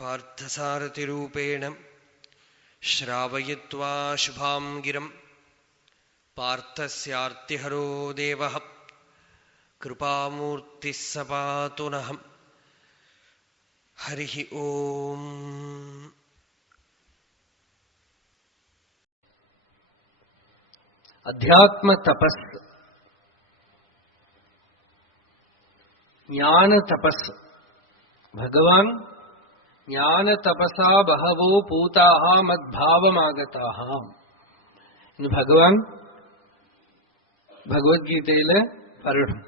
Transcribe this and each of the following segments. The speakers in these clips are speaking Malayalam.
പാർത്ഥസാരഥിരൂപേണ ശ്രാവയിത്വാ ശുഭാം ഗിരം പാർത്ഥസ്യാർത്തിഹരോ ദേവഃ കൃപാമൂർത്തിഃ സ പാതു നഃ. ഹരിഃ ഓം. അധ്യാത്മ തപസ്, ജ്ഞാന തപസ്. ഭഗവാൻ ജ്ഞാന തപസാ ബഹവോ പൂതാഹ മദ്ഭാവമാഗതാഹ എന്ന് ഭഗവാൻ ഭഗവത്ഗീതയില് പറയണം.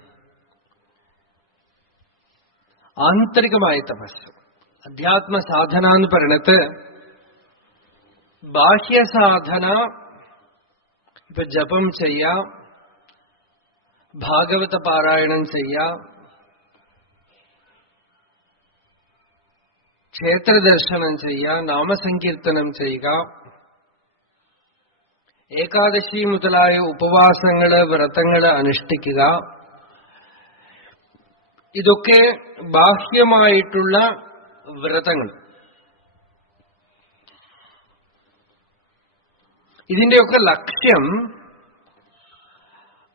ആന്തരികമായ തപസ്, അധ്യാത്മ സാധന എന്ന് പറയണത് ബാഹ്യസാധന. ഇപ്പൊ ജപം ചെയ്യാം, ഭാഗവത പാരായണം ചെയ്യാം, ക്ഷേത്രദർശനം ചെയ്യുക, നാമസങ്കീർത്തനം ചെയ്യുക, ഏകാദശി മുതലായ ഉപവാസങ്ങള് വ്രതങ്ങള് അനുഷ്ഠിക്കുക. ഇതൊക്കെ ബാഹ്യമായിട്ടുള്ള വ്രതങ്ങൾ. ഇതിന്റെയൊക്കെ ലക്ഷ്യം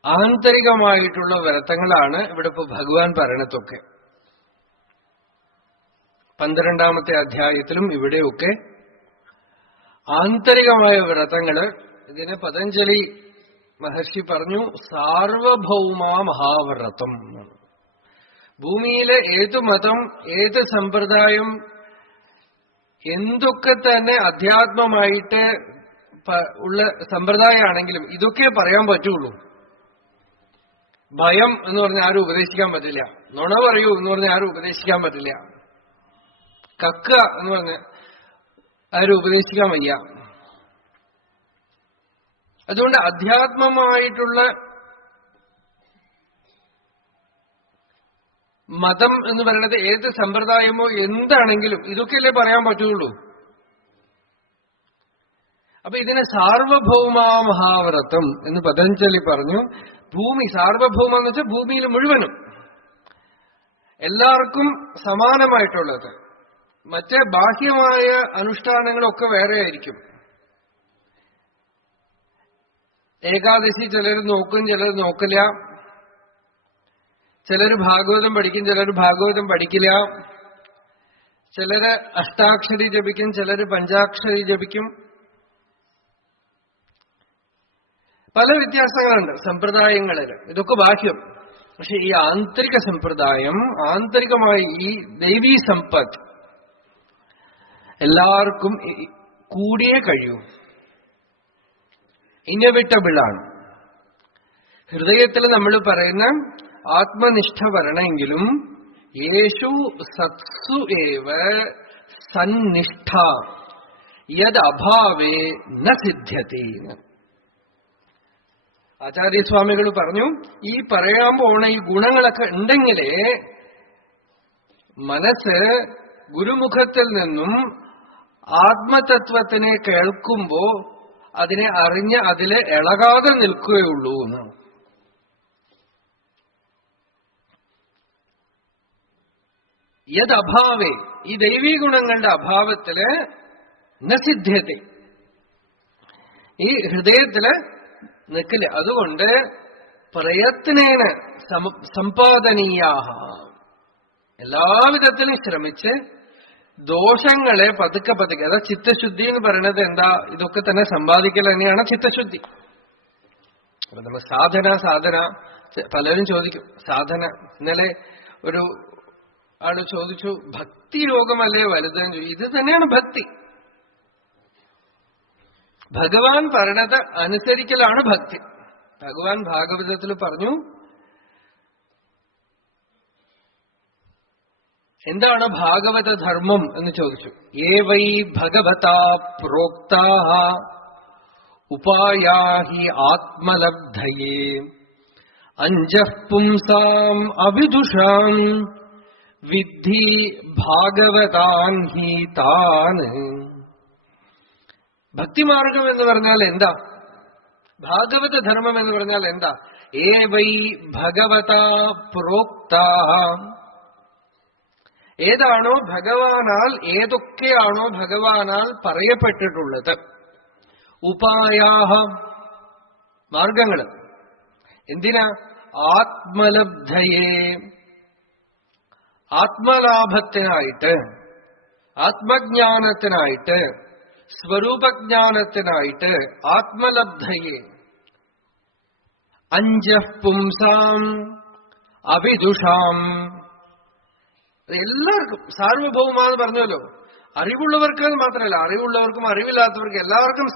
ആന്തരികമായിട്ടുള്ള വ്രതങ്ങളാണ്. ഇവിടെ ഇപ്പൊ ഭഗവാൻ പറയണതൊക്കെ 12ാമത്തെ അധ്യായത്തിലും ഇവിടെയൊക്കെ ആന്തരികമായ വ്രതങ്ങള്. ഇതിന് പതഞ്ജലി മഹർഷി പറഞ്ഞു സാർവഭൗമ മഹാവ്രതം. ഭൂമിയിലെ ഏത് മതം, ഏത് സമ്പ്രദായം, എന്തൊക്കെ തന്നെ അധ്യാത്മമായിട്ട് ഉള്ള സമ്പ്രദായമാണെങ്കിലും ഇതൊക്കെ പറയാൻ പറ്റുള്ളൂ. ഭയം എന്ന് പറഞ്ഞാൽ ആരും ഉപദേശിക്കാൻ പറ്റില്ല. നുണ പറയൂ എന്ന് പറഞ്ഞാൽ ആരും ഉപദേശിക്കാൻ പറ്റില്ല. കക്കുക എന്ന് പറഞ്ഞ് ആരും ഉപദേശിക്കാൻ വയ്യ. അതുകൊണ്ട് അധ്യാത്മമായിട്ടുള്ള മതം എന്ന് പറയുന്നത് ഏത് സമ്പ്രദായമോ എന്താണെങ്കിലും ഇതൊക്കെയല്ലേ പറയാൻ പറ്റുള്ളൂ. അപ്പൊ ഇതിനെ സാർവഭൗമ മഹാവ്രതം എന്ന് പതഞ്ജലി പറഞ്ഞു. ഭൂമി സാർവഭൗമ എന്ന് വെച്ചാൽ ഭൂമിയിൽ മുഴുവനും എല്ലാവർക്കും സമാനമായിട്ടുള്ളത്. മറ്റേ ബാഹ്യമായ അനുഷ്ഠാനങ്ങളൊക്കെ വേറെ ആയിരിക്കും. ഏകാദശി ചിലർ നോക്കും, ചിലർ നോക്കില്ല. ചിലർ ഭാഗവതം പഠിക്കും, ചിലർ ഭാഗവതം പഠിക്കില്ല. ചിലര് അഷ്ടാക്ഷരി ജപിക്കും, ചിലർ പഞ്ചാക്ഷരി ജപിക്കും. പല വ്യത്യാസങ്ങളുണ്ട് സമ്പ്രദായങ്ങളിൽ. ഇതൊക്കെ ബാഹ്യം. പക്ഷെ ഈ ആന്തരിക സമ്പ്രദായം, ആന്തരികമായി ഈ ദൈവീ സമ്പത്ത് എല്ലാവർക്കും കൂടിയേ കഴിയൂ. ഇന്നവിറ്റബിളാണ്. ഹൃദയത്തിൽ നമ്മൾ പറയുന്ന ആത്മനിഷ്ഠ വരണമെങ്കിലും യേശു സത്സു ഏവ സന്നിഷ്ഠ യത് അഭാവേ ന സിദ്ധ്യതി. ആചാര്യസ്വാമികൾ പറഞ്ഞു ഈ പറയാൻ പോണ ഈ ഗുണങ്ങളൊക്കെ ഉണ്ടെങ്കിലേ മനസ്സ് ഗുരുമുഖത്തിൽ നിന്നും ആത്മതത്വത്തിനെ കേൾക്കുമ്പോ അതിനെ അറിഞ്ഞ് അതില് ഇളകാതെ നിൽക്കുകയുള്ളൂ എന്ന്. യത് അഭാവേ, ഈ ദൈവീ ഗുണങ്ങളുടെ അഭാവത്തില് നസിദ്ധ്യത, ഈ ഹൃദയത്തില് നിൽക്കില്ല. അതുകൊണ്ട് പ്രയത്നേന സമ്പാദനീയാഹ, എല്ലാവിധത്തിലും ശ്രമിച്ച് ദോഷങ്ങളെ പതുക്കെ പതുക്കെ, അതാ ചിത്തശുദ്ധി എന്ന് പറയുന്നത് എന്താ? ഇതൊക്കെ തന്നെ സമ്പാദിക്കൽ തന്നെയാണ് ചിത്തശുദ്ധി. അപ്പൊ നമ്മൾ സാധന പലരും ചോദിക്കും സാധന. ഇന്നലെ ഒരു ആള് ചോദിച്ചു ഭക്തി യോഗമല്ലേ വലുതെന്ന് ചോദിച്ചു. ഇത് തന്നെയാണ് ഭക്തി. ഭഗവാൻ പറയണത് അനുസരിക്കലാണ് ഭക്തി. ഭഗവാൻ ഭാഗവതത്തിൽ പറഞ്ഞു എന്താണ് ഭാഗവത ധർമ്മം എന്ന് ചോദിച്ചു. ഏവൈ ഭഗവതാ പ്രോക്താഃ ഉപായാഹി ആത്മലബ്ധയേ അഞ്ജഃ പുംസാം അവിദുഷാം വിദ്ധി ഭാഗവതാൻ ഹി താൻ. ഭക്തിമാർഗം എന്ന് പറഞ്ഞാൽ എന്താ? ഭാഗവത ധർമ്മം എന്ന് പറഞ്ഞാൽ എന്താ? ഏവൈ ഭഗവതാ പ്രോക്താഃ, ഏതാണോ ഭഗവാനാൽ, ഏതൊക്കെയാണോ ഭഗവാനാൽ പറയപ്പെട്ടിട്ടുള്ളത്, ഉപായാഹ മാർഗങ്ങൾ. എന്തിനാ? ആത്മലബ്ധയെ, ആത്മലാഭത്തിനായിട്ട്, ആത്മജ്ഞാനത്തിനായിട്ട്, സ്വരൂപജ്ഞാനത്തിനായിട്ട്. ആത്മലബ്ധയെ അഞ്ജഃ പുംസാം അവിദുഷാം. എല്ലാവർക്കും സാർവഭൗമ എന്ന് പറഞ്ഞല്ലോ. അറിവുള്ളവർക്ക് എന്ന് മാത്രമല്ല, അറിവുള്ളവർക്കും അറിവില്ലാത്തവർക്കും എല്ലാവർക്കും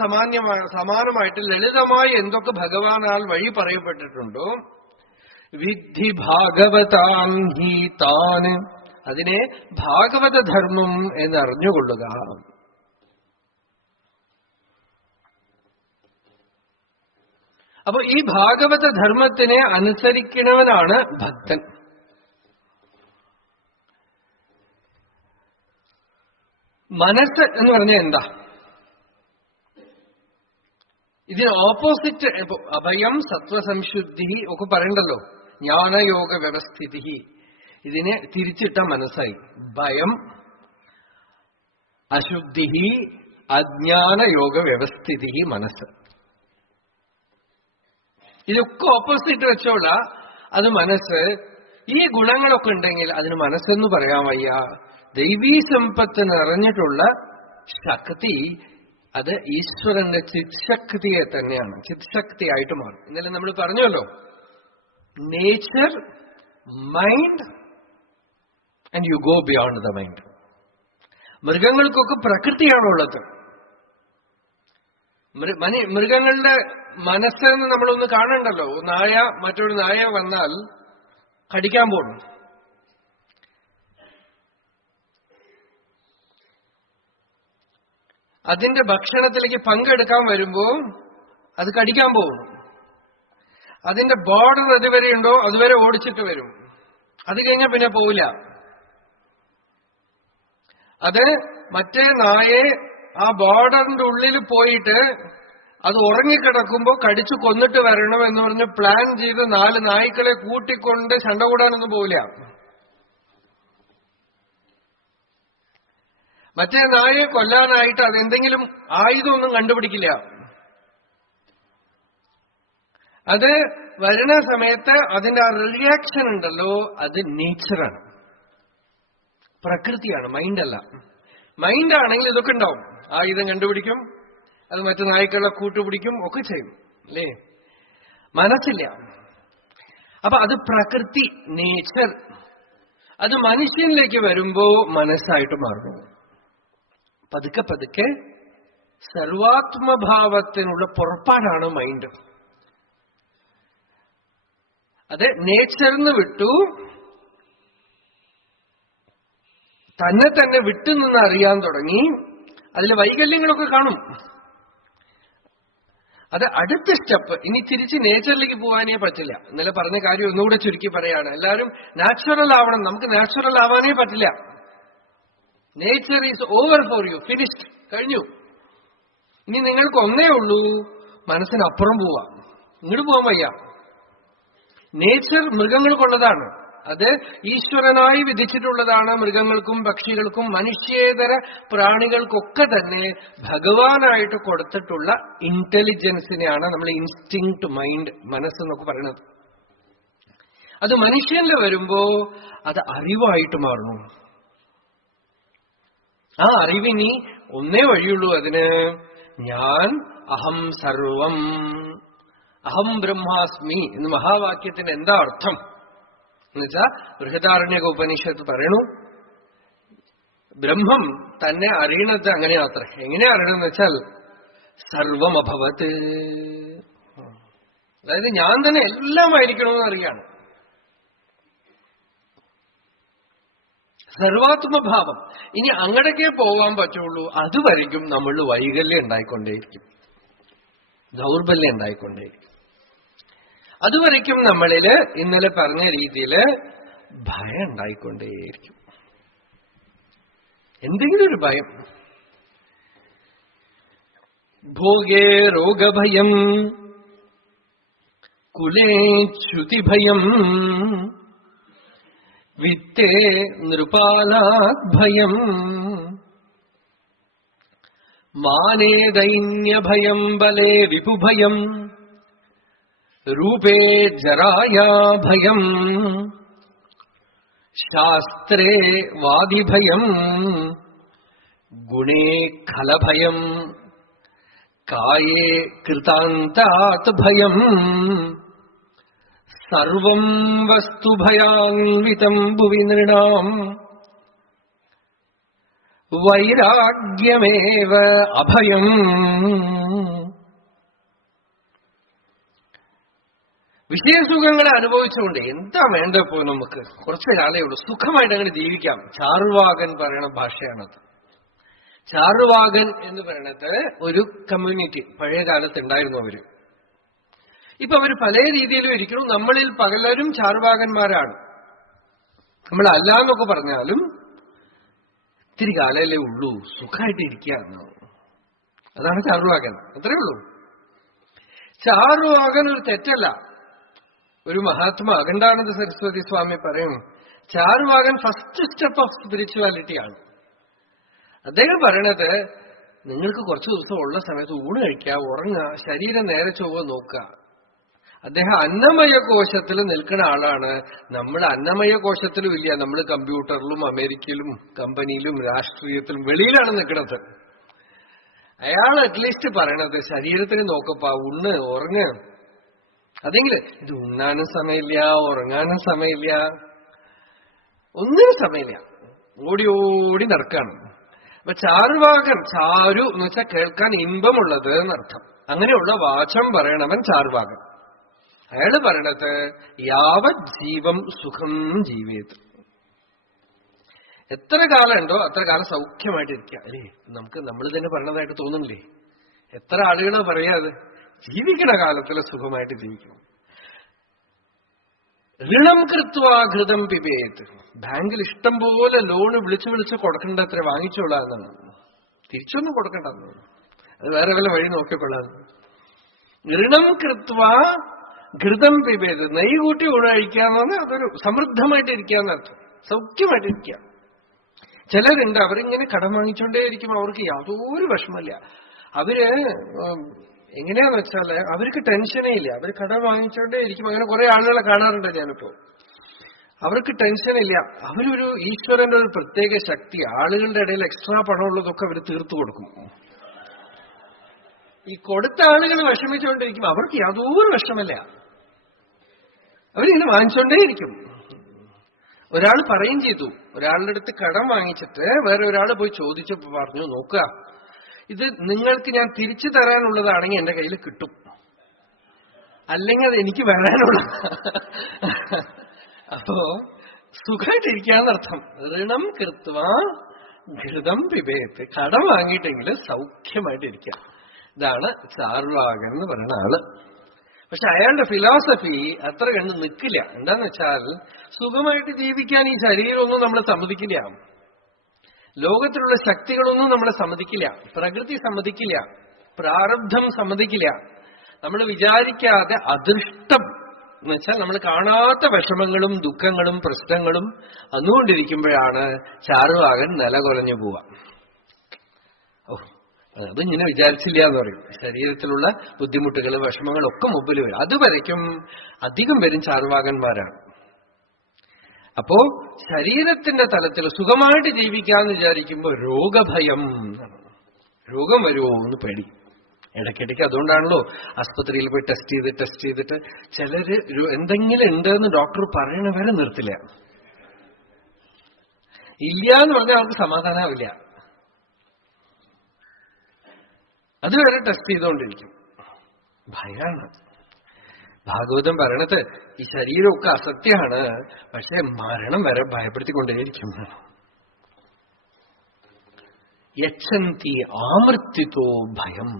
സമാനമായിട്ട് ലളിതമായി എന്തൊക്കെ ഭഗവാനാൽ വഴി പറയപ്പെട്ടിട്ടുണ്ടോ, വിദ്ധി ഭാഗവതാം ഹി താൻ, അതിനെ ഭാഗവത ധർമ്മം എന്നറിഞ്ഞുകൊള്ളുക. അപ്പൊ ഈ ഭാഗവത ധർമ്മത്തിനെ അനുസരിക്കുന്നവനാണ് ഭക്തൻ. മനസ്സ് എന്ന് പറഞ്ഞാൽ എന്താ? ഇതിന് ഓപ്പോസിറ്റ്. അഭയം, സത്വസംശുദ്ധി ഒക്കെ പറയണ്ടല്ലോ. ജ്ഞാനയോഗ വ്യവസ്ഥിതി. ഇതിനെ തിരിച്ചിട്ട മനസ്സായി. ഭയം, അശുദ്ധി, അജ്ഞാനയോഗ വ്യവസ്ഥിതി മനസ്സ്. ഇതൊക്കെ ഓപ്പോസിറ്റ് വെച്ചോള. അത് മനസ്സ്. ഈ ഗുണങ്ങളൊക്കെ ഉണ്ടെങ്കിൽ അതിന് മനസ്സെന്ന് പറയാൻ വയ്യ. ദൈവീ സമ്പത്ത് നിറഞ്ഞിട്ടുള്ള ശക്തി അത് ഈശ്വരന്റെ ചിത്ശക്തിയെ തന്നെയാണ്. ചിത്ശക്തിയായിട്ട് മാറും. ഇന്നലെ നമ്മൾ പറഞ്ഞല്ലോ, nature, mind and you go beyond the mind. മൃഗങ്ങൾക്കൊക്കെ പ്രകൃതിയാണുള്ളത്. മൃഗങ്ങളുടെ മനസ്സെന്ന് നമ്മളൊന്ന് കാണണ്ടല്ലോ. നായ മറ്റൊരു നായ വന്നാൽ കടിക്കാൻ പോകും. അതിന്റെ ഭക്ഷണത്തിലേക്ക് പങ്കെടുക്കാൻ വരുമ്പോ അത് കടിക്കാൻ പോകും. അതിന്റെ ബോർഡർ അതുവരെ ഉണ്ടോ അതുവരെ ഓടിച്ചിട്ട് വരും. അത് കഴിഞ്ഞാൽ പിന്നെ പോവില്ല. അത് മറ്റേ നായെ ആ ബോർഡറിന്റെ ഉള്ളിൽ പോയിട്ട് അത് ഉറങ്ങിക്കിടക്കുമ്പോ കടിച്ചു കൊന്നിട്ട് വരണം എന്ന് പറഞ്ഞ് പ്ലാൻ ചെയ്ത് 4 നായ്ക്കളെ കൂട്ടിക്കൊണ്ട് ശണ്ട കൂടാനൊന്നും പോവില്ല. മറ്റേ നായെ കൊല്ലാനായിട്ട് അതെന്തെങ്കിലും ആയുധമൊന്നും കണ്ടുപിടിക്കില്ല. അത് വരുന്ന സമയത്ത് അതിന്റെ ആ റിയാക്ഷൻ ഉണ്ടല്ലോ, അത് നേച്ചറാണ്, പ്രകൃതിയാണ്, മൈൻഡല്ല. മൈൻഡാണെങ്കിൽ ഇതൊക്കെ ഉണ്ടാവും. ആയുധം കണ്ടുപിടിക്കും, അത് മറ്റു നായ്ക്കളെ കൂട്ടുപിടിക്കും, ഒക്കെ ചെയ്യും അല്ലേ? മനസ്സില്ല. അപ്പൊ അത് പ്രകൃതി, നേച്ചർ. അത് മനുഷ്യനിലേക്ക് വരുമ്പോ മനസ്സായിട്ട് മാറുന്നു. പതുക്കെ പതുക്കെ സർവാത്മഭാവത്തിനുള്ള പുറപ്പാടാണ് മൈൻഡ്. അത് നേച്ചറിന് വിട്ടു തന്നെ തന്നെ വിട്ടുനിന്ന് അറിയാൻ തുടങ്ങി. അതിൽ വൈകല്യങ്ങളൊക്കെ കാണും. അത് അടുത്ത സ്റ്റെപ്പ്. ഇനി തിരിച്ച് നേച്ചറിലേക്ക് പോകാനേ പറ്റില്ല. ഇന്നലെ പറഞ്ഞ കാര്യം ഒന്നുകൂടെ ചുരുക്കി പറയാണ്. എല്ലാവരും നാച്ചുറൽ ആവണം. നമുക്ക് നാച്ചുറൽ ആവാനേ പറ്റില്ല. Nature is over for you, finished, കഴിഞ്ഞു. ഇനി നിങ്ങൾക്ക് ഒന്നേ ഉള്ളൂ, മനസ്സിനപ്പുറം പോവാം. ഇങ്ങോട്ട് പോകാൻ വയ്യ. നേച്ചർ മൃഗങ്ങൾക്കുള്ളതാണ്. അത് ഈശ്വരനായി വിധിച്ചിട്ടുള്ളതാണ്. മൃഗങ്ങൾക്കും പക്ഷികൾക്കും മനുഷ്യേതര പ്രാണികൾക്കൊക്കെ തന്നെ ഭഗവാനായിട്ട് കൊടുത്തിട്ടുള്ള ഇന്റലിജൻസിനെയാണ് നമ്മൾ ഇൻസ്റ്റിങ്ക്ട് മൈൻഡ്, മനസ്സെന്നൊക്കെ പറയുന്നത്. അത് മനുഷ്യനിൽ വരുമ്പോ അത് അറിവായിട്ട് മാറുന്നു. ആ അറിവിനി ഒന്നേ വഴിയുള്ളൂ. അതിന് ഞാൻ അഹം സർവം, അഹം ബ്രഹ്മാസ്മി എന്ന് മഹാവാക്യത്തിന് എന്താ അർത്ഥം എന്നുവെച്ചാ ബൃഹദാരണ്യക ഉപനിഷത്ത് പറയണു, ബ്രഹ്മം തന്നെ അറിയണത് അങ്ങനെയാത്ര. എങ്ങനെയാ അറിയണമെന്ന് വെച്ചാൽ സർവം അഭവത്, അതായത് ഞാൻ തന്നെ എല്ലാമായിരിക്കണമെന്ന് അറിയാണ്. സർവാത്മഭാവം. ഇനി അങ്ങടക്കേ പോകാൻ പറ്റുള്ളൂ. അതുവരെയ്ക്കും നമ്മൾ വൈകല്യം ഉണ്ടായിക്കൊണ്ടേയിരിക്കും, ദൗർബല്യം ഉണ്ടായിക്കൊണ്ടേയിരിക്കും. അതുവരയ്ക്കും നമ്മളില് ഇന്നലെ പറഞ്ഞ രീതിയില് ഭയം ഉണ്ടായിക്കൊണ്ടേയിരിക്കും. എന്തെങ്കിലും ഒരു ഭയം. ഭോഗേ രോഗഭയം, കുലേ ച്യുതിഭയം, വിത്തേ നൃപാലാത് ഭയം മാനേ ദൈന്യഭയം ബലേ വിപുഭയം രൂപേ ജരായാ ഭയം ശാസ്ത്രേ വാദിഭയം ഗുണേ ഖലഭയം കായേ കൃതാന്താത് ഭയം സർവം വസ്തുഭയാന്വിതം ഭുവി നൃണാം വൈരാഗ്യമേവ അഭയം. വിഷയസുഖങ്ങളെ അനുഭവിച്ചുകൊണ്ട് എന്താ വേണ്ടപ്പോ നമുക്ക്? കുറച്ച് കാലേ ഉള്ളൂ, സുഖമായിട്ട് അങ്ങനെ ജീവിക്കാം. ചാർവാകൻ പറയണ ഭാഷയാണത്. ചാർവാകൻ എന്ന് പറയണത് ഒരു കമ്മ്യൂണിറ്റി പഴയ കാലത്ത് ഉണ്ടായിരുന്നു. അവര് ഇപ്പൊ അവര് പല രീതിയിലും ഇരിക്കണം. നമ്മളിൽ പലരും ചാർവാകന്മാരാണ്. നമ്മളല്ലാന്നൊക്കെ പറഞ്ഞാലും ഇത്തിരി കാലല്ലേ ഉള്ളൂ, സുഖമായിട്ട് ഇരിക്കുക എന്നാണ്. അതാണ് ചാർവാകൻ. അത്രേ ഉള്ളൂ. ചാർവാകൻ ഒരു തെറ്റല്ല. ഒരു മഹാത്മാ അഖണ്ഡാനന്ദ സരസ്വതി സ്വാമി പറയും, ചാർവാകൻ ഫസ്റ്റ് സ്റ്റെപ്പ് ഓഫ് സ്പിരിച്വാലിറ്റിയാണ്. അദ്ദേഹം പറയണത്, നിങ്ങൾക്ക് കുറച്ചു ദിവസം ഉള്ള സമയത്ത് ഊണ് കഴിക്കുക, ഉറങ്ങുക, ശരീരം നേരെ ചൊവ്വ നോക്കുക. അദ്ദേഹം അന്നമയ കോശത്തിൽ നിൽക്കുന്ന ആളാണ്. നമ്മൾ അന്നമയ കോശത്തിലും ഇല്ല. നമ്മൾ കമ്പ്യൂട്ടറിലും അമേരിക്കയിലും കമ്പനിയിലും രാഷ്ട്രീയത്തിലും വെളിയിലാണ് നിൽക്കുന്നത്. അയാൾ അറ്റ്ലീസ്റ്റ് പറയണത് ശരീരത്തിന് നോക്കപ്പാ, ഉണ്ണ്, ഉറങ്ങ്. അതെങ്കിൽ ഇത് ഉണ്ണാനും സമയമില്ല, ഉറങ്ങാനും സമയമില്ല, ഒന്നിനും സമയമില്ല, ഓടി ഓടി നടക്കാണ്. അപ്പൊ ചാർവാകൻ, ചാരു എന്ന് വെച്ചാൽ കേൾക്കാൻ ഇമ്പമുള്ളത് എന്നർത്ഥം. അങ്ങനെയുള്ള വാചം പറയണവൻ ചാർവാകൻ. അയാള് പറയണത് യാവത് ജീവം സുഖം ജീവേത്. എത്ര കാലം ഉണ്ടോ അത്ര കാലം സൗഖ്യമായിട്ടിരിക്കുക. അല്ലേ, നമുക്ക് നമ്മൾ തന്നെ പറഞ്ഞതായിട്ട് തോന്നുന്നില്ലേ? എത്ര ആളുകളാ പറയാതെ ജീവിക്കണ കാലത്തില് സുഖമായിട്ട് ജീവിക്കണം. ഋണം കൃത്വാ ഘൃതം പിബേത്. ബാങ്കിൽ ഇഷ്ടം പോലെ ലോണ് വിളിച്ചു കൊടുക്കണ്ട, അത്ര വാങ്ങിച്ചോളാന്നാണ്. തിരിച്ചൊന്നും കൊടുക്കണ്ടെന്ന്, അത് വേറെ വല്ല വഴി നോക്കിക്കൊള്ളാം. ഋണം കൃത്വാ ഘൃതം പിബേത്. നെയ് കൂട്ടി ഊണഴിക്കാന്ന് പറഞ്ഞാൽ അതൊരു സമൃദ്ധമായിട്ടിരിക്കാന്നർത്ഥം, സൗഖ്യമായിട്ടിരിക്കുക. ചിലരുണ്ട്, അവരിങ്ങനെ കടം വാങ്ങിച്ചോണ്ടേയിരിക്കും, അവർക്ക് യാതൊരു വിഷമമില്ല. അവര് എങ്ങനെയാന്ന് വെച്ചാല് അവർക്ക് ടെൻഷനേ ഇല്ല. അവർ കടം വാങ്ങിച്ചോണ്ടേ ഇരിക്കും. അങ്ങനെ കുറെ ആളുകളെ കാണാറുണ്ട് ഞാനിപ്പോ. അവർക്ക് ടെൻഷനില്ല. അവരൊരു ഈശ്വരന്റെ ഒരു പ്രത്യേക ശക്തി. ആളുകളുടെ ഇടയിൽ എക്സ്ട്രാ പണമുള്ളതൊക്കെ അവർ തീർത്തു കൊടുക്കും. ഈ കൊടുത്ത ആളുകൾ വിഷമിച്ചുകൊണ്ടിരിക്കും, അവർക്ക് യാതൊരു വിഷമല്ല. അവരിങ്ങനെ വാങ്ങിച്ചോണ്ടേയിരിക്കും. ഒരാൾ പറയും ചെയ്തു, ഒരാളുടെ അടുത്ത് കടം വാങ്ങിച്ചിട്ട് വേറെ ഒരാൾ പോയി ചോദിച്ചപ്പോ പറഞ്ഞു, നോക്കുക, ഇത് നിങ്ങൾക്ക് ഞാൻ തിരിച്ചു തരാനുള്ളതാണെങ്കിൽ എന്റെ കയ്യിൽ കിട്ടും, അല്ലെങ്കിൽ അത് എനിക്ക് വരാനുള്ള. അപ്പോ സുഖമായിട്ടിരിക്കാന്നർത്ഥം. ഋണം കൃത്വാ ഘൃതം പിബേത്ത്. കടം വാങ്ങിയിട്ടെങ്കിൽ സൗഖ്യമായിട്ടിരിക്കുക. ഇതാണ് ചാർവാകൻ എന്ന് പറയുന്ന ആള്. പക്ഷെ അയാളുടെ ഫിലോസഫി അത്ര കണ്ട് നിൽക്കില്ല. എന്താന്ന് വെച്ചാൽ സുഖമായിട്ട് ജീവിക്കാൻ ഈ ശരീരമൊന്നും നമ്മളെ സമ്മതിക്കില്ല, ലോകത്തിലുള്ള ശക്തികളൊന്നും നമ്മളെ സമ്മതിക്കില്ല, പ്രകൃതി സമ്മതിക്കില്ല, പ്രാരബ്ധം സമ്മതിക്കില്ല. നമ്മൾ വിചാരിക്കാതെ അദൃഷ്ടം എന്ന് വെച്ചാൽ നമ്മൾ കാണാത്ത വിഷമങ്ങളും ദുഃഖങ്ങളും പ്രശ്നങ്ങളും വന്നുകൊണ്ടിരിക്കുമ്പോഴാണ് ചാർവാകൻ നിലകൊലഞ്ഞു പോവാ. അതിങ്ങനെ വിചാരിച്ചില്ല എന്ന് പറയും. ശരീരത്തിലുള്ള ബുദ്ധിമുട്ടുകൾ വിഷമങ്ങളൊക്കെ മുമ്പിൽ വരും. അതുവരയ്ക്കും അധികം പേരും ചാർവാകന്മാരാണ്. അപ്പോ ശരീരത്തിന്റെ തലത്തിൽ സുഖമായിട്ട് ജീവിക്കാന്ന് വിചാരിക്കുമ്പോ രോഗഭയം, രോഗം വരുമോ എന്ന് പേടി. ഇടയ്ക്കിടയ്ക്ക് അതുകൊണ്ടാണല്ലോ ആസ്പത്രിയിൽ പോയി ടെസ്റ്റ് ചെയ്തിട്ട് ചിലര് എന്തെങ്കിലും ഉണ്ടെന്ന് ഡോക്ടർ പറയണവരെ നിർത്തില്ല. ഇല്ല എന്ന് പറഞ്ഞാൽ അവർക്ക് സമാധാനമാവില്ല, അതുവരെ ടെസ്റ്റ് ചെയ്തുകൊണ്ടിരിക്കും. ഭയാണ്. ഭാഗവതം പറയണത് ഈ ശരീരമൊക്കെ അസത്യമാണ്, പക്ഷെ മരണം വരെ ഭയപ്പെടുത്തിക്കൊണ്ടേയിരിക്കും. യച്ഛന്തി ആമൃത്യുതോ ഭയം,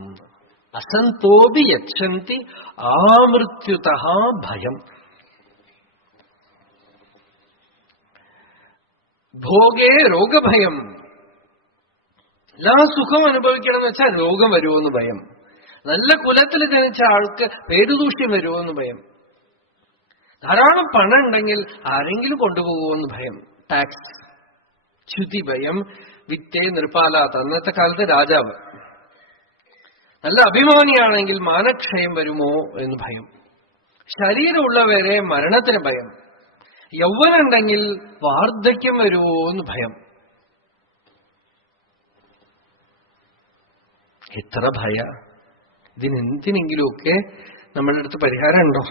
അസന്തോപി യച്ഛന്തി ആമൃത്യുതഃ ഭയം. ഭോഗേ രോഗഭയം. എല്ലാ സുഖം അനുഭവിക്കണം എന്ന് വെച്ചാൽ രോഗം വരുമോന്ന് ഭയം. നല്ല കുലത്തിൽ ജനിച്ച ആൾക്ക് പേരുദൂഷ്യം വരുമോന്ന് ഭയം. ധാരാളം പണം ഉണ്ടെങ്കിൽ ആരെങ്കിലും കൊണ്ടുപോകുമെന്ന് ഭയം. ടാക്സ്, ച്യുതി ഭയം, വിത്തേ നിർപ്പാലാത്ത. അന്നത്തെ കാലത്ത് രാജാവ് നല്ല അഭിമാനിയാണെങ്കിൽ മാനക്ഷയം വരുമോ എന്ന് ഭയം. ശരീരമുള്ളവരെ മരണത്തിന് ഭയം. യൗവനുണ്ടെങ്കിൽ വാർദ്ധക്യം വരുമോ എന്ന് ഭയം. എത്ര ഭയ! ഇതിനെന്തിനെങ്കിലുമൊക്കെ നമ്മളുടെ അടുത്ത് പരിഹാരം ഉണ്ടോ?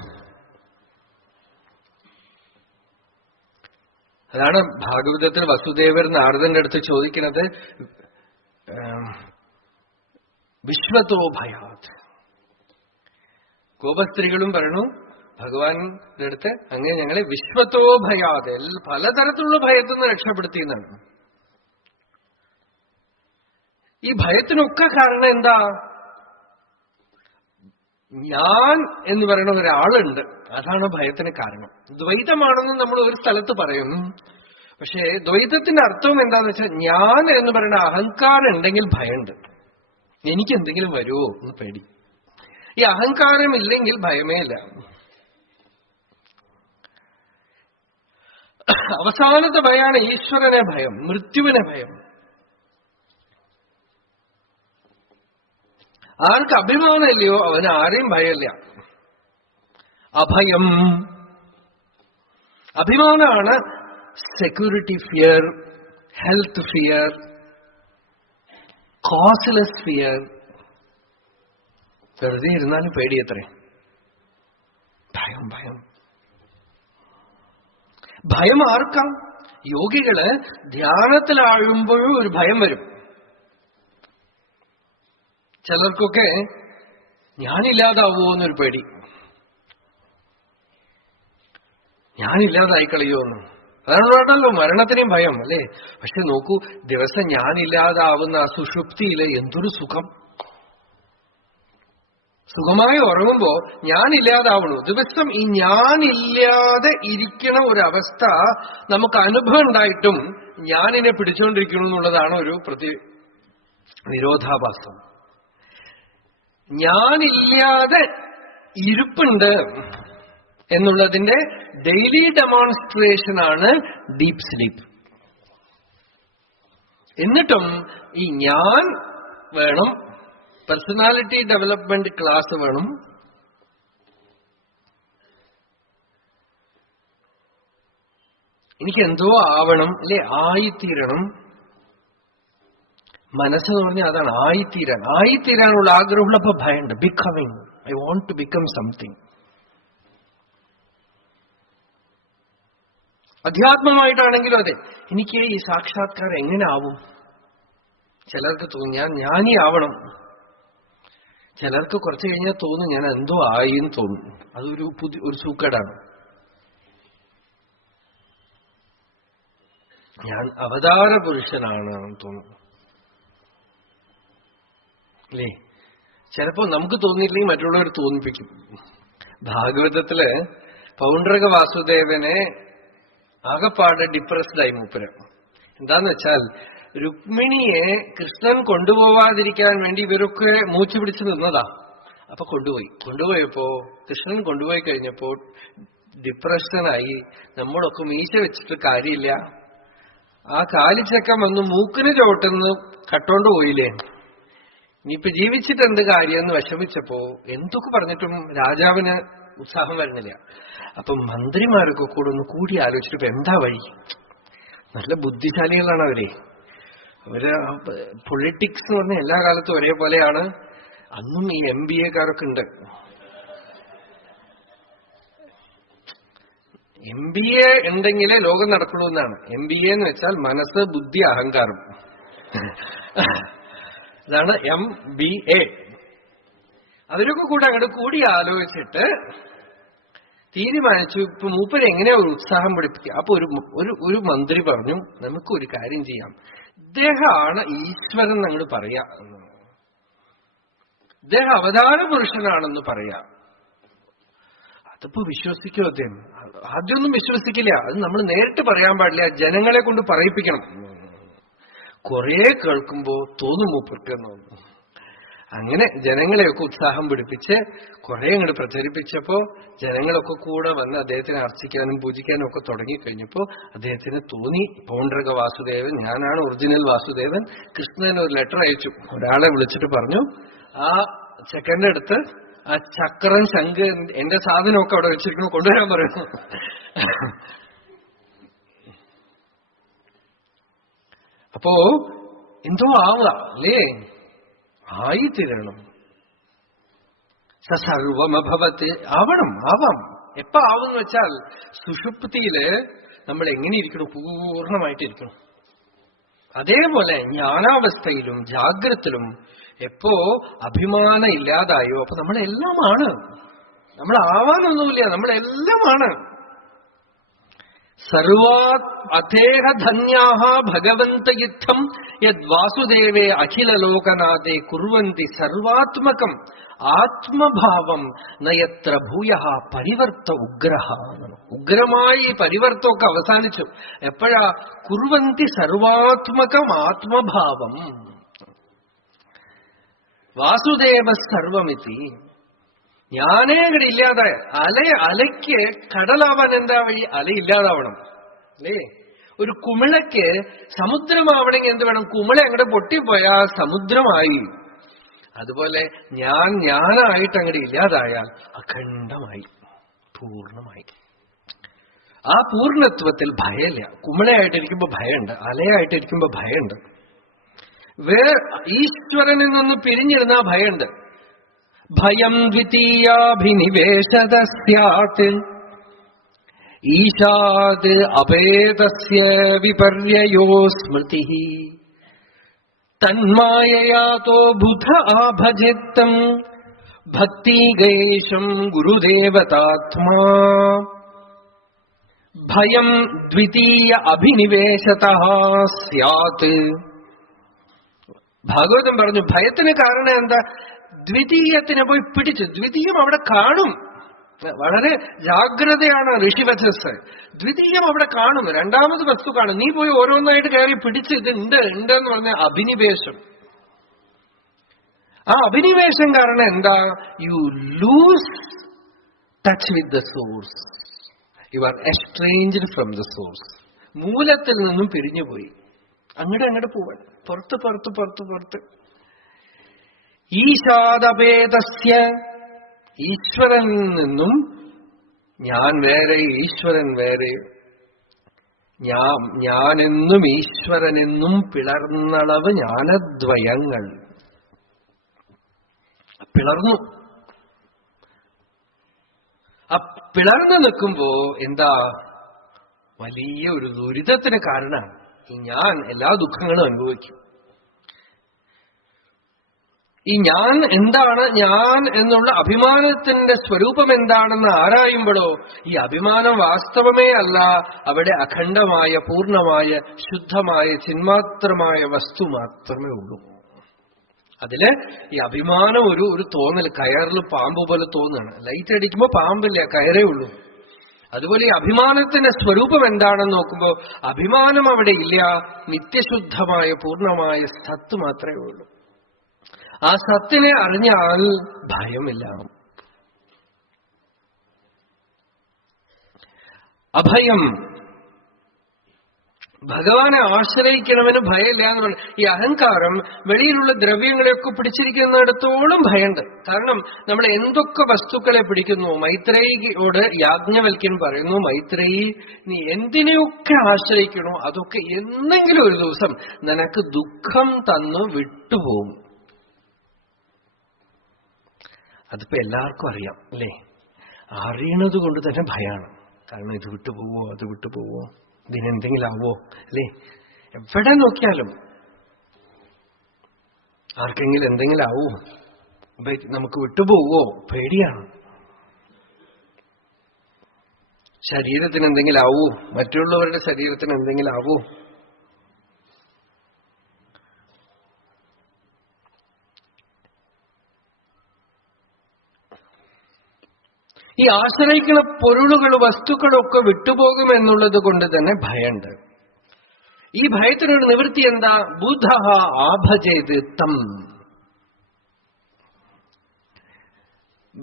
അതാണ് ഭാഗവതത്തിൽ വസുദേവർ നാരദന്റെ അടുത്ത് ചോദിക്കുന്നത്, വിശ്വത്തോ ഭയാത്. ഗോപസ്ത്രീകളും പറഞ്ഞു ഭഗവാന്റെ അടുത്ത്, അങ്ങനെ ഞങ്ങളെ വിശ്വത്തോ ഭയാത്, പലതരത്തിലുള്ള ഭയത്തിൽ നിന്ന് രക്ഷപ്പെടുത്തിയെന്നാണ്. ഈ ഭയത്തിനൊക്കെ കാരണം എന്താ? ഞാൻ എന്ന് പറയുന്ന ഒരാളുണ്ട്, അതാണ് ഭയത്തിന് കാരണം. ദ്വൈതമാണെന്ന് നമ്മൾ ഒരു സ്ഥലത്ത് പറയും. പക്ഷേ ദ്വൈതത്തിന്റെ അർത്ഥം എന്താന്ന് വെച്ചാൽ, ഞാൻ എന്ന് പറയുന്ന അഹങ്കാരം ഉണ്ടെങ്കിൽ ഭയമുണ്ട്. എനിക്ക് എന്തെങ്കിലും വരുമോ എന്ന് പേടി. ഈ അഹങ്കാരം ഇല്ലെങ്കിൽ ഭയമേ ഇല്ല. അവസാനത്തെ ഭയമാണ് ഈശ്വരനെ ഭയം, മൃത്യുവിനെ ഭയം. ആർക്ക് അഭിമാനമില്ലയോ അവന് ആരെയും ഭയമില്ല. അഭയം, അഭിമാനമാണ് security fear, health fear, causeless fear. വെറുതെ ഇരുന്നാലും പേടിയത്രേ. ഭയം ഭയം ഭയം ആർക്കാം? യോഗികള് ധ്യാനത്തിലാഴുമ്പോഴും ഒരു ഭയം വരും. ചിലർക്കൊക്കെ ഞാനില്ലാതാവുമോ എന്നൊരു പേടി, ഞാനില്ലാതായി കളയുമോന്ന്. അതാണല്ലോ മരണത്തിനെയും ഭയം, അല്ലേ? പക്ഷെ നോക്കൂ, ദിവസം ഞാനില്ലാതാവുന്ന ആ സുഷുപ്തിയില് എന്തൊരു സുഖം. സുഖമായി ഉറങ്ങുമ്പോ ഞാനില്ലാതാവണു. ദിവസം ഈ ഞാനില്ലാതെ ഇരിക്കണ ഒരവസ്ഥ നമുക്ക് അനുഭവം ഉണ്ടായിട്ടും ഞാനിനെ പിടിച്ചുകൊണ്ടിരിക്കണം എന്നുള്ളതാണ് ഒരു വിരോധാഭാസം. ഞാനില്ലാതെ ഇരിപ്പുണ്ട് എന്നുള്ളതിന്റെ ഡെയിലി ഡെമോൺസ്ട്രേഷനാണ് ഡീപ് സ്ലീപ്പ്. എന്നിട്ടും ഈ ഞാൻ വേണം, പേഴ്സണാലിറ്റി ഡെവലപ്മെന്റ് ക്ലാസ് വേണം, എനിക്ക് എന്തോ ആവണം, അല്ലെ? ആയിത്തീരണം. മനസ്സെന്ന് പറഞ്ഞാൽ അതാണ്, ആയിത്തീരാൻ. ആയിത്തീരാനുള്ള ആഗ്രഹമുള്ളപ്പോ ഭയമുണ്ട്. Becoming, I want to become something. അധ്യാത്മമായിട്ടാണെങ്കിലും അതെ, എനിക്ക് ഈ സാക്ഷാത്കാരം എങ്ങനെ ആവും? ചിലർക്ക് തോന്നും ഞാൻ ജ്ഞാനി ആവണം, ചിലർക്ക് കുറച്ച് കഴിഞ്ഞാൽ തോന്നും ഞാൻ എന്തോ ആയിന്ന് തോന്നും. അതൊരു ഒരു സൂക്കേടാണ്. ഞാൻ അവതാര പുരുഷനാണ് തോന്നും, അല്ലേ? ചിലപ്പോ നമുക്ക് തോന്നിയില്ലെങ്കിൽ മറ്റുള്ളവർ തോന്നിപ്പിക്കും. ഭാഗവതത്തില് പൗണ്ഡ്രക വാസുദേവനെ ആകപ്പാട് ഡിപ്രസ്ഡായി മൂപ്പര്. എന്താന്ന് വെച്ചാൽ രുക്മിണിയെ കൃഷ്ണൻ കൊണ്ടുപോവാതിരിക്കാൻ വേണ്ടി ഇവരൊക്കെ മൂച്ചു പിടിച്ചു നിന്നതാ. അപ്പൊ കൊണ്ടുപോയപ്പോ കൃഷ്ണൻ കൊണ്ടുപോയി കഴിഞ്ഞപ്പോ ഡിപ്രഷനായി. നമ്മളൊക്കെ മീശ വെച്ചിട്ട് കാര്യമില്ല, ആ കാലിച്ചക്കം വന്ന് മൂക്കിന് ചോട്ടെന്ന് കട്ടോണ്ട് പോയില്ലേ, ഇനിയിപ്പൊ ജീവിച്ചിട്ട് എന്ത് കാര്യമെന്ന് വിഷമിച്ചപ്പോ എന്തൊക്കെ പറഞ്ഞിട്ടും രാജാവിന് ഉത്സാഹം വരുന്നില്ല. അപ്പൊ മന്ത്രിമാരൊക്കെ കൂടെ ഒന്ന് കൂടി ആലോചിച്ചിട്ട് എന്താ വഴി? നല്ല ബുദ്ധിശാലികളാണ് അവര്. പൊളിറ്റിക്സ് എന്ന് പറഞ്ഞാൽ എല്ലാ കാലത്തും ഒരേപോലെയാണ്. അന്നും ഈ MBA-കാരൊക്കെ ഉണ്ട്. MBA ഉണ്ടെങ്കിലേ ലോകം നടക്കുള്ളൂ എന്നാണ്. MBA എന്ന് വെച്ചാൽ മനസ്സ്, ബുദ്ധി, അഹങ്കാരം. ഇതാണ് MBA. അവരൊക്കെ കൂടെ അങ്ങോട്ട് കൂടി ആലോചിച്ചിട്ട് തീരുമാനിച്ചു ഇപ്പൊ മൂപ്പര് എങ്ങനെയാ ഒരു ഉത്സാഹം പഠിപ്പിക്കുക. അപ്പൊ ഒരു മന്ത്രി പറഞ്ഞു, നമുക്കൊരു കാര്യം ചെയ്യാം, ഇദ്ദേഹമാണ് ഈശ്വരൻ അങ്ങോട്ട് പറയാ, ഇദ്ദേഹം അവതാര പുരുഷനാണെന്ന് പറയാം. അതിപ്പോ വിശ്വസിക്കോ അദ്ദേഹം? ആദ്യമൊന്നും വിശ്വസിക്കില്ല. അത് നമ്മൾ നേരിട്ട് പറയാൻ പാടില്ല, ജനങ്ങളെ കൊണ്ട് പറയിപ്പിക്കണം. കുറെ കേൾക്കുമ്പോ തോന്നും മൂപ്പർക്ക്. അങ്ങനെ ജനങ്ങളെയൊക്കെ ഉത്സാഹം പിടിപ്പിച്ച് കുറെ അങ്ങോട്ട് പ്രചരിപ്പിച്ചപ്പോ ജനങ്ങളൊക്കെ കൂടെ വന്ന് അദ്ദേഹത്തിനെ അർച്ചിക്കാനും പൂജിക്കാനും ഒക്കെ തുടങ്ങിക്കഴിഞ്ഞപ്പോ അദ്ദേഹത്തിന് തോന്നി, പൗണ്ഡ്രക വാസുദേവൻ, ഞാനാണ് ഒറിജിനൽ വാസുദേവൻ. കൃഷ്ണന് ഒരു ലെറ്റർ അയച്ചു. ഒരാളെ വിളിച്ചിട്ട് പറഞ്ഞു, ആ ചെക്കന്റെ അടുത്ത് ആ ചക്രം, ശംഖ്, എന്റെ സാധനമൊക്കെ അവിടെ വെച്ചിരിക്കുന്നു, കൊണ്ടുവരാൻ പറയുന്നു. അപ്പോ എന്തോ ആവുക അല്ലേ, ആയിത്തീരണം. സർവമഭവത്ത് ആവാം. എപ്പ ആവുമെന്ന് വെച്ചാൽ സുഷുപ്തിയില് നമ്മൾ എങ്ങനെ ഇരിക്കണം, പൂർണ്ണമായിട്ടിരിക്കണം. അതേപോലെ ജ്ഞാനാവസ്ഥയിലും ജാഗ്രത്തിലും എപ്പോ അഭിമാനം ഇല്ലാതായോ അപ്പൊ നമ്മളെല്ലാമാണ്. നമ്മൾ ആവാനൊന്നുമില്ല, നമ്മളെല്ലാമാണ്. സർവാത് അഥേഹ ധന്യാഹ ഭഗവന്ത യുദ്ധം യദ് വാസുദേവേ അഖില ലോകനാഥേ കുർവന്തി സർവാത്മകം ആത്മഭാവം നയത്ര ഭൂയ പരിവർത്ത ഉഗ്രഹ. ഉഗ്രമായി പരിവർത്തമൊക്കെ അവസാനിച്ചു. എപ്പോഴാ? കുർവന്തി സർവാത്മകം ആത്മഭാവം. വാസുദേവ സർവമിതി. ഞാനേ ഇവിടെ ഇല്ലാതായ അലയ്ക്ക് കടലാവാൻ എന്താ വഴി? അലയില്ലാതാവണം അല്ലേ? ഒരു കുമിളയ്ക്ക് സമുദ്രമാവണമെങ്കിൽ എന്ത് വേണം? കുമിള അങ്ങോട്ട് പൊട്ടിപ്പോയാ സമുദ്രമായി. അതുപോലെ ഞാനായിട്ട് അങ്ങോട്ട് ഇല്ലാതായാൽ അഖണ്ഡമായി, പൂർണ്ണമായി. ആ പൂർണ്ണത്വത്തിൽ ഭയമില്ല. കുമിളയായിട്ടിരിക്കുമ്പോ ഭയമുണ്ട്, അലയായിട്ടിരിക്കുമ്പോ ഭയമുണ്ട്. ഈശ്വരനിൽ നിന്ന് പിരിഞ്ഞിരുന്ന ഭയമുണ്ട്. ഭയം ദ്വിതീയാഭിനിവേശത സ്യാത് ഈശാത് അഭേദസ്യ വിപര്യയോ സ്മൃതി തന്മായയാതോ ബുധ ആഭജത്തം ഭക്തിഗേശം ഗുരുദേവതാത്മാ. ഭയം ദ്വിതീയ അഭിനിവേശത സ്യാത്. ഭാഗവതം പറഞ്ഞു ഭയത്തിന് കാരണം എന്താ? ദ്വിതീയത്തിനെ പോയി പിടിച്ചു. ദ്വിതീയം അവിടെ കാണും. വളരെ ജാഗ്രതയാണ് ഋഷിവചസ്. ദ്വിതീയം അവിടെ കാണും, രണ്ടാമത് വസ്തു കാണും. നീ പോയി ഓരോന്നായിട്ട് കയറി പിടിച്ച് ഇത് ഉണ്ടെന്ന് പറഞ്ഞ അഭിനിവേശം. ആ അഭിനിവേശം കാരണം എന്താ? You lose touch with the source. You are estranged from the source. മൂലത്തിൽ നിന്നും പിരിഞ്ഞുപോയി. അങ്ങോട്ട് പോവാൻ, പുറത്ത്. ഈശാദഭേദസ്യ. ഈശ്വരനിൽ നിന്നും ഞാൻ വേറെ, ഈശ്വരൻ വേറെ. ഞാനെന്നും ഈശ്വരനെന്നും പിളർന്നളവ് ജ്ഞാനദ്വയങ്ങൾ. പിളർന്നു. ആ പിളർന്നു നിൽക്കുമ്പോ എന്താ? വലിയ ഒരു ദുരിതത്തിന് കാരണമാണ്. ഈ ഞാൻ എല്ലാ ദുഃഖങ്ങളും അനുഭവിക്കും. ഈ ഞാൻ എന്താണ്, ഞാൻ എന്നുള്ള അഭിമാനത്തിന്റെ സ്വരൂപം എന്താണെന്ന് ആരായുമ്പോഴോ ഈ അഭിമാനം വാസ്തവമേ അല്ല, അവിടെ അഖണ്ഡമായ, പൂർണ്ണമായ, ശുദ്ധമായ, ചിന്മാത്രമായ വസ്തു മാത്രമേ ഉള്ളൂ. അതില് ഈ അഭിമാനം ഒരു തോന്നൽ, കയറിൽ പാമ്പ് പോലെ തോന്നുകയാണ്. ലൈറ്റ് അടിക്കുമ്പോ പാമ്പില്ല, കയറേ ഉള്ളൂ. അതുപോലെ ഈ അഭിമാനത്തിന്റെ സ്വരൂപം എന്താണെന്ന് നോക്കുമ്പോ അഭിമാനം അവിടെ ഇല്ല, നിത്യശുദ്ധമായ പൂർണ്ണമായ സത്ത് മാത്രമേ ഉള്ളൂ. ആ സത്തിനെ അറിഞ്ഞാൽ ഭയമില്ല. അഭയം. ഭഗവാനെ ആശ്രയിക്കണമെന്ന് ഭയമില്ല എന്ന് പറഞ്ഞു. ഈ അഹങ്കാരം വെളിയിലുള്ള ദ്രവ്യങ്ങളെയൊക്കെ പിടിച്ചിരിക്കുന്നിടത്തോളം ഭയമുണ്ട്. കാരണം നമ്മൾ എന്തൊക്കെ വസ്തുക്കളെ പിടിക്കുന്നു. മൈത്രേയിയോട് യാജ്ഞവൽക്യൻ പറയുന്നു, മൈത്രേയി നീ എന്തിനെയൊക്കെ ആശ്രയിക്കണോ അതൊക്കെ എന്നെങ്കിലും ഒരു ദിവസം നിനക്ക് ദുഃഖം തന്നു വിട്ടുപോകും. അതിപ്പോ എല്ലാവർക്കും അറിയാം അല്ലേ? അറിയണത് കൊണ്ട് തന്നെ ഭയമാണ്. കാരണം ഇത് വിട്ടുപോവോ, അത് വിട്ടുപോവോ, ഇതിനെന്തെങ്കിലും ആവോ അല്ലേ? എവിടെ നോക്കിയാലും ആർക്കെങ്കിലും എന്തെങ്കിലും ആവോ, നമുക്ക് വിട്ടുപോവോ പേടിയാണ്. ശരീരത്തിന് എന്തെങ്കിലും ആവോ, മറ്റുള്ളവരുടെ ശരീരത്തിന് എന്തെങ്കിലും ആവോ. ഈ ആശ്രയിക്കുന്ന പൊരുളുകൾ, വസ്തുക്കളൊക്കെ വിട്ടുപോകുമെന്നുള്ളത് കൊണ്ട് തന്നെ ഭയമുണ്ട്. ഈ ഭയത്തിനൊരു നിവൃത്തി എന്താ? ബുധ ആഭജേത് തം.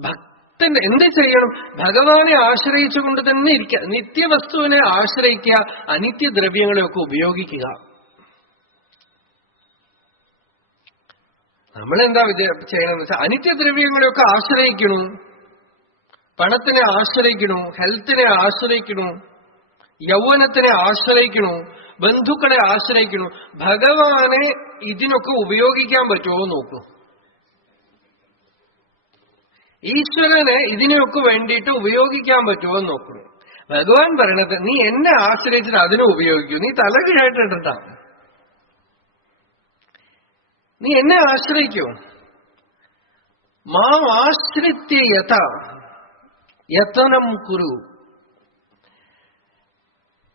ഭക്തന്റെ എന്ത് ചെയ്യണം? ഭഗവാനെ ആശ്രയിച്ചുകൊണ്ട് തന്നെ ഇരിക്കുക. നിത്യവസ്തുവിനെ ആശ്രയിക്കുക, അനിത്യദ്രവ്യങ്ങളെയൊക്കെ ഉപയോഗിക്കുക. നമ്മളെന്താ ചെയ്യണമെന്ന് വെച്ചാൽ അനിത്യദ്രവ്യങ്ങളെയൊക്കെ ആശ്രയിക്കണു. പണത്തിനെ ആശ്രയിക്കണു, ഹെൽത്തിനെ ആശ്രയിക്കണു, യൗവനത്തിനെ ആശ്രയിക്കണു, ബന്ധുക്കളെ ആശ്രയിക്കണു. ഭഗവാനെ ഇതിനൊക്കെ ഉപയോഗിക്കാൻ പറ്റുമോ നോക്കൂ. ഈശ്വരനെ ഇതിനൊക്കെ വേണ്ടിയിട്ട് ഉപയോഗിക്കാൻ പറ്റുമോ നോക്കൂ. ഭഗവാൻ പറയണത് നീ എന്നെ ആശ്രയിച്ചിട്ട് അതിനെ ഉപയോഗിക്കൂ. നീ തലകീഴായിട്ടിട്ടാ, നീ എന്നെ ആശ്രയിക്കൂ. മാം ആശ്രിത്യ യതനം കുരു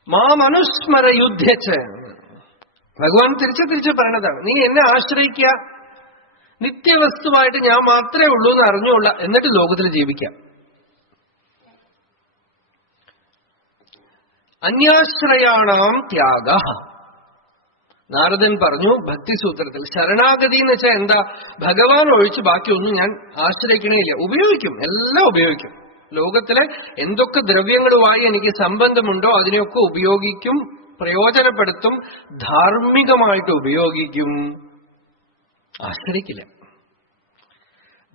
മാം അനുസ്മര യുദ്ധച്ച്. ഭഗവാൻ തിരിച്ച് പറയണതാണ്, നീ എന്നെ ആശ്രയിക്കുക, നിത്യവസ്തുവായിട്ട് ഞാൻ മാത്രമേ ഉള്ളൂ എന്ന് അറിഞ്ഞുകൊള്ള, എന്നിട്ട് ലോകത്തിൽ ജീവിക്കാം. അന്യാശ്രയാണാം ത്യാഗ. നാരദൻ പറഞ്ഞു ഭക്തിസൂത്രത്തിൽ, ശരണാഗതി എന്ന് വെച്ചാൽ എന്താ? ഭഗവാൻ ഒഴിച്ച് ബാക്കിയൊന്നും ഞാൻ ആശ്രയിക്കണേയില്ല. ഉപയോഗിക്കും, എല്ലാം ഉപയോഗിക്കും. ലോകത്തിലെ എന്തൊക്കെ ദ്രവ്യങ്ങളുമായി എനിക്ക് സംബന്ധമുണ്ടോ അതിനെയൊക്കെ ഉപയോഗിക്കും, പ്രയോജനപ്പെടുത്തും, ധാർമ്മികമായിട്ട് ഉപയോഗിക്കും. ആശ്രയിക്കില്ല.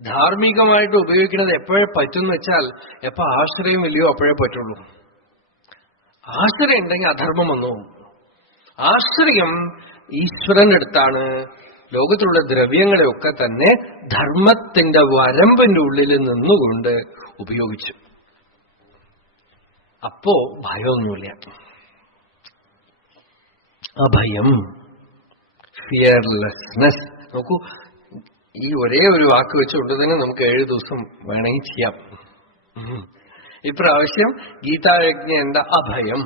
ധാർമ്മികമായിട്ട് ഉപയോഗിക്കുന്നത് എപ്പോഴേ പറ്റുമെന്ന് വെച്ചാൽ, എപ്പോ ആശ്രയം ഇല്ലയോ അപ്പോഴേ പറ്റുള്ളൂ. ആശ്രയം ഉണ്ടെങ്കിൽ അധർമ്മം വന്നു. ആശ്രയം ഈശ്വരന്റെ അടുത്താണ്. ലോകത്തിലുള്ള ദ്രവ്യങ്ങളെയൊക്കെ തന്നെ ധർമ്മത്തിന്റെ വരമ്പിന്റെ ഉള്ളിൽ നിന്നുകൊണ്ട് ഉപയോഗിച്ചു. അപ്പോ ഭയമൊന്നുമില്ല. അഭയം, ഫിയർലെസ്നെസ്. നോക്കൂ, ഈ ഒരേ ഒരു വാക്ക് വെച്ചുകൊണ്ട് തന്നെ നമുക്ക് 7 ദിവസം വേണമെങ്കിൽ ചെയ്യാം. ഇപ്രാവശ്യം ഗീതായജ്ഞ എന്താ? അഭയം.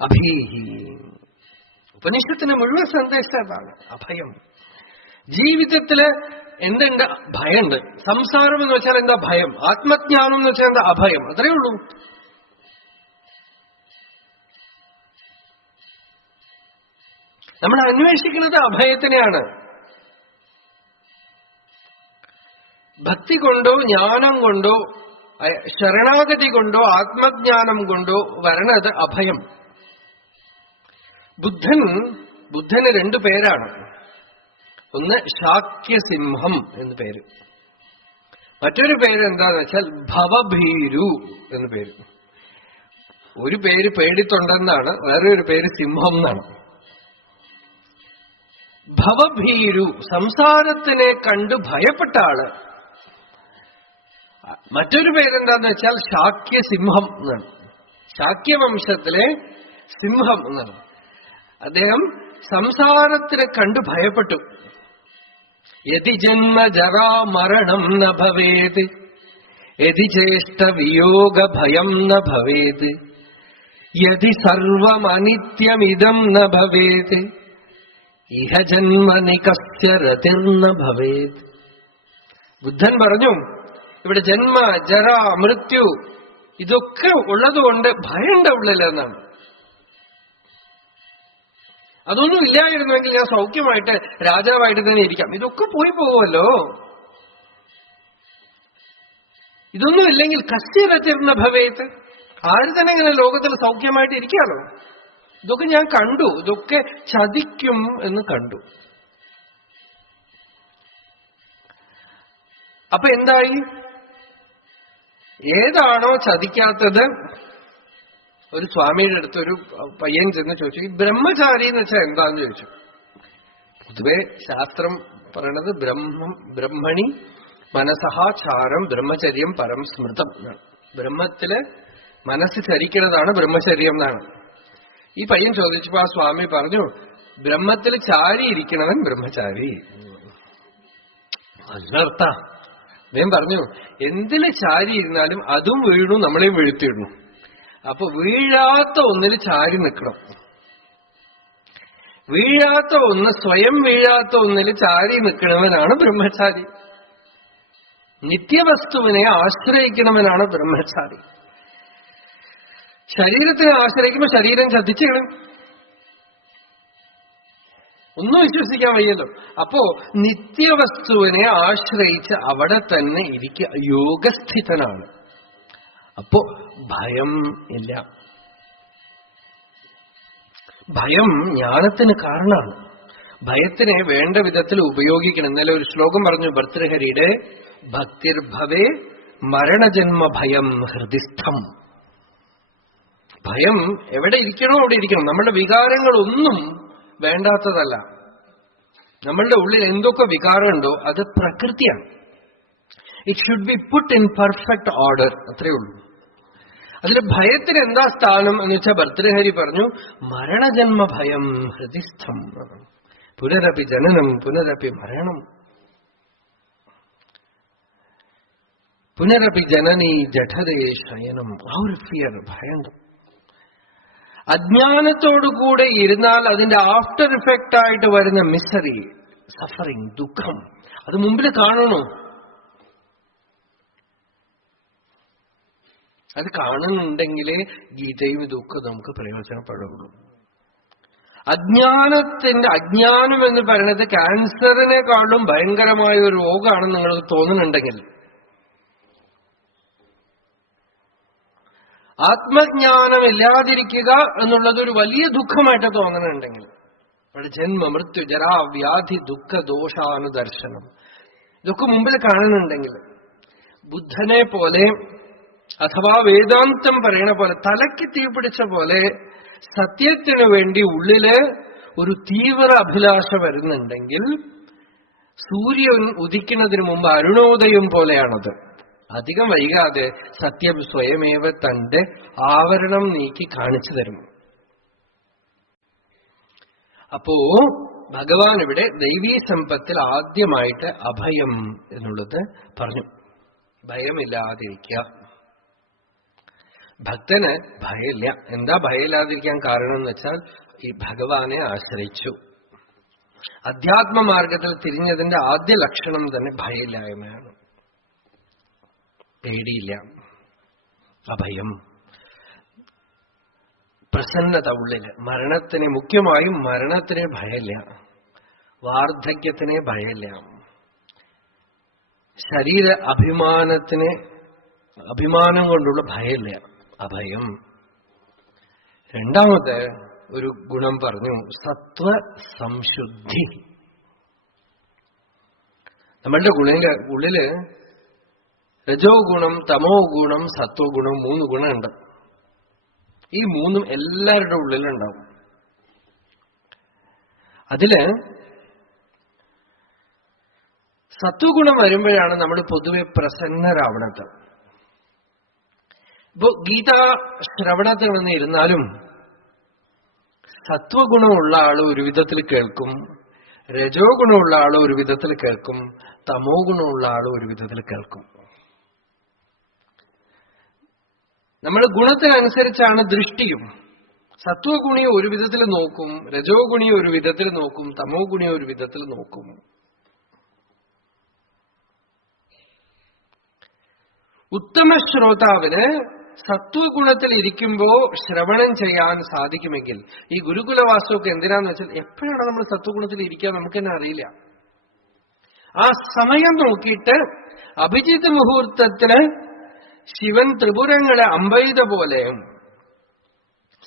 അഭീഹി. ഉപനിഷത്തിന് മുഴുവൻ സന്ദേശം അതാണ്, അഭയം. ജീവിതത്തില് എന്തുണ്ട്? ഭയമുണ്ട്. സംസാരം എന്ന് വെച്ചാൽ എന്താ? ഭയം. ആത്മജ്ഞാനം എന്ന് വെച്ചാൽ എന്താ? അഭയം. അത്രയേ ഉള്ളൂ. നമ്മൾ അന്വേഷിക്കുന്നത് അഭയത്തിനെയാണ്. ഭക്തി കൊണ്ടോ ജ്ഞാനം കൊണ്ടോ ശരണാഗതി കൊണ്ടോ ആത്മജ്ഞാനം കൊണ്ടോ വരണത് അഭയം. ബുദ്ധന് 2 പേരാണ്. ഒന്ന് ശാക്യസിംഹം എന്ന് പേര്, മറ്റൊരു പേര് എന്താന്ന് വെച്ചാൽ ഭവഭീരു എന്ന് പേര്. ഒരു പേര് പേടിത്തൊണ്ടെന്നാണ്, വേറൊരു പേര് സിംഹം എന്നാണ്. ഭവഭീരു, സംസാരത്തിനെ കണ്ട് ഭയപ്പെട്ട ആള്. മറ്റൊരു പേരെന്താന്ന് വെച്ചാൽ ശാക്യസിംഹം എന്നാണ്. ശാക്യവംശത്തിലെ സിംഹം എന്നാണ്. അദ്ദേഹം സംസാരത്തിനെ കണ്ട് ഭയപ്പെട്ടു. യതി ജന്മ ജരാ മരണം ന ഭവേത്, യതി ചേഷ്ട വിയോഗ ഭയം ന ഭവേത്, യതി സർവമനിത്യമിദം ന ഭവേത്, ഇഹ ജന്മനി കസ്യ രതിർന ഭവേത്. ബുദ്ധൻ പറഞ്ഞു, ഇവിടെ ജന്മ ജര മൃത്യു ഇതൊക്കെ ഉള്ളതുകൊണ്ട് ഭയണ്ട ഉള്ളിലെന്നാണ്. അതൊന്നും ഇല്ലായിരുന്നുവെങ്കിൽ ഞാൻ സൗഖ്യമായിട്ട് രാജാവായിട്ട് തന്നെ ഇരിക്കാം. ഇതൊക്കെ പോയി പോകുമല്ലോ. ഇതൊന്നും ഇല്ലെങ്കിൽ കസ്യ രതിർന ഭവേത്, ആര് തന്നെ ഇങ്ങനെ ലോകത്തിൽ സൗഖ്യമായിട്ട് ഇരിക്കാമല്ലോ. ഇതൊക്കെ ഞാൻ കണ്ടു, ഇതൊക്കെ ചതിക്കും എന്ന് കണ്ടു. അപ്പൊ എന്തായി? ഏതാണോ ചതിക്കാത്തത്? ഒരു സ്വാമിയുടെ അടുത്ത് ഒരു പയ്യൻ ചെന്ന് ചോദിച്ചു, ഈ ബ്രഹ്മചാരി എന്ന് വെച്ചാൽ എന്താന്ന് ചോദിച്ചു. പൊതുവെ ശാസ്ത്രം പറയണത് ബ്രഹ്മണി മനസഹാചാരം ബ്രഹ്മചര്യം പരം സ്മൃതം എന്നാണ്. ബ്രഹ്മത്തില് മനസ്സ് ചരിക്കുന്നതാണ് ബ്രഹ്മചര്യം എന്നാണ്. ഈ പയ്യൻ ചോദിച്ചപ്പോ ആ സ്വാമി പറഞ്ഞു, ബ്രഹ്മത്തിൽ ചാരിയിരിക്കണവൻ ബ്രഹ്മചാരി. നല്ലർത്ഥ. അദ്ദേഹം പറഞ്ഞു, എന്തില് ചാരിയിരുന്നാലും അതും വീണു, നമ്മളെയും വീഴ്ത്തിയിടുന്നു. അപ്പൊ വീഴാത്ത ഒന്നിൽ ചാരി നിൽക്കണം. വീഴാത്ത ഒന്ന്, സ്വയം വീഴാത്ത ഒന്നിൽ ചാരി നിൽക്കണവനാണ് ബ്രഹ്മചാരി. നിത്യവസ്തുവിനെ ആശ്രയിക്കണവനാണ് ബ്രഹ്മചാരി. ശരീരത്തിനെ ആശ്രയിക്കുമ്പോൾ ശരീരം ചതിച്ചിടും. ഒന്നും വിശ്വസിക്കാൻ വയ്യല്ലോ. അപ്പോ നിത്യവസ്തുവിനെ ആശ്രയിച്ച് അവിടെ തന്നെ ഇരിക്കുക, യോഗസ്ഥിതനാണ്. അപ്പോ ഭയം ഇല്ല. ഭയം ജ്ഞാനത്തിന് കാരണമാണ്. ഭയത്തിനെ വേണ്ട വിധത്തിൽ ഉപയോഗിക്കണം. ഇന്നലെ ഒരു ശ്ലോകം പറഞ്ഞു ഭർതൃഹരിയുടെ, ഭക്തിർഭവേ മരണജന്മ ഭയം ഹൃദിസ്ഥം. ഭയം എവിടെ ഇരിക്കണോ അവിടെ ഇരിക്കണം. നമ്മളുടെ വികാരങ്ങളൊന്നും വേണ്ടാത്തതല്ല. നമ്മളുടെ ഉള്ളിൽ എന്തൊക്കെ വികാരമുണ്ടോ അത് പ്രകൃതിയാണ്. It should be put in perfect order, അത്രയേ ഉള്ളൂ. അതിൽ ഭയത്തിന് എന്താ സ്ഥാനം എന്ന് വെച്ചാൽ ഭർതൃഹരി പറഞ്ഞു, മരണജന്മ ഭയം ഹൃദിസ്ഥം. പുനരപി ജനനം പുനരപി മരണം, പുനരപി ജനനി ജഠരേ ശയനം. ആ ഒരു ഫിയർ, ഭയം. അജ്ഞാനത്തോടുകൂടെ ഇരുന്നാൽ അതിന്റെ ആഫ്റ്റർ ഇഫക്റ്റ് ആയിട്ട് വരുന്ന മിസറി, സഫറിങ്, ദുഃഖം, അത് മുമ്പിൽ കാണണോ? അത് കാണുന്നുണ്ടെങ്കിലേ ഗീതയും ഇതൊക്കെ നമുക്ക് പ്രയോജനപ്പെടുള്ളൂ. അജ്ഞാനം എന്ന് പറയുന്നത് ക്യാൻസറിനെക്കാളും ഭയങ്കരമായ ഒരു രോഗമാണെന്ന് നിങ്ങൾക്ക് തോന്നുന്നുണ്ടെങ്കിൽ, ആത്മജ്ഞാനമില്ലാതിരിക്കുക എന്നുള്ളത് ഒരു വലിയ ദുഃഖമായിട്ട് തോന്നുന്നുണ്ടെങ്കിൽ, അവിടെ ജന്മ മൃത്യു ജരാ വ്യാധി ദുഃഖ ദോഷാനുദർശനം ഇതൊക്കെ മുമ്പിൽ കാണുന്നുണ്ടെങ്കിൽ, ബുദ്ധനെ പോലെ അഥവാ വേദാന്തം പറയണ പോലെ തലയ്ക്ക് തീ പിടിച്ച പോലെ സത്യത്തിനു വേണ്ടി ഉള്ളില് ഒരു തീവ്ര അഭിലാഷ വരുന്നുണ്ടെങ്കിൽ, സൂര്യൻ ഉദിക്കുന്നതിന് മുമ്പ് അരുണോദയം പോലെയാണത്. അധികം വൈകാതെ സത്യം സ്വയമേവ തന്റെ ആവരണം നീക്കി കാണിച്ചു തരും. അപ്പോ ഭഗവാൻ ഇവിടെ ദൈവീ സമ്പത്തിൽ ആദ്യമായിട്ട് അഭയം എന്നുള്ളത് പറഞ്ഞു. ഭയമില്ലാതിരിക്കുക. ഭക്തന് ഭയമില്ല. എന്താ ഭയമില്ലാതിരിക്കാൻ കാരണം എന്ന് വെച്ചാൽ ഈ ഭഗവാനെ ആശ്രയിച്ചു. അധ്യാത്മമാർഗത്തിൽ തിരിഞ്ഞതിന്റെ ആദ്യ ലക്ഷണം തന്നെ ഭയമില്ലായ്മയാണ്. പേടിയില്ല, അഭയം, പ്രസന്നത ഉള്ളില്. മരണത്തിന്, മുഖ്യമായും മരണത്തിന് ഭയമില്ല, വാർദ്ധക്യത്തിന് ഭയമില്ല, ശരീര അഭിമാനം കൊണ്ടുള്ള ഭയമില്ല, അഭയം. രണ്ടാമത് ഒരു ഗുണം പറഞ്ഞു, സത്വ സംശുദ്ധി. നമ്മളുടെ ഉള്ളില് രജോ ഗുണം, തമോ ഗുണം, സത്വ ഗുണം, 3 ഗുണമുണ്ട്. ഈ 3ഉം എല്ലാവരുടെ ഉള്ളിലുണ്ടാവും. അതില് സത്വഗുണം വരുമ്പോഴാണ് നമ്മൾ പൊതുവെ പ്രസന്നരാവണത്. ഇപ്പോ ഗീതാ ശ്രവണത്തിൽ വന്നിരുന്നാലും സത്വഗുണമുള്ള ആള് ഒരു വിധത്തിൽ കേൾക്കും, രജോ ഗുണമുള്ള ആള് ഒരു വിധത്തിൽ കേൾക്കും, തമോ ഗുണമുള്ള ആള് ഒരു വിധത്തിൽ കേൾക്കും. നമ്മൾ ഗുണത്തിനനുസരിച്ചാണ് ദൃഷ്ടിയും. സത്വഗുണിയെ ഒരു വിധത്തിൽ നോക്കും, രജോ ഗുണിയെ ഒരു വിധത്തിൽ നോക്കും, തമോ ഗുണിയെ ഒരു വിധത്തിൽ നോക്കും. ഉത്തമ ശ്രോതാവിന് സത്വഗുണത്തിൽ ഇരിക്കുമ്പോ ശ്രവണം ചെയ്യാൻ സാധിക്കുമെങ്കിൽ, ഈ ഗുരുകുലവാസമൊക്കെ എന്തിനാന്ന് വെച്ചാൽ എപ്പോഴാണ് നമ്മൾ സത്വഗുണത്തിൽ ഇരിക്കുക നമുക്ക് തന്നെ അറിയില്ല. ആ സമയം നോക്കിയിട്ട് അഭിജിത്ത് മുഹൂർത്തത്തിന് ശിവൻ ത്രിപുരങ്ങളെ അമ്പെയ്ത പോലെ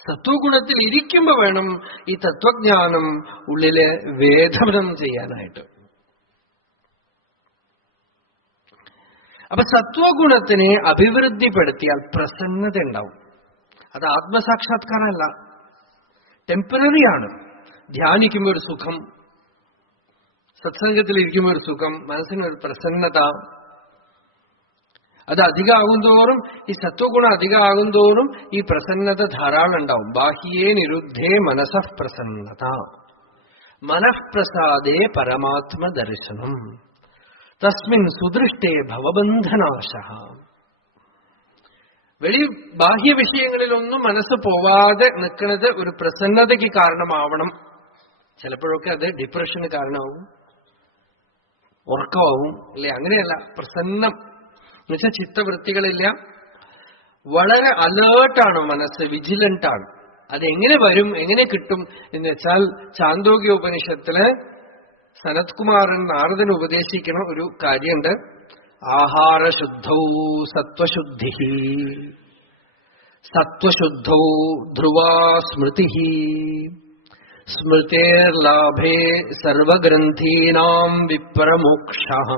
സത്വഗുണത്തിൽ ഇരിക്കുമ്പോ വേണം ഈ തത്വജ്ഞാനം ഉള്ളില് വേദനം ചെയ്യാനായിട്ട്. അപ്പൊ സത്വഗുണത്തിനെ അഭിവൃദ്ധിപ്പെടുത്തിയാൽ പ്രസന്നത ഉണ്ടാവും. അത് ആത്മസാക്ഷാത്കാരമല്ല, ടെമ്പററിയാണ്. ധ്യാനിക്കുമ്പോൾ ഒരു സുഖം, സത്സംഗത്തിലിരിക്കുമ്പോൾ ഒരു സുഖം, മനസ്സിനൊരു പ്രസന്നത. അത് അധികമാകുന്തോറും, ഈ സത്വഗുണം അധികമാകുന്തോറും ഈ പ്രസന്നത ധാരാളം ഉണ്ടാവും. ബാഹ്യേ നിരുദ്ധേ മനഃ പ്രസന്നത, മനഃപ്രസാദേ പരമാത്മദർശനം, തസ്മിൻ സുദൃഷ്ടേ ഭവബന്ധനാശ. ബാഹ്യ വിഷയങ്ങളിലൊന്നും മനസ്സ് പോവാതെ നിൽക്കുന്നത് ഒരു പ്രസന്നതയ്ക്ക് കാരണമാവണം. ചിലപ്പോഴൊക്കെ അത് ഡിപ്രഷന് കാരണമാവും, ഉറക്കമാവും, അല്ലെ? അങ്ങനെയല്ല, പ്രസന്നം എന്നുവെച്ചാൽ ചിത്തവൃത്തികളില്ല, വളരെ അലേർട്ടാണ് മനസ്സ്, വിജിലന്റാണ്. അതെങ്ങനെ വരും, എങ്ങനെ കിട്ടും എന്ന് വെച്ചാൽ ചാന്തോക്യോപനിഷത്തില് സനത്കുമാരൻ നാരദന് ഉപദേശിക്കണ ഒരു കാര്യമുണ്ട്. ആഹാരശുദ്ധൗ സത്വശുദ്ധി, സത്വശുദ്ധൗ ധ്രുവാ സ്മൃതി, സ്മൃതേർലാഭേ സർവഗ്രന്ഥീനാം വിപ്രമോക്ഷഃ.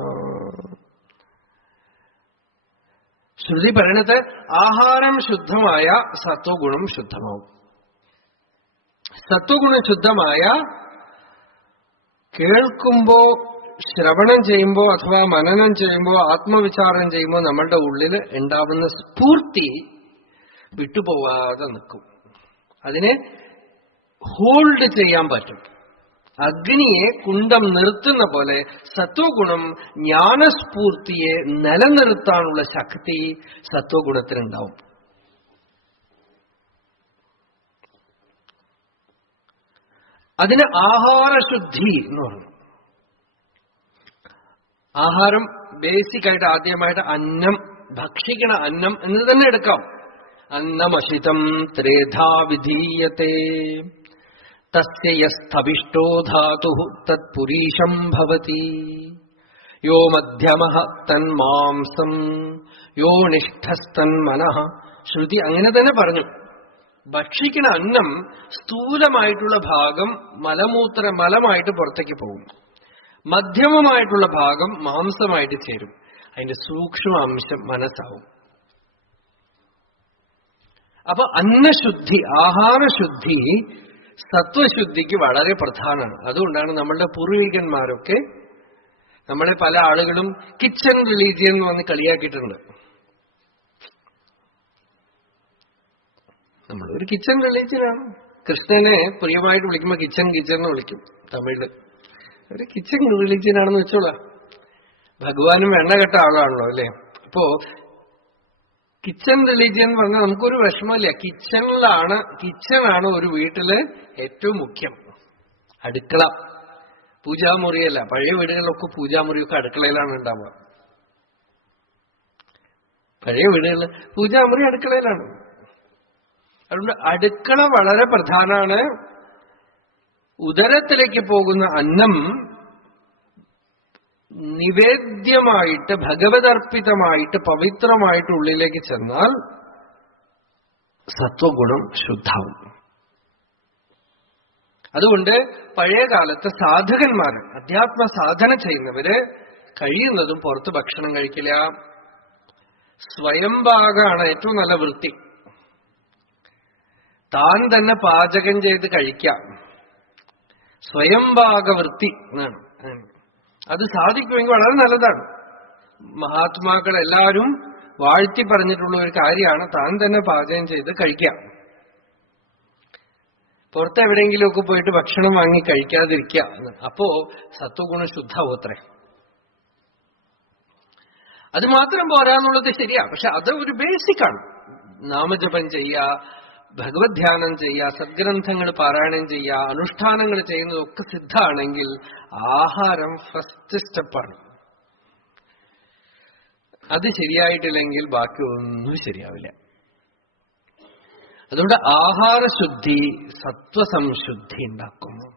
ശ്രുതി പറയണത് ആഹാരം ശുദ്ധമായ സത്വഗുണം ശുദ്ധമാവും. സത്വഗുണം ശുദ്ധമായ കേൾക്കുമ്പോ, ശ്രവണം ചെയ്യുമ്പോ അഥവാ മനനം ചെയ്യുമ്പോ, ആത്മവിചാരം ചെയ്യുമ്പോ നമ്മളുടെ ഉള്ളിൽ ഉണ്ടാവുന്ന സ്ഫൂർത്തി വിട്ടുപോവാതെ നിൽക്കും. അതിനെ ഹോൾഡ് ചെയ്യാൻ പറ്റും. അഗ്നിയെ കുണ്ടം നിർത്തുന്ന പോലെ സത്വഗുണം ജ്ഞാനസ്ഫൂർത്തിയെ നിലനിർത്താനുള്ള ശക്തി സത്വഗുണത്തിനുണ്ടാവും. അതിന് ആഹാരശുദ്ധി എന്ന് പറഞ്ഞു. ആഹാരം ബേസിക്കായിട്ട് ആദ്യമായിട്ട് അന്നം, ഭക്ഷിക്കണ അന്നം എന്ന് തന്നെ എടുക്കാം. അന്നമശിതം ത്രേധാ വിധീയത്തെ തസ്യ യസ്ഥവിഷ്ടോ ധാതുഃ തത്പുരീശം ഭവതി. യോ മധ്യമഃ തന്മാംസം യോ നിഷ്ഠസ്തന്മനഃ. ശ്രുതി അങ്ങനെ തന്നെ പറഞ്ഞു. ഭക്ഷിക്കുന്ന അന്നം സ്ഥൂലമായിട്ടുള്ള ഭാഗം മലമായിട്ട് പുറത്തേക്ക് പോകും. മധ്യമമായിട്ടുള്ള ഭാഗം മാംസമായിട്ട് ചേരും. അതിന്റെ സൂക്ഷ്മ അംശം മനസ്സാവും. അപ്പൊ അന്നശുദ്ധി, ആഹാരശുദ്ധി സത്വശുദ്ധിക്ക് വളരെ പ്രധാനമാണ്. അതുകൊണ്ടാണ് നമ്മളുടെ പൂർവികന്മാരൊക്കെ, നമ്മളെ പല ആളുകളും കിച്ചൺ റിലീജിയൻ എന്ന് വന്ന് കളിയാക്കിയിട്ടുണ്ട്. നമ്മളൊരു കിച്ചൺ റിലീജിയനാണ്. കൃഷ്ണനെ പ്രിയമായിട്ട് വിളിക്കുമ്പോ കിച്ചൺ എന്ന് വിളിക്കും തമിഴില്. ഒരു കിച്ചൺ റിലീജിയനാണെന്ന് വെച്ചോളാം. ഭഗവാനും എണ്ണ കെട്ട ആളാണല്ലോ അല്ലെ. അപ്പോ കിച്ചൺ റിലീജിയൻ എന്ന് പറഞ്ഞാൽ നമുക്കൊരു വിഷമമില്ല. കിച്ചണാണ് ഒരു വീട്ടില് ഏറ്റവും മുഖ്യം. അടുക്കള, പൂജാമുറിയല്ല. പഴയ വീടുകളിലൊക്കെ പൂജാമുറിയൊക്കെ അടുക്കളയിലാണ് ഉണ്ടാവുക. പഴയ വീടുകളിൽ പൂജാമുറി അടുക്കളയിലാണ്. അതുകൊണ്ട് അടുക്കള വളരെ പ്രധാനമാണ്. ഉദരത്തിലേക്ക് പോകുന്ന അന്നം നിവേദ്യമായിട്ട്, ഭഗവതർപ്പിതമായിട്ട്, പവിത്രമായിട്ട് ഉള്ളിലേക്ക് ചെന്നാൽ സത്വഗുണം ശുദ്ധാവും. അതുകൊണ്ട് പഴയ കാലത്ത് സാധകന്മാര്, അധ്യാത്മ സാധന ചെയ്യുന്നവര് കഴിയുന്നതും പുറത്ത് ഭക്ഷണം കഴിക്കില്ല. സ്വയംഭാഗമാണ് ഏറ്റവും നല്ല വൃത്തി. താൻ തന്നെ പാചകം ചെയ്ത് കഴിക്കാം. സ്വയംഭാഗവൃത്തി എന്നാണ്. അത് സാധിക്കുമെങ്കിൽ വളരെ നല്ലതാണ്. മഹാത്മാക്കൾ എല്ലാവരും വാഴ്ത്തി പറഞ്ഞിട്ടുള്ള ഒരു കാര്യമാണ് താൻ തന്നെ പാചകം ചെയ്ത് കഴിക്കാം. പുറത്തെവിടെയെങ്കിലുമൊക്കെ പോയിട്ട് ഭക്ഷണം വാങ്ങി കഴിക്കാതിരിക്കുക. അപ്പോ സത്വഗുണം ശുദ്ധാവത്രേ. അത് മാത്രം പോരാന്നുള്ളത് ശരിയാ. പക്ഷെ അത് ഒരു ബേസിക്കാണ്. നാമജപം ചെയ്യുക, ഭഗവത് ധ്യാനം ചെയ്യുക, സദ്ഗ്രന്ഥങ്ങൾ പാരായണം ചെയ്യുക, അനുഷ്ഠാനങ്ങൾ ചെയ്യുന്നതൊക്കെ സിദ്ധാണെങ്കിൽ ആഹാരം ഫസ്റ്റ് സ്റ്റെപ്പാണ്. അത് ശരിയായിട്ടില്ലെങ്കിൽ ബാക്കി ഒന്നും ശരിയാവില്ല. അതുകൊണ്ട് ആഹാരശുദ്ധി സത്വസംശുദ്ധി ഉണ്ടാക്കുന്നു.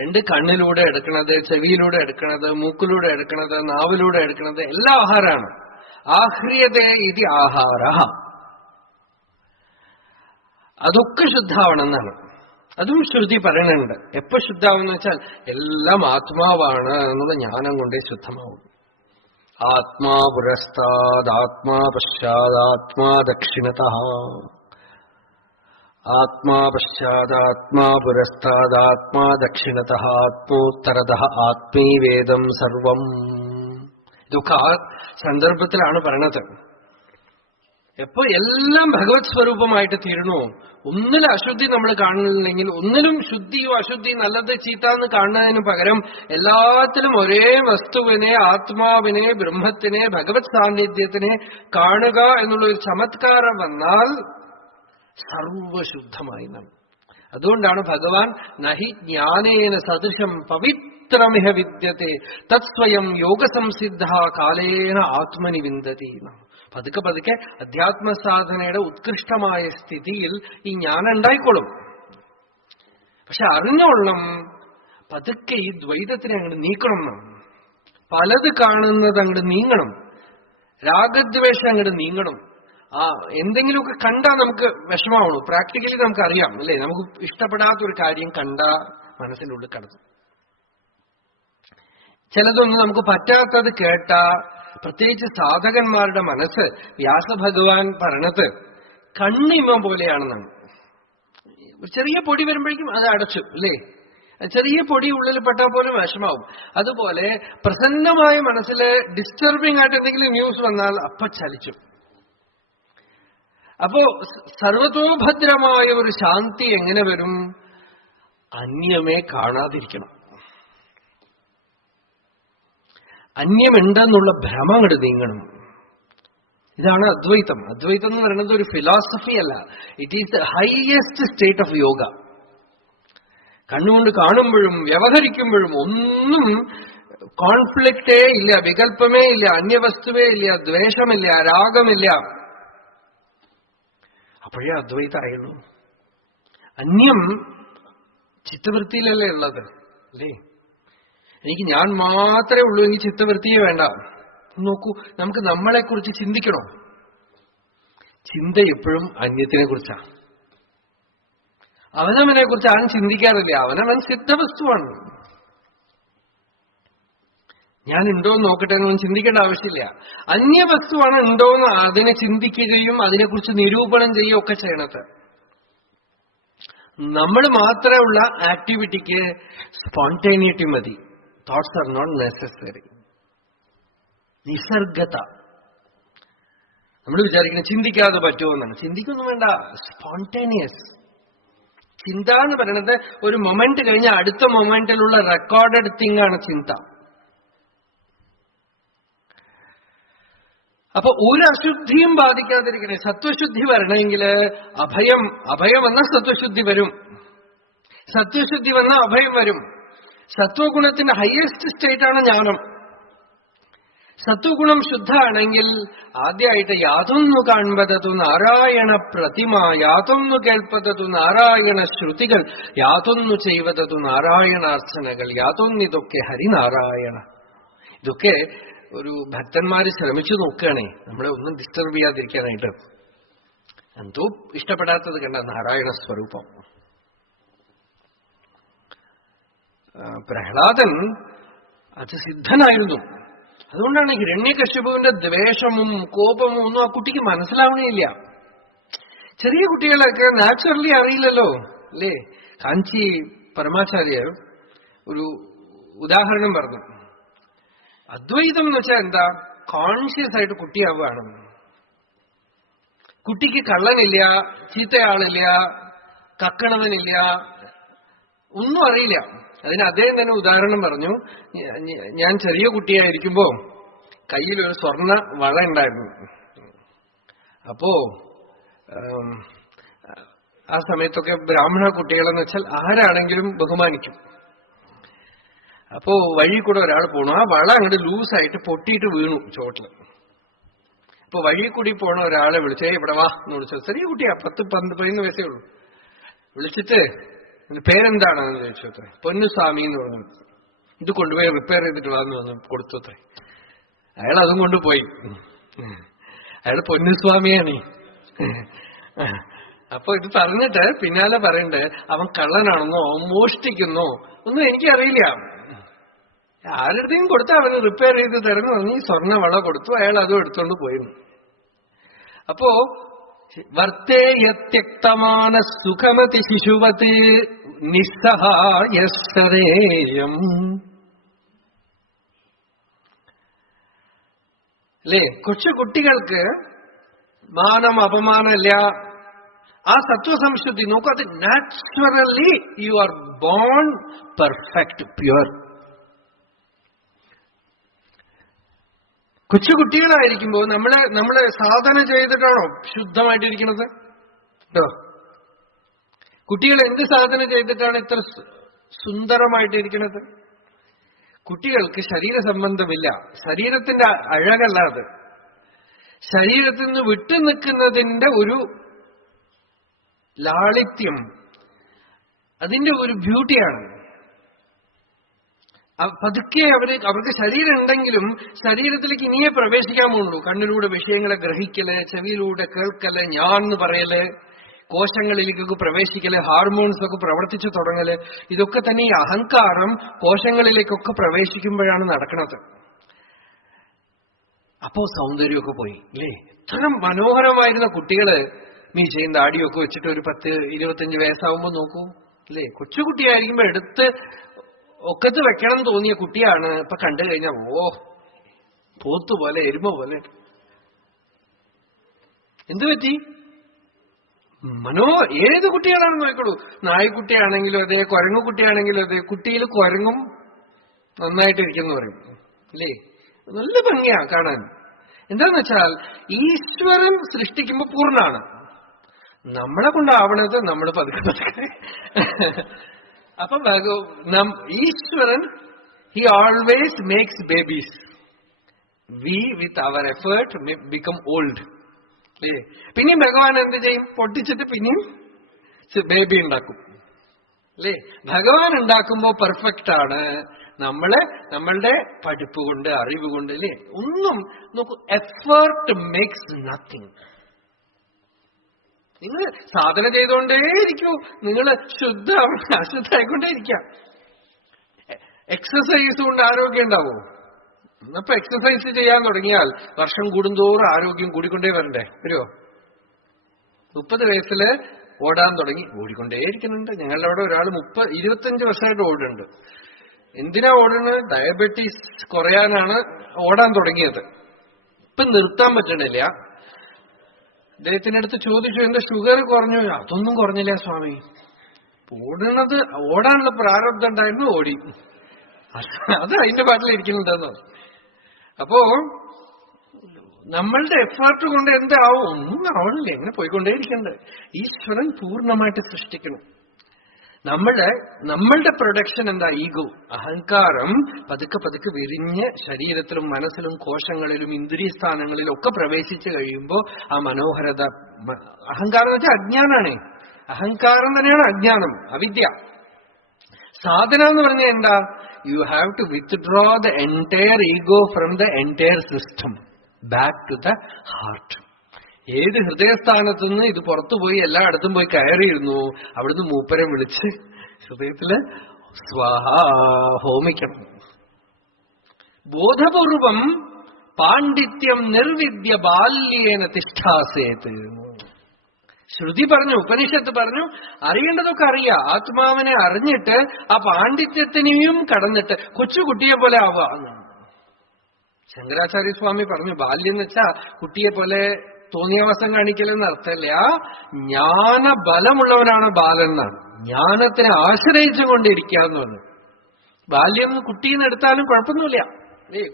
രണ്ട് കണ്ണിലൂടെ എടുക്കണത്, ചെവിയിലൂടെ എടുക്കണത്, മൂക്കിലൂടെ എടുക്കണത്, നാവിലൂടെ എടുക്കണത് എല്ലാം ആഹാരമാണ്. ആഹ്രിയതേ ഇത് ആഹാര. അതൊക്കെ ശുദ്ധാവണമെന്നാണ്. അതും ശ്രുതി പറയണുണ്ട്. എപ്പോ ശുദ്ധാവെന്ന് വെച്ചാൽ എല്ലാം ആത്മാവാണ് എന്നുള്ള ജ്ഞാനം കൊണ്ടേ ശുദ്ധമാവും. ആത്മാ പുരസ്താദാത്മാ പശ്ചാദാത്മാ ദക്ഷിണതഃ. ആത്മാ പശ്ചാദാത്മാ പുരസ്താദാത്മാ ദക്ഷിണതഃ ആത്മോത്തരതഃ ആത്മീവേദം സർവം. ഇതൊക്കെ ആ സന്ദർഭത്തിലാണ് പറയണത്. എപ്പോ എല്ലാം ഭഗവത് സ്വരൂപമായിട്ട് തീരണോ, ഒന്നിലും അശുദ്ധി നമ്മൾ കാണുന്നില്ലെങ്കിൽ, ഒന്നിലും ശുദ്ധിയോ അശുദ്ധി നല്ലത് ചീത്ത എന്ന് കാണുന്നതിന് പകരം എല്ലാത്തിലും ഒരേ വസ്തുവിനെ, ആത്മാവിനെ, ബ്രഹ്മത്തിനെ, ഭഗവത് സാന്നിധ്യത്തിനെ കാണുക എന്നുള്ള ഒരു ചമത്കാരം വന്നാൽ സർവശുദ്ധമായി നാം. അതുകൊണ്ടാണ് ഭഗവാൻ നഹി ജ്ഞാനേന സദൃശം പവിത്രമിഹ വിദ്യത്തെ തത്സ്വയം യോഗസംസിദ്ധ കാലേന ആത്മനി വിന്ദതി. പതുക്കെ പതുക്കെ അധ്യാത്മസാധനയുടെ ഉത്കൃഷ്ടമായ സ്ഥിതിയിൽ ഈ ജ്ഞാനം ഉണ്ടായിക്കോളും. പക്ഷെ അറിഞ്ഞോളണം, പതുക്കെ ഈ ദ്വൈതത്തിനെ അങ്ങോട്ട് നീക്കണം എന്നാണ്. പലത് കാണുന്നത് അങ്ങോട്ട് നീങ്ങണം, രാഗദ്വേഷം അങ്ങോട്ട് നീങ്ങണം. എന്തെങ്കിലുമൊക്കെ കണ്ടാൽ നമുക്ക് വിഷമാവണു. പ്രാക്ടിക്കലി നമുക്കറിയാം അല്ലേ, നമുക്ക് ഇഷ്ടപ്പെടാത്തൊരു കാര്യം കണ്ടാ മനസ്സിൻ്റെ ഉള്ളിൽ കടന്നു. ചിലതൊന്നും നമുക്ക് പറ്റാത്തത് കേട്ടാ, പ്രത്യേകിച്ച് സാധകന്മാരുടെ മനസ്സ് വ്യാസഭഗവാൻ പറഞ്ഞത് കണ്ണിമ പോലെയാണെന്നാണ്. ചെറിയ പൊടി വരുമ്പോഴേക്കും അത് അടച്ചു അല്ലേ, ചെറിയ പൊടി ഉള്ളിൽ പെട്ടാൽ പോലും വിഷമാവും. അതുപോലെ പ്രസന്നമായ മനസ്സിൽ ഡിസ്റ്റർബിംഗ് ആയിട്ട് എന്തെങ്കിലും ന്യൂസ് വന്നാൽ അപ്പൊ ചലിച്ചു. അപ്പോ സർവതോഭദ്രമായ ഒരു ശാന്തി എങ്ങനെ വരും? അന്യമേ കാണാതിരിക്കണം. അന്യമുണ്ടെന്നുള്ള ഭ്രമം അങ്ങോട്ട് നീങ്ങണം. ഇതാണ് അദ്വൈതം. അദ്വൈതം എന്ന് പറയുന്നത് ഒരു ഫിലോസഫി അല്ല, it is the highest state of yoga. കണ്ണുകൊണ്ട് കാണുമ്പോഴും വ്യവഹരിക്കുമ്പോഴും ഒന്നും കോൺഫ്ലിക്റ്റേ ഇല്ല, വികല്പമേ ഇല്ല, അന്യവസ്തുവേ ഇല്ല, ദ്വേഷമില്ല, രാഗമില്ല. അപ്പോഴേ അദ്വൈതമായുള്ളൂ. അന്യം ചിത്തവൃത്തിയിലല്ലേ ഉള്ളത് അല്ലേ? എനിക്ക് ഞാൻ മാത്രമേ ഉള്ളൂ, എനിക്ക് ചിത്തവൃത്തിയെ വേണ്ട. നോക്കൂ, നമുക്ക് നമ്മളെക്കുറിച്ച് ചിന്തിക്കണോ? ചിന്ത എപ്പോഴും അന്യത്തിനെ കുറിച്ചാണ്. അവനവനെ കുറിച്ച് ആരും ചിന്തിക്കാറില്ല. അവനവൻ സിദ്ധവസ്തുവാണ്. ഞാൻ ഉണ്ടോന്ന് നോക്കട്ടെ എന്നൊന്നും ചിന്തിക്കേണ്ട ആവശ്യമില്ല. അന്യവസ്തുവാണ് ഉണ്ടോന്ന് അതിനെ ചിന്തിക്കുകയും അതിനെക്കുറിച്ച് നിരൂപണം ചെയ്യുകയും ഒക്കെ ചെയ്യണത്. നമ്മൾ മാത്രമുള്ള ആക്ടിവിറ്റിക്ക് സ്പോണ്ടേനിറ്റി മതി. Thoughts are not necessary. നിസർഗത. നമ്മൾ വിചാരിക്കുന്നത് ചിന്തിക്കാതെ പറ്റുമെന്നാണ്. ചിന്തിക്കൊന്നും വേണ്ട, സ്പോണ്ടേനിയസ്. ചിന്ത എന്ന് പറയുന്നത് ഒരു മൊമെന്റ് കഴിഞ്ഞ അടുത്ത മൊമെന്റിലുള്ള റെക്കോർഡഡ് തിങ് ആണ് ചിന്ത. അപ്പൊ ഒരു അശുദ്ധിയും ബാധിക്കാതിരിക്കണേ. സത്വശുദ്ധി വരണമെങ്കിൽ അഭയം വന്നാൽ സത്വശുദ്ധി വരും, സത്വശുദ്ധി വന്നാൽ അഭയം വരും. സത്വഗുണത്തിന്റെ ഹയസ്റ്റ് സ്റ്റേറ്റ് ആണ് ജ്ഞാനം. സത്വഗുണം ശുദ്ധമാണെങ്കിൽ ആദ്യമായിട്ട് യാതൊന്നു കാൺപതതു നാരായണ പ്രതിമ, യാതൊന്നു കേൾപ്പതതു നാരായണ ശ്രുതികൾ, യാതൊന്നു ചെയ്വതതു നാരായണാർച്ചനകൾ, യാതൊന്നിതൊക്കെ ഹരിനാരായണ. ഇതൊക്കെ ഒരു ഭക്തന്മാര് ശ്രമിച്ചു നോക്കുകയാണേ, നമ്മളെ ഒന്നും ഡിസ്റ്റർബ് ചെയ്യാതിരിക്കാനായിട്ട്. എന്തോ ഇഷ്ടപ്പെടാത്തത് കണ്ട നാരായണ സ്വരൂപം. പ്രഹ്ലാദൻ അത് സിദ്ധനായിരുന്നു. അതുകൊണ്ടാണ് ഹിരണ്യകശിപുവിന്റെ ദ്വേഷവും കോപവും ഒന്നും ആ കുട്ടിക്ക് മനസ്സിലാവണേയില്ല. ചെറിയ കുട്ടികളൊക്കെ നാച്ചുറലി അറിയില്ലല്ലോ അല്ലേ? കാഞ്ചി പരമാചാര്യർ ഒരു ഉദാഹരണം പറഞ്ഞു. അദ്വൈതം എന്ന് വെച്ചാൽ എന്താ? കോൺഷ്യസ് ആയിട്ട് കുട്ടിയാവുകയാണ്. കുട്ടിക്ക് കള്ളനില്ല, ചീത്തയാളില്ല, കക്കണവനില്ല, ഒന്നും അറിയില്ല. അതിന് അദ്ദേഹം തന്നെ ഉദാഹരണം പറഞ്ഞു. ഞാൻ ചെറിയ കുട്ടിയായിരിക്കുമ്പോ കയ്യിലൊരു സ്വർണ്ണ വള ഉണ്ടായിരുന്നു. അപ്പോ ആ സമയത്തൊക്കെ ബ്രാഹ്മണ കുട്ടികളെന്ന് വെച്ചാൽ ആരാണെങ്കിലും ബഹുമാനിക്കും. അപ്പോ വഴി കൂടെ ഒരാൾ പോണു, ആ വള അങ്ങോട്ട് ലൂസായിട്ട് പൊട്ടിയിട്ട് വീണു ചോട്ടില്. അപ്പൊ വഴി കൂടി പോണ ഒരാളെ വിളിച്ചേ ഇവിടെ വാ എന്ന് വിളിച്ചു. ചെറിയ കുട്ടിയാ, 10-15 വയസ്സേ ഉള്ളൂ. വിളിച്ചിട്ട് പേരെന്താണെന്ന് ചോദിച്ചു. അത്രേ പൊന്നുസ്വാമി എന്ന് പറഞ്ഞു. ഇത് കൊണ്ടുപോയി റിപ്പയർ ചെയ്തിട്ട് വാന്ന് പറഞ്ഞു കൊടുത്തു. അത്രേ അയാൾ അതും കൊണ്ടുപോയി. അയാൾ പൊന്നുസ്വാമിയാണ്. അപ്പൊ ഇത് പറഞ്ഞിട്ട് പിന്നാലെ പറയണ്ട് അവൻ കള്ളനാണെന്നോ അവൻ മോഷ്ടിക്കുന്നോ ഒന്നും എനിക്കറിയില്ല. ആരുടെയും കൊടുത്താൽ അവന് റിപ്പയർ ചെയ്ത് തരുന്നു പറഞ്ഞ് സ്വർണ്ണ വള കൊടുത്തു. അയാൾ അതും എടുത്തോണ്ട് പോയിരുന്നു. അപ്പോ വർത്തേയത്യക്തമാന സുഖമതി ശിശുവത് നിസ്സഹായം അല്ലേ? കൊച്ചു കുട്ടികൾക്ക് മാനം അപമാനമില്ല. ആ സത്വസംശുദ്ധി നോക്കൂ, അത് naturally you are born perfect pure. കൊച്ചുകുട്ടികളായിരിക്കുമ്പോ നമ്മള് സാധന ചെയ്തിട്ടാണോ ശുദ്ധമായിട്ടിരിക്കുന്നത്? കേട്ടോ, കുട്ടികൾ എന്ത് സാധന ചെയ്തിട്ടാണ് ഇത്ര സുന്ദരമായിട്ടിരിക്കുന്നത്? കുട്ടികൾക്ക് ശരീര സംബന്ധമില്ല, ശരീരത്തിന്റെ അഴകല്ല അത്. ശരീരത്തിൽ നിന്ന് വിട്ടുനിൽക്കുന്നതിന്റെ ഒരു ലാളിത്യം, അതിന്റെ ഒരു ബ്യൂട്ടിയാണ്. പതുക്കെ അവർക്ക് ശരീരം ഉണ്ടെങ്കിലും ശരീരത്തിലേക്ക് ഇനിയേ പ്രവേശിക്കാൻ പോകുള്ളൂ. കണ്ണിലൂടെ വിഷയങ്ങളെ ഗ്രഹിക്കല്, ചെവിയിലൂടെ കേൾക്കല്, ഞാൻ എന്ന് പറയല്, കോശങ്ങളിലേക്കൊക്കെ പ്രവേശിക്കല്, ഹാർമോൺസ് ഒക്കെ പ്രവർത്തിച്ചു തുടങ്ങല്, ഇതൊക്കെ തന്നെ ഈ അഹങ്കാരം കോശങ്ങളിലേക്കൊക്കെ പ്രവേശിക്കുമ്പോഴാണ് നടക്കുന്നത്. അപ്പോ സൗന്ദര്യമൊക്കെ പോയി അല്ലേ? ഇത്ര മനോഹരമായിരുന്ന കുട്ടികള് മീശയും താടിയൊക്കെ വെച്ചിട്ട് ഒരു 10-25 വയസ്സാവുമ്പോ നോക്കൂ അല്ലേ? കൊച്ചുകുട്ടിയായിരിക്കുമ്പോ എടുത്ത് ഒക്കത്ത് വെക്കണം തോന്നിയ കുട്ടിയാണ് ഇപ്പൊ കണ്ടു കഴിഞ്ഞാൽ പോത്തുപോലെ, എരുമ പോലെ. എന്തു പറ്റി? ഏത് കുട്ടികളാണെന്ന് നോക്കോളൂ. നായ്ക്കുട്ടിയാണെങ്കിലും അതെ, കുരങ്ങുകുട്ടിയാണെങ്കിലും അതെ, കുട്ടിയിൽ കുരങ്ങും നന്നായിട്ടിരിക്കുന്നു പറയും അല്ലേ? നല്ല ഭംഗിയാ കാണാൻ. എന്താന്ന് വെച്ചാൽ ഈശ്വരൻ സൃഷ്ടിക്കുമ്പോ പൂർണ്ണാണ്. നമ്മളെ കൊണ്ടാവണത് നമ്മൾ പതുക്കെ പതുക്കെ. അപ്പൊ ഈശ്വരൻ he always makes babies. We with our effort become old അല്ലേ? പിന്നെയും ഭഗവാൻ എന്ത് ചെയ്യും? പൊട്ടിച്ചിട്ട് പിന്നെയും ബേബി ഉണ്ടാക്കും അല്ലേ? ഭഗവാൻ ഉണ്ടാക്കുമ്പോ പെർഫെക്റ്റ് ആണ്. നമ്മളുടെ പഠിപ്പ് കൊണ്ട്, അറിവ് കൊണ്ട് അല്ലേ? ഒന്നും നോക്കൂ, എഫേർട്ട് മേക്സ് നത്തിങ്. നിങ്ങൾ സാധന ചെയ്തുകൊണ്ടേയിരിക്കൂ, നിങ്ങൾ അശുദ്ധായിക്കൊണ്ടേയിരിക്കാം. എക്സസൈസ് കൊണ്ട് ആരോഗ്യം ഉണ്ടാവോ? അപ്പൊ എക്സസൈസ് ചെയ്യാൻ തുടങ്ങിയാൽ വർഷം കൂടുന്തോറും ആരോഗ്യം കൂടിക്കൊണ്ടേ വരണ്ടേ? വരുമോ? 30 വയസ്സില് ഓടാൻ തുടങ്ങി, ഓടിക്കൊണ്ടേയിരിക്കുന്നുണ്ട്. ഞങ്ങളുടെ അവിടെ ഒരാൾ 25 വർഷമായിട്ട് ഓടുന്നുണ്ട്. എന്തിനാ ഓടുന്നത്? ഡയബറ്റീസ് കുറയാനാണ് ഓടാൻ തുടങ്ങിയത്. ഇപ്പൊ നിർത്താൻ പറ്റണില്ല. അദ്ദേഹത്തിനടുത്ത് ചോദിച്ചു, എന്റെ ഷുഗർ കുറഞ്ഞു? അതൊന്നും കുറഞ്ഞില്ല സ്വാമി. ഓടാനുള്ള പ്രാരബ്ധം ഉണ്ടായിരുന്നു, ഓടി. അത് അതിന്റെ പാട്ടിലിരിക്കുന്നുണ്ടെന്നോ. അപ്പോ നമ്മളുടെ എഫേർട്ട് കൊണ്ട് എന്താവും? ഒന്നും ആവണില്ല, എങ്ങനെ പോയിക്കൊണ്ടേയിരിക്കണ്ടേ? ഈശ്വരൻ പൂർണ്ണമായിട്ട് സൃഷ്ടിക്കണം. നമ്മളുടെ പ്രൊഡക്ഷൻ എന്താ? ഈഗോ, അഹങ്കാരം പതുക്കെ പതുക്കെ വിരിഞ്ഞ് ശരീരത്തിലും മനസ്സിലും കോശങ്ങളിലും ഇന്ദ്രിയസ്ഥാനങ്ങളിലും ഒക്കെ പ്രവേശിച്ചു കഴിയുമ്പോ ആ മനോഹരത. അഹങ്കാരം എന്ന് വെച്ചാൽ അജ്ഞാനാണേ. അഹങ്കാരം തന്നെയാണ് അജ്ഞാനം, അവിദ്യ. സാധന എന്ന് പറഞ്ഞാൽ എന്താ? You have to withdraw the entire ego from the entire system back to the heart. ഏത് ഹൃദയസ്ഥാനത്തുനിന്ന് ഇത് പുറത്തുപോയി എല്ലായിടത്തും പോയി കയറിയിരുന്നു, അവിടുന്ന് മൂപ്പരെ വിളിച്ച് ഹൃദയത്തില് സ്വാഹ ഹോമിക്കണം. ബോധപൂർവം പാണ്ഡിത്യം നിർവിദ്യ ബാല്യേന തിഷ്ഠാസേത്. ശ്രുതി പറഞ്ഞു, ഉപനിഷത്ത് പറഞ്ഞു, അറിയേണ്ടതൊക്കെ അറിയാം. ആത്മാവിനെ അറിഞ്ഞിട്ട് ആ പാണ്ഡിത്യത്തിനെയും കടന്നിട്ട് കൊച്ചുകുട്ടിയെ പോലെ ആവുക. ശങ്കരാചാര്യസ്വാമി പറഞ്ഞു, ബാല്യം എന്ന് വെച്ചാ കുട്ടിയെ പോലെ തോന്നിയവസ്ഥം കാണിക്കലെന്ന് അർത്ഥമില്ല. ജ്ഞാനബലമുള്ളവനാണ് ബാലൻ എന്നാണ്. ജ്ഞാനത്തിനെ ആശ്രയിച്ചുകൊണ്ടിരിക്കാന്ന് പറഞ്ഞു. ബാല്യം കുട്ടീന്ന് എടുത്താലും കുഴപ്പമൊന്നുമില്ല.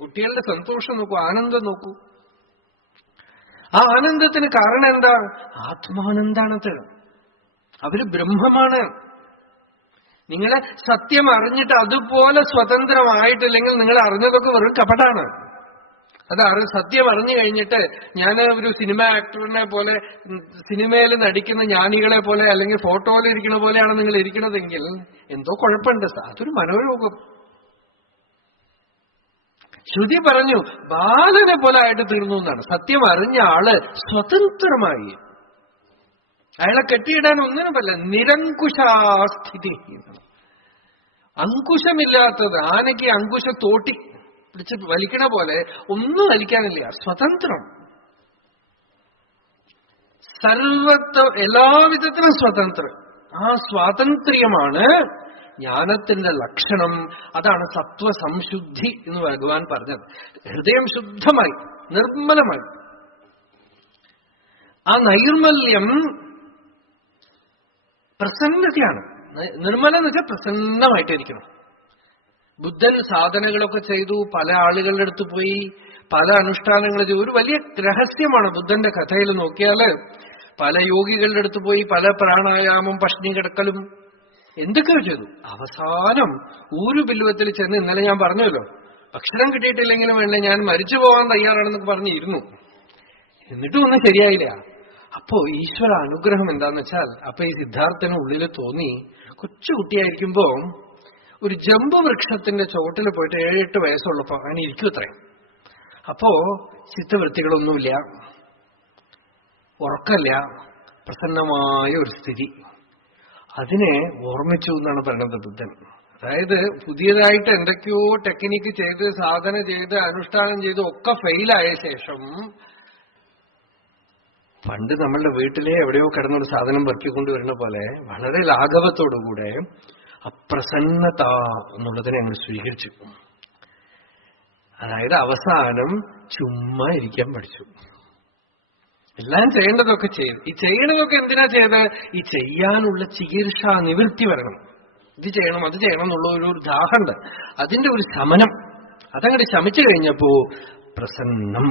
കുട്ടികളുടെ സന്തോഷം നോക്കൂ, ആനന്ദം നോക്കൂ. ആ ആനന്ദത്തിന് കാരണം എന്താ? ആത്മാനന്ദാണത്. അവര് ബ്രഹ്മമാണ്. നിങ്ങളെ സത്യം അറിഞ്ഞിട്ട് അതുപോലെ സ്വതന്ത്രമായിട്ടില്ലെങ്കിൽ നിങ്ങൾ അറിഞ്ഞതൊക്കെ വെറും കപടാണ്. അത് സത്യം അറിഞ്ഞു കഴിഞ്ഞിട്ട് ഞാൻ ഒരു സിനിമ ആക്ടറിനെ പോലെ, സിനിമയിൽ നടിക്കുന്ന ജ്ഞാനികളെ പോലെ, അല്ലെങ്കിൽ ഫോട്ടോയിൽ ഇരിക്കുന്ന പോലെയാണ് നിങ്ങൾ ഇരിക്കണതെങ്കിൽ എന്തോ കുഴപ്പമുണ്ട്. അതൊരു മനോരോഗം. ശ്രുതി പറഞ്ഞു ബാലനെ പോലെ ആയിട്ട് തീർന്നു എന്നാണ്. സത്യം അറിഞ്ഞ ആള് സ്വതന്ത്രമായി. അയാളെ കെട്ടിയിടാൻ ഒന്നിനും പറ്റില്ല. നിരങ്കുശാസ്ഥിതി. അങ്കുശമില്ലാത്തത്. ആനയ്ക്ക് അങ്കുശ തോട്ടി പിടിച്ച് വലിക്കണ പോലെ ഒന്നും വലിക്കാനില്ല. സ്വതന്ത്രം. എല്ലാവിധത്തിനും സ്വതന്ത്രം. ആ സ്വാതന്ത്ര്യമാണ് ജ്ഞാനത്തിന്റെ ലക്ഷണം. അതാണ് സത്വസംശുദ്ധി എന്ന് ഭഗവാൻ പറഞ്ഞത്. ഹൃദയം ശുദ്ധമായി, നിർമ്മലമായി. ആ നൈർമല്യം പ്രസന്നതയാണ്. നിർമ്മലം എന്ന് വെച്ചാൽ പ്രസന്നമായിട്ടിരിക്കണം. ബുദ്ധൻ സാധനകളൊക്കെ ചെയ്തു, പല ആളുകളുടെ അടുത്ത് പോയി പല അനുഷ്ഠാനങ്ങൾ ചെയ്തു. ഒരു വലിയ രഹസ്യമാണ് ബുദ്ധന്റെ കഥയിൽ നോക്കിയാല്. പല യോഗികളുടെ അടുത്ത് പോയി പല പ്രാണായാമം, പഷ്ണി കിടക്കലും എന്തൊക്കെയോ ചെയ്തു. അവസാനം ഊരുബില്വത്തിൽ ചെന്ന്, ഇന്നലെ ഞാൻ പറഞ്ഞല്ലോ, ഭക്ഷണം കിട്ടിയിട്ടില്ലെങ്കിലും വേണ്ട ഞാൻ മരിച്ചു പോകാൻ തയ്യാറാണെന്നൊക്കെ പറഞ്ഞിരുന്നു. എന്നിട്ടും ഒന്നും ശരിയായില്ല. അപ്പോ ഈശ്വര അനുഗ്രഹം എന്താന്ന് വെച്ചാൽ, അപ്പൊ ഈ സിദ്ധാർത്ഥന് ഉള്ളിൽ തോന്നി, കൊച്ചുകുട്ടിയായിരിക്കുമ്പോ ഒരു ജമ്പ് വൃക്ഷത്തിന്റെ ചുവട്ടിൽ പോയിട്ട് 7-8 വയസ്സുള്ളപ്പോ അങ്ങനെ ഇരിക്കും അത്രയും. അപ്പോ ചിത്തവൃത്തികളൊന്നുമില്ല, ഉറക്കല്ല, പ്രസന്നമായ ഒരു സ്ഥിതി. അതിനെ ഓർമ്മിച്ചു എന്നാണ് പറയുന്നത് ബുദ്ധൻ. അതായത് പുതിയതായിട്ട് എന്തൊക്കെയോ ടെക്നിക്ക് ചെയ്ത് സാധന ചെയ്ത് അനുഷ്ഠാനം ചെയ്ത് ഒക്കെ ഫെയിലായ ശേഷം, പണ്ട് നമ്മളുടെ വീട്ടിലെ എവിടെയോ കിടന്നൊരു സാധനം പെറുക്കിക്കൊണ്ടുവരുന്ന പോലെ വളരെ ലാഘവത്തോടുകൂടെ അപ്രസന്നത എന്നുള്ളതിനെ അങ്ങ് സ്വീകരിച്ചു. അതായത് അവസാനം ചുമ്മാ ഇരിക്കാൻ പഠിച്ചു. എല്ലാം ചെയ്യേണ്ടതൊക്കെ ചെയ്തു. ഈ ചെയ്യണതൊക്കെ എന്തിനാ ചെയ്ത്? ഈ ചെയ്യാനുള്ള ചികിത്സ നിവൃത്തി വരണം. ഇത് ചെയ്യണം അത് ചെയ്യണം എന്നുള്ള ഒരു ദാഹമുണ്ട്, അതിന്റെ ഒരു ശമനം. അതങ്ങോട്ട് ശമിച്ചു കഴിഞ്ഞപ്പോ പ്രസന്നം,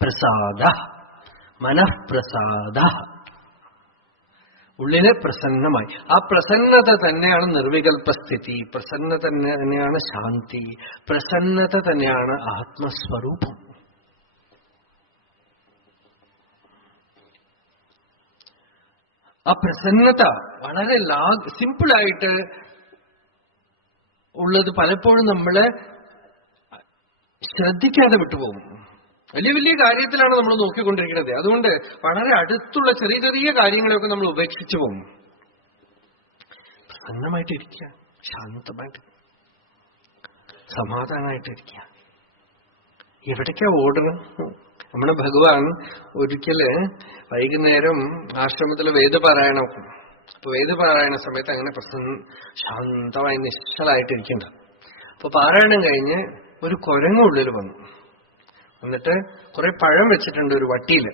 പ്രസാദ, മനഃപ്രസാദ, ഉള്ളിലെ പ്രസന്നമായി. ആ പ്രസന്നത തന്നെയാണ് നിർവികൽപസ്ഥിതി, പ്രസന്നത തന്നെയാണ് ശാന്തി, പ്രസന്നത തന്നെയാണ് ആത്മസ്വരൂപം. ആ പ്രസന്നത വളരെ സിമ്പിളായിട്ട് ഉള്ളത് പലപ്പോഴും നമ്മള് ശ്രദ്ധിക്കാതെ വിട്ടുപോകും. വലിയ വലിയ കാര്യത്തിലാണ് നമ്മൾ നോക്കിക്കൊണ്ടിരിക്കുന്നത്. അതുകൊണ്ട് വളരെ അടുത്തുള്ള ചെറിയ ചെറിയ കാര്യങ്ങളെയൊക്കെ നമ്മൾ ഉപേക്ഷിച്ചു പോകും. പ്രസന്നമായിട്ടിരിക്കുക, ശാന്തമായിട്ട് സമാധാനമായിട്ടിരിക്കുക. എവിടേക്കാ ഓടണം? നമ്മുടെ ഭഗവാൻ ഒരിക്കല് വൈകുന്നേരം ആശ്രമത്തില് വേദപാരായണം. അപ്പൊ വേദപാരായണ സമയത്ത് അങ്ങനെ ശാന്തമായി നിശ്ചലായിട്ടിരിക്കണ്ട. അപ്പൊ പാരായണം കഴിഞ്ഞ് ഒരു കുരങ്ങുള്ളിൽ വന്നു. എന്നിട്ട് കുറെ പഴം വെച്ചിട്ടുണ്ട് ഒരു വട്ടിയില്.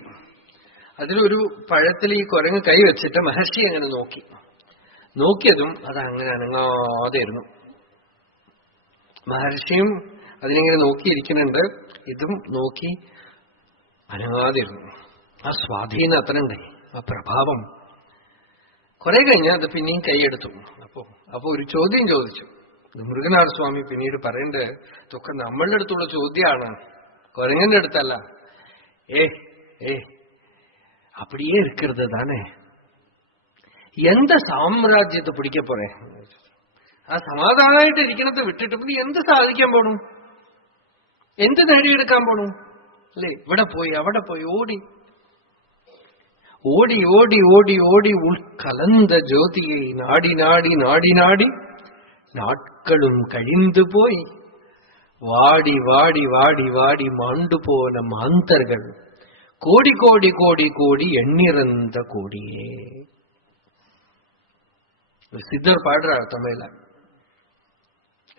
അതിലൊരു പഴത്തിൽ ഈ കുരങ്ങ് കൈ വെച്ചിട്ട് മഹർഷി അങ്ങനെ നോക്കിയതും അത് അങ്ങനെ അനങ്ങാതെ ഇരുന്നു. മഹർഷിയും അതിനിങ്ങനെ നോക്കിയിരിക്കുന്നുണ്ട്, ഇതും നോക്കി അനങ്ങാതിരുന്നു. ആ സ്വാധീനം അത്ര ഉണ്ട്, ആ പ്രഭാവം. കുറെ കഴിഞ്ഞ് അത് പിന്നെയും കൈയെടുത്തു. അപ്പൊ ഒരു ചോദ്യം ചോദിച്ചു. മുരുകനാഥ സ്വാമി പിന്നീട് പറയേണ്ടത്, ഇതൊക്കെ നമ്മളുടെ അടുത്തുള്ള ചോദ്യമാണ്, കുരങ്ങന്റെ അടുത്തല്ല. அப்படியே இருக்கிறது தானே, எந்த സാമ്രാജ്യത്തെ പിടിക്ക പോറേ? ആ സമാധാനമായിട്ട് ഇരിക്കണത് വിട്ടിട്ട് പിന്നെ എന്ത് സാധിക്കാൻ പോണു? എന്ത് നേടിയെടുക്കാൻ പോണു? അല്ലേ? ഇവിടെ പോയി അവിടെ പോയി ഓടി ഓടി ഓടി ഓടി ഓടി ഉൾക്കലந்த ജ്യോതിയെ നാടി നാടി നാടി നാടി നാட்களும் കഴിந்து പോയി വാടി വാടി വാടി വാടി മാണ്ടുപോന മാന്തர்கள் கோடி கோடி கோடி கோடி எண்ணிறந்த கோடியே. சித்தர் பாடுறார் தமிழ்ல.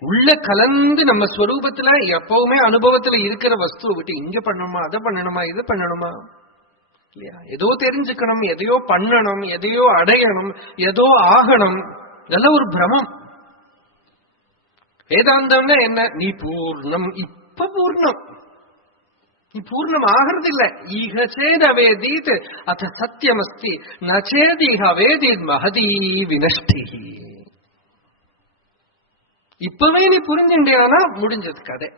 உள்ள கலந்து நம்ம ஸ்வரூபத்துல எப்பவுமே அனுபவத்துல இருக்கிற வஸ்துவை விட்டு இங்க பண்ணணுமா அதை பண்ணணுமா இது பண்ணணுமா இல்லையா, ஏதோ தெரிஞ்சுக்கணும், எதையோ பண்ணணும், எதையோ அடையணும், ஏதோ ஆகணும், இதெல்லாம் ஒரு பிரமம். வேதாந்தம்னா என்ன? நீ பூர்ணம், இப்ப பூர்ணம், நீ பூர்ணம் ஆகிறதில்ல. ஈக சேத வேதீத் அத சத்தியமஸ்தி நச்சேதிஹ வேதீத் மகதீ வினஷ்டி. இப்பவே நீ புரிஞ்சுட்டேனா முடிஞ்சது கதை.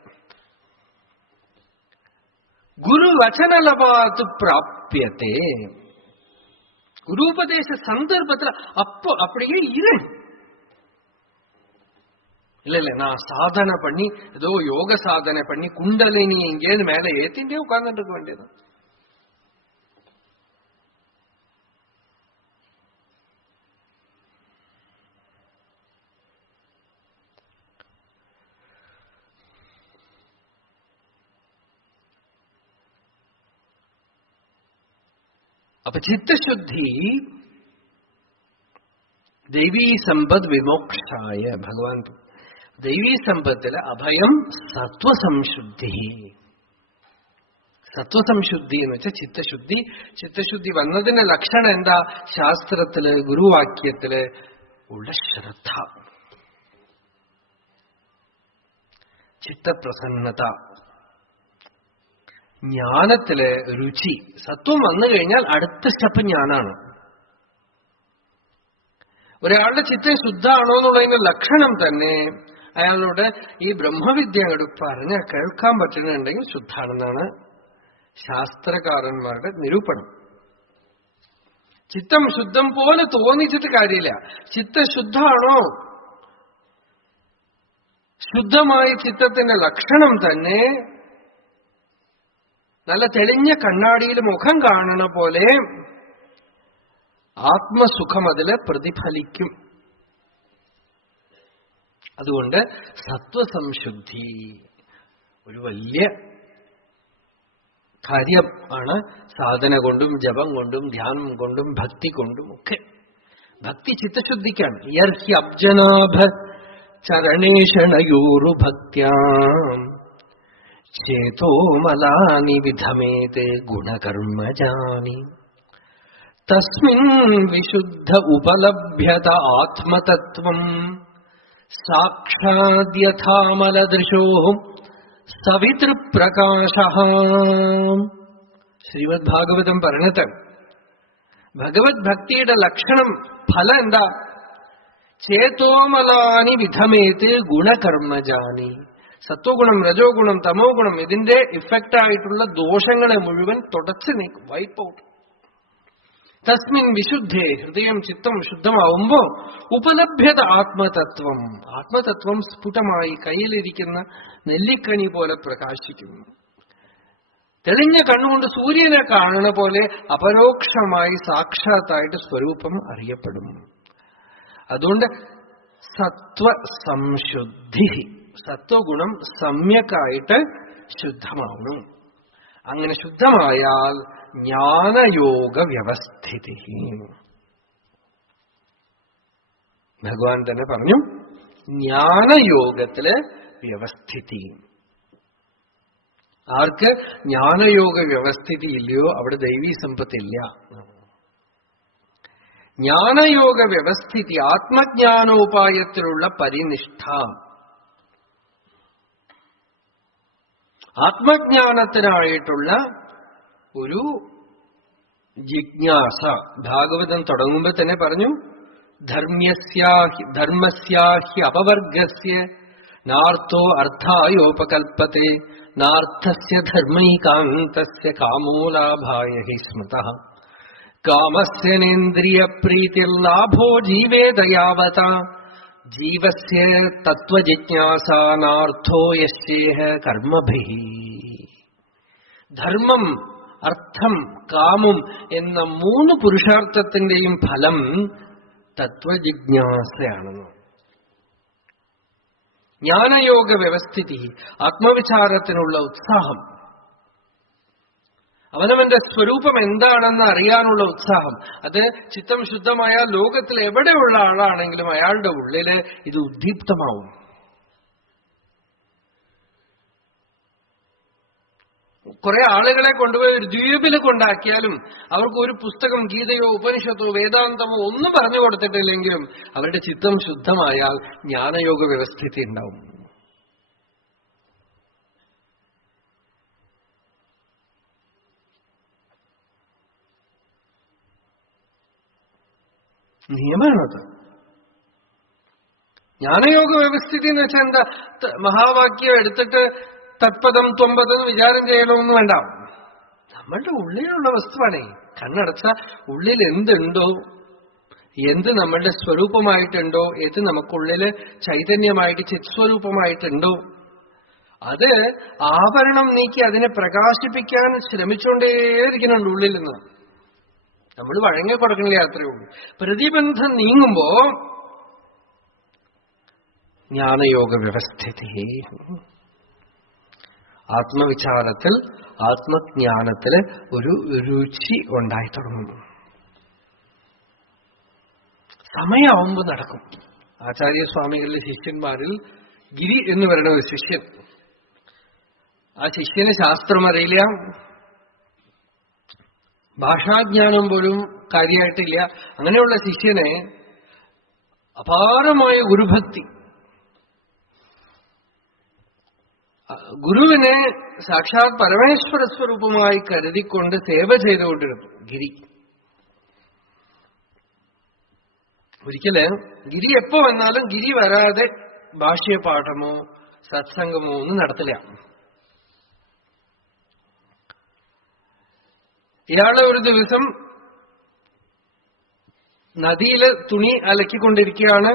குரு வச்சனலபாத்து பிராப்யத்தே. குரு உபதேச சந்தர்ப்பத்துல அப்போ அப்படியே இரு. இல்ல நான் சாதனை பண்ணி ஏதோ யோக சாதனை பண்ணி குண்டலினி எங்கேயாவது மேல ஏத்திண்டே உட்கார்ந்துட்டு இருக்க வேண்டியது. അപ്പൊ ചിത്തശുദ്ധി ദൈവീ സമ്പദ് വിമോക്ഷായ. ഭഗവാൻ ദൈവീ സമ്പത്തില് അഭയം സത്വസംശുദ്ധി. സത്വസംശുദ്ധി എന്ന് വെച്ചാൽ ചിത്തശുദ്ധി. ചിത്തശുദ്ധി വന്നതിന്റെ ലക്ഷണം എന്താ? ശാസ്ത്രത്തില് ഗുരുവാക്യത്തില് ഉള്ള ശ്രദ്ധ, ചിത്തപ്രസന്നത, ജ്ഞാനത്തില് രുചി. സത്വം വന്നു കഴിഞ്ഞാൽ അടുത്ത സ്റ്റെപ്പ് ജ്ഞാനാണ്. ഒരാളുടെ ചിത്തം ശുദ്ധാണോ എന്നുള്ളതിന്റെ ലക്ഷണം തന്നെ അയാളോട് ഈ ബ്രഹ്മവിദ്യ അങ്ങോട്ട് പറഞ്ഞ കേൾക്കാൻ പറ്റുന്നുണ്ടെങ്കിൽ ശുദ്ധാണെന്നാണ് ശാസ്ത്രകാരന്മാരുടെ നിരൂപണം. ചിത്തം ശുദ്ധം പോലെ തോന്നിച്ചിട്ട് കാര്യമില്ല. ചിത്തശുദ്ധാണോ? ശുദ്ധമായ ചിത്തത്തിന്റെ ലക്ഷണം തന്നെ നല്ല തെളിഞ്ഞ കണ്ണാടിയിൽ മുഖം കാണുന്ന പോലെ ആത്മസുഖം അതില് പ്രതിഫലിക്കും. അതുകൊണ്ട് സത്വസംശുദ്ധി ഒരു വലിയ കാര്യം ആണ്. സാധന കൊണ്ടും ജപം കൊണ്ടും ധ്യാനം കൊണ്ടും ഭക്തി കൊണ്ടും ഒക്കെ. ഭക്തി ചിത്തശുദ്ധിക്കാണ്. യർഹി അബ്ജനാഭ ചരണേഷണയൂരു ഭക്ത്യാം ചേതോമലാനി വിധമേത് ഗുണകർമ്മജാനി തസ്മിൻ വിശുദ്ധ ഉപലഭ്യത ആത്മതത്വം സാക്ഷാദ്യഥാമലദൃശോ സവിതൃപ്രകാശഃ. ശ്രീമദ് ഭാഗവതം പറഞ്ഞത് ഭഗവത് ഭക്തിയുടെ ലക്ഷണം ഫലം എന്താ? ചേതോമലാനി വിധമേത് ഗുണകർമ്മജാനി. സത്വഗുണം, രജോ ഗുണം, തമോ ഗുണം ഇതിന്റെ ഇഫക്റ്റായിട്ടുള്ള ദോഷങ്ങളെ മുഴുവൻ തുടച്ചു നീക്കും, വൈപ്പ് ഔട്ട്. തസ്മിൻ വിശുദ്ധേ, ഹൃദയം ചിത്തം ശുദ്ധമാവുമ്പോ ഉപലഭ്യത ആത്മതത്വം. ആത്മതത്വം സ്ഫുടമായി കയ്യിലിരിക്കുന്ന നെല്ലിക്കണി പോലെ പ്രകാശിക്കുന്നു. തെളിഞ്ഞ കണ്ണുകൊണ്ട് സൂര്യനെ കാണുന്ന പോലെ അപരോക്ഷമായി സാക്ഷാത്തായിട്ട് സ്വരൂപം അറിയപ്പെടും. അതുകൊണ്ട് സത്വസംശുദ്ധി, സത്വഗുണം സമ്യക്കായിട്ട് ശുദ്ധമാവണം. അങ്ങനെ ശുദ്ധമായാൽ ജ്ഞാനയോഗ വ്യവസ്ഥിതി. ഭഗവാൻ തന്നെ പറഞ്ഞു ജ്ഞാനയോഗത്തില് വ്യവസ്ഥിതി. ആർക്ക് ജ്ഞാനയോഗ വ്യവസ്ഥിതി ഇല്ലയോ അവിടെ ദൈവീ സമ്പത്തില്ല. ജ്ഞാനയോഗ വ്യവസ്ഥിതി ആത്മജ്ഞാനോപായത്തിലുള്ള പരിനിഷ്ഠ. ആത്മജ്ഞാനത്തിനായിട്ടുള്ള ഒരു ജിജ്ഞാസ. ഭാഗവതം തുടങ്ങുമ്പോൾ തന്നെ പറഞ്ഞു ധർമ്മസ്യാഹി അപവർഗസ്യ നാർത്ഥോ അർത്ഥായോപകൽപ്പത്തെ നാർത്ഥസ്യ ധർമ്മൈകാന്തസ്യ കാമോ ലാഭായ ഹി സ്മൃതഃ കാമസ്യ നേന്ദ്രിയപ്രീതിർലാഭോ ജീവേദയാവത ജീവസ്യ തത്വജിജ്ഞാസാ നാർത്ഥോ യസ്യേഹ കർമ്മഭിഃ. ധർമ്മം, അർത്ഥം, കാമം എന്ന മൂന്ന് പുരുഷാർത്ഥത്തിന്റെയും ഫലം തത്വജിജ്ഞാസയാണെന്ന്. ജ്ഞാനയോഗ വ്യവസ്ഥിതി ആത്മവിചാരത്തിനുള്ള ഉത്സാഹം, അവനവന്റെ സ്വരൂപം എന്താണെന്ന് അറിയാനുള്ള ഉത്സാഹം. അത് ചിത്തം ശുദ്ധമായ ലോകത്തിൽ എവിടെയുള്ള ആളാണെങ്കിലും അയാളുടെ ഉള്ളില് ഇത് ഉദ്ദീപ്തമാവും. കുറെ ആളുകളെ കൊണ്ടുപോയി ഒരു ദ്വീപിൽ കൊണ്ടാക്കിയാലും അവർക്ക് ഒരു പുസ്തകം, ഗീതയോ ഉപനിഷത്തോ വേദാന്തമോ ഒന്നും പറഞ്ഞു കൊടുത്തിട്ടില്ലെങ്കിലും അവരുടെ ചിത്തം ശുദ്ധമായാൽ ജ്ഞാനയോഗ വ്യവസ്ഥിതി ഉണ്ടാവും. നിയമമാണത്. ജ്ഞാനയോഗ വ്യവസ്ഥിതി എന്ന് വെച്ചാൽ എന്താ? മഹാവാക്യം എടുത്തിട്ട് തത്പദം ത്വമ്പതെന്ന് വിചാരം ചെയ്യണമെന്ന് വേണ്ട. നമ്മളുടെ ഉള്ളിലുള്ള വസ്തുവാണേ. കണ്ണടച്ച ഉള്ളിൽ എന്തുണ്ടോ, എന്ത് നമ്മളുടെ സ്വരൂപമായിട്ടുണ്ടോ, ഏത് നമുക്കുള്ളില് ചൈതന്യമായിട്ട് ചിത്സ്വരൂപമായിട്ടുണ്ടോ, അത് ആവരണം നീക്കി അതിനെ പ്രകാശിപ്പിക്കാൻ ശ്രമിച്ചുകൊണ്ടേയിരിക്കുന്നുണ്ട് ഉള്ളിൽ നിന്ന്. നമ്മൾ വഴങ്ങി കൊടുക്കണില്ല, അത്രയേ ഉള്ളൂ. പ്രതിബന്ധം നീങ്ങുമ്പോ ജ്ഞാനയോഗ വ്യവസ്ഥിതി. ആത്മവിചാരത്തിൽ, ആത്മജ്ഞാനത്തില് ഒരു രുചി ഉണ്ടായി തുടങ്ങും. സമയമാവുമ്പോ നടക്കും. ആചാര്യസ്വാമികളുടെ ശിഷ്യന്മാരിൽ ഗിരി എന്ന് പറയുന്ന ഒരു ശിഷ്യൻ. ആ ശിഷ്യന് ശാസ്ത്രം അറിയില്ല, ഭാഷാജ്ഞാനം പോലും കാര്യമായിട്ടില്ല. അങ്ങനെയുള്ള ശിഷ്യനെ അപാരമായ ഗുരുഭക്തി, ഗുരുവിനെ സാക്ഷാത് പരമേശ്വര സ്വരൂപമായി കരുതിക്കൊണ്ട് സേവ ചെയ്തുകൊണ്ടിരുന്നു ഗിരി. ഒരിക്കല് ഗിരി എപ്പോ വന്നാലും ഗിരി വരാതെ ഭാഷ്യപാഠമോ സത്സംഗമോ ഒന്നും നടത്തില്ല. ഇയാള് ഒരു ദിവസം നദിയില് തുണി അലക്കിക്കൊണ്ടിരിക്കുകയാണ്.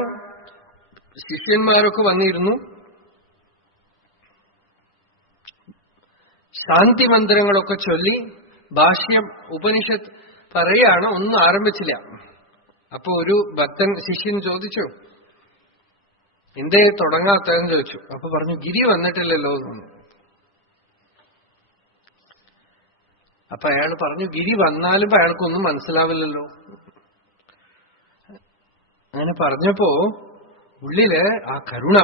ശിഷ്യന്മാരൊക്കെ വന്നിരുന്നു. ശാന്തി മന്ത്രങ്ങളൊക്കെ ചൊല്ലി ഭാഷ്യം ഉപനിഷത്ത് പറയാണ്. ഒന്നും ആരംഭിച്ചില്ല. അപ്പൊ ഒരു ഭക്തൻ ശിഷ്യൻ ചോദിച്ചു, എന്തേ തുടങ്ങാത്തതെന്ന് ചോദിച്ചു. അപ്പൊ പറഞ്ഞു, ഗിരി വന്നിട്ടില്ലല്ലോ എന്ന്. അപ്പൊ അയാൾ പറഞ്ഞു, ഗിരി വന്നാലും അയാൾക്കൊന്നും മനസ്സിലാവില്ലല്ലോ. അങ്ങനെ പറഞ്ഞപ്പോ ഉള്ളില് ആ കരുണ,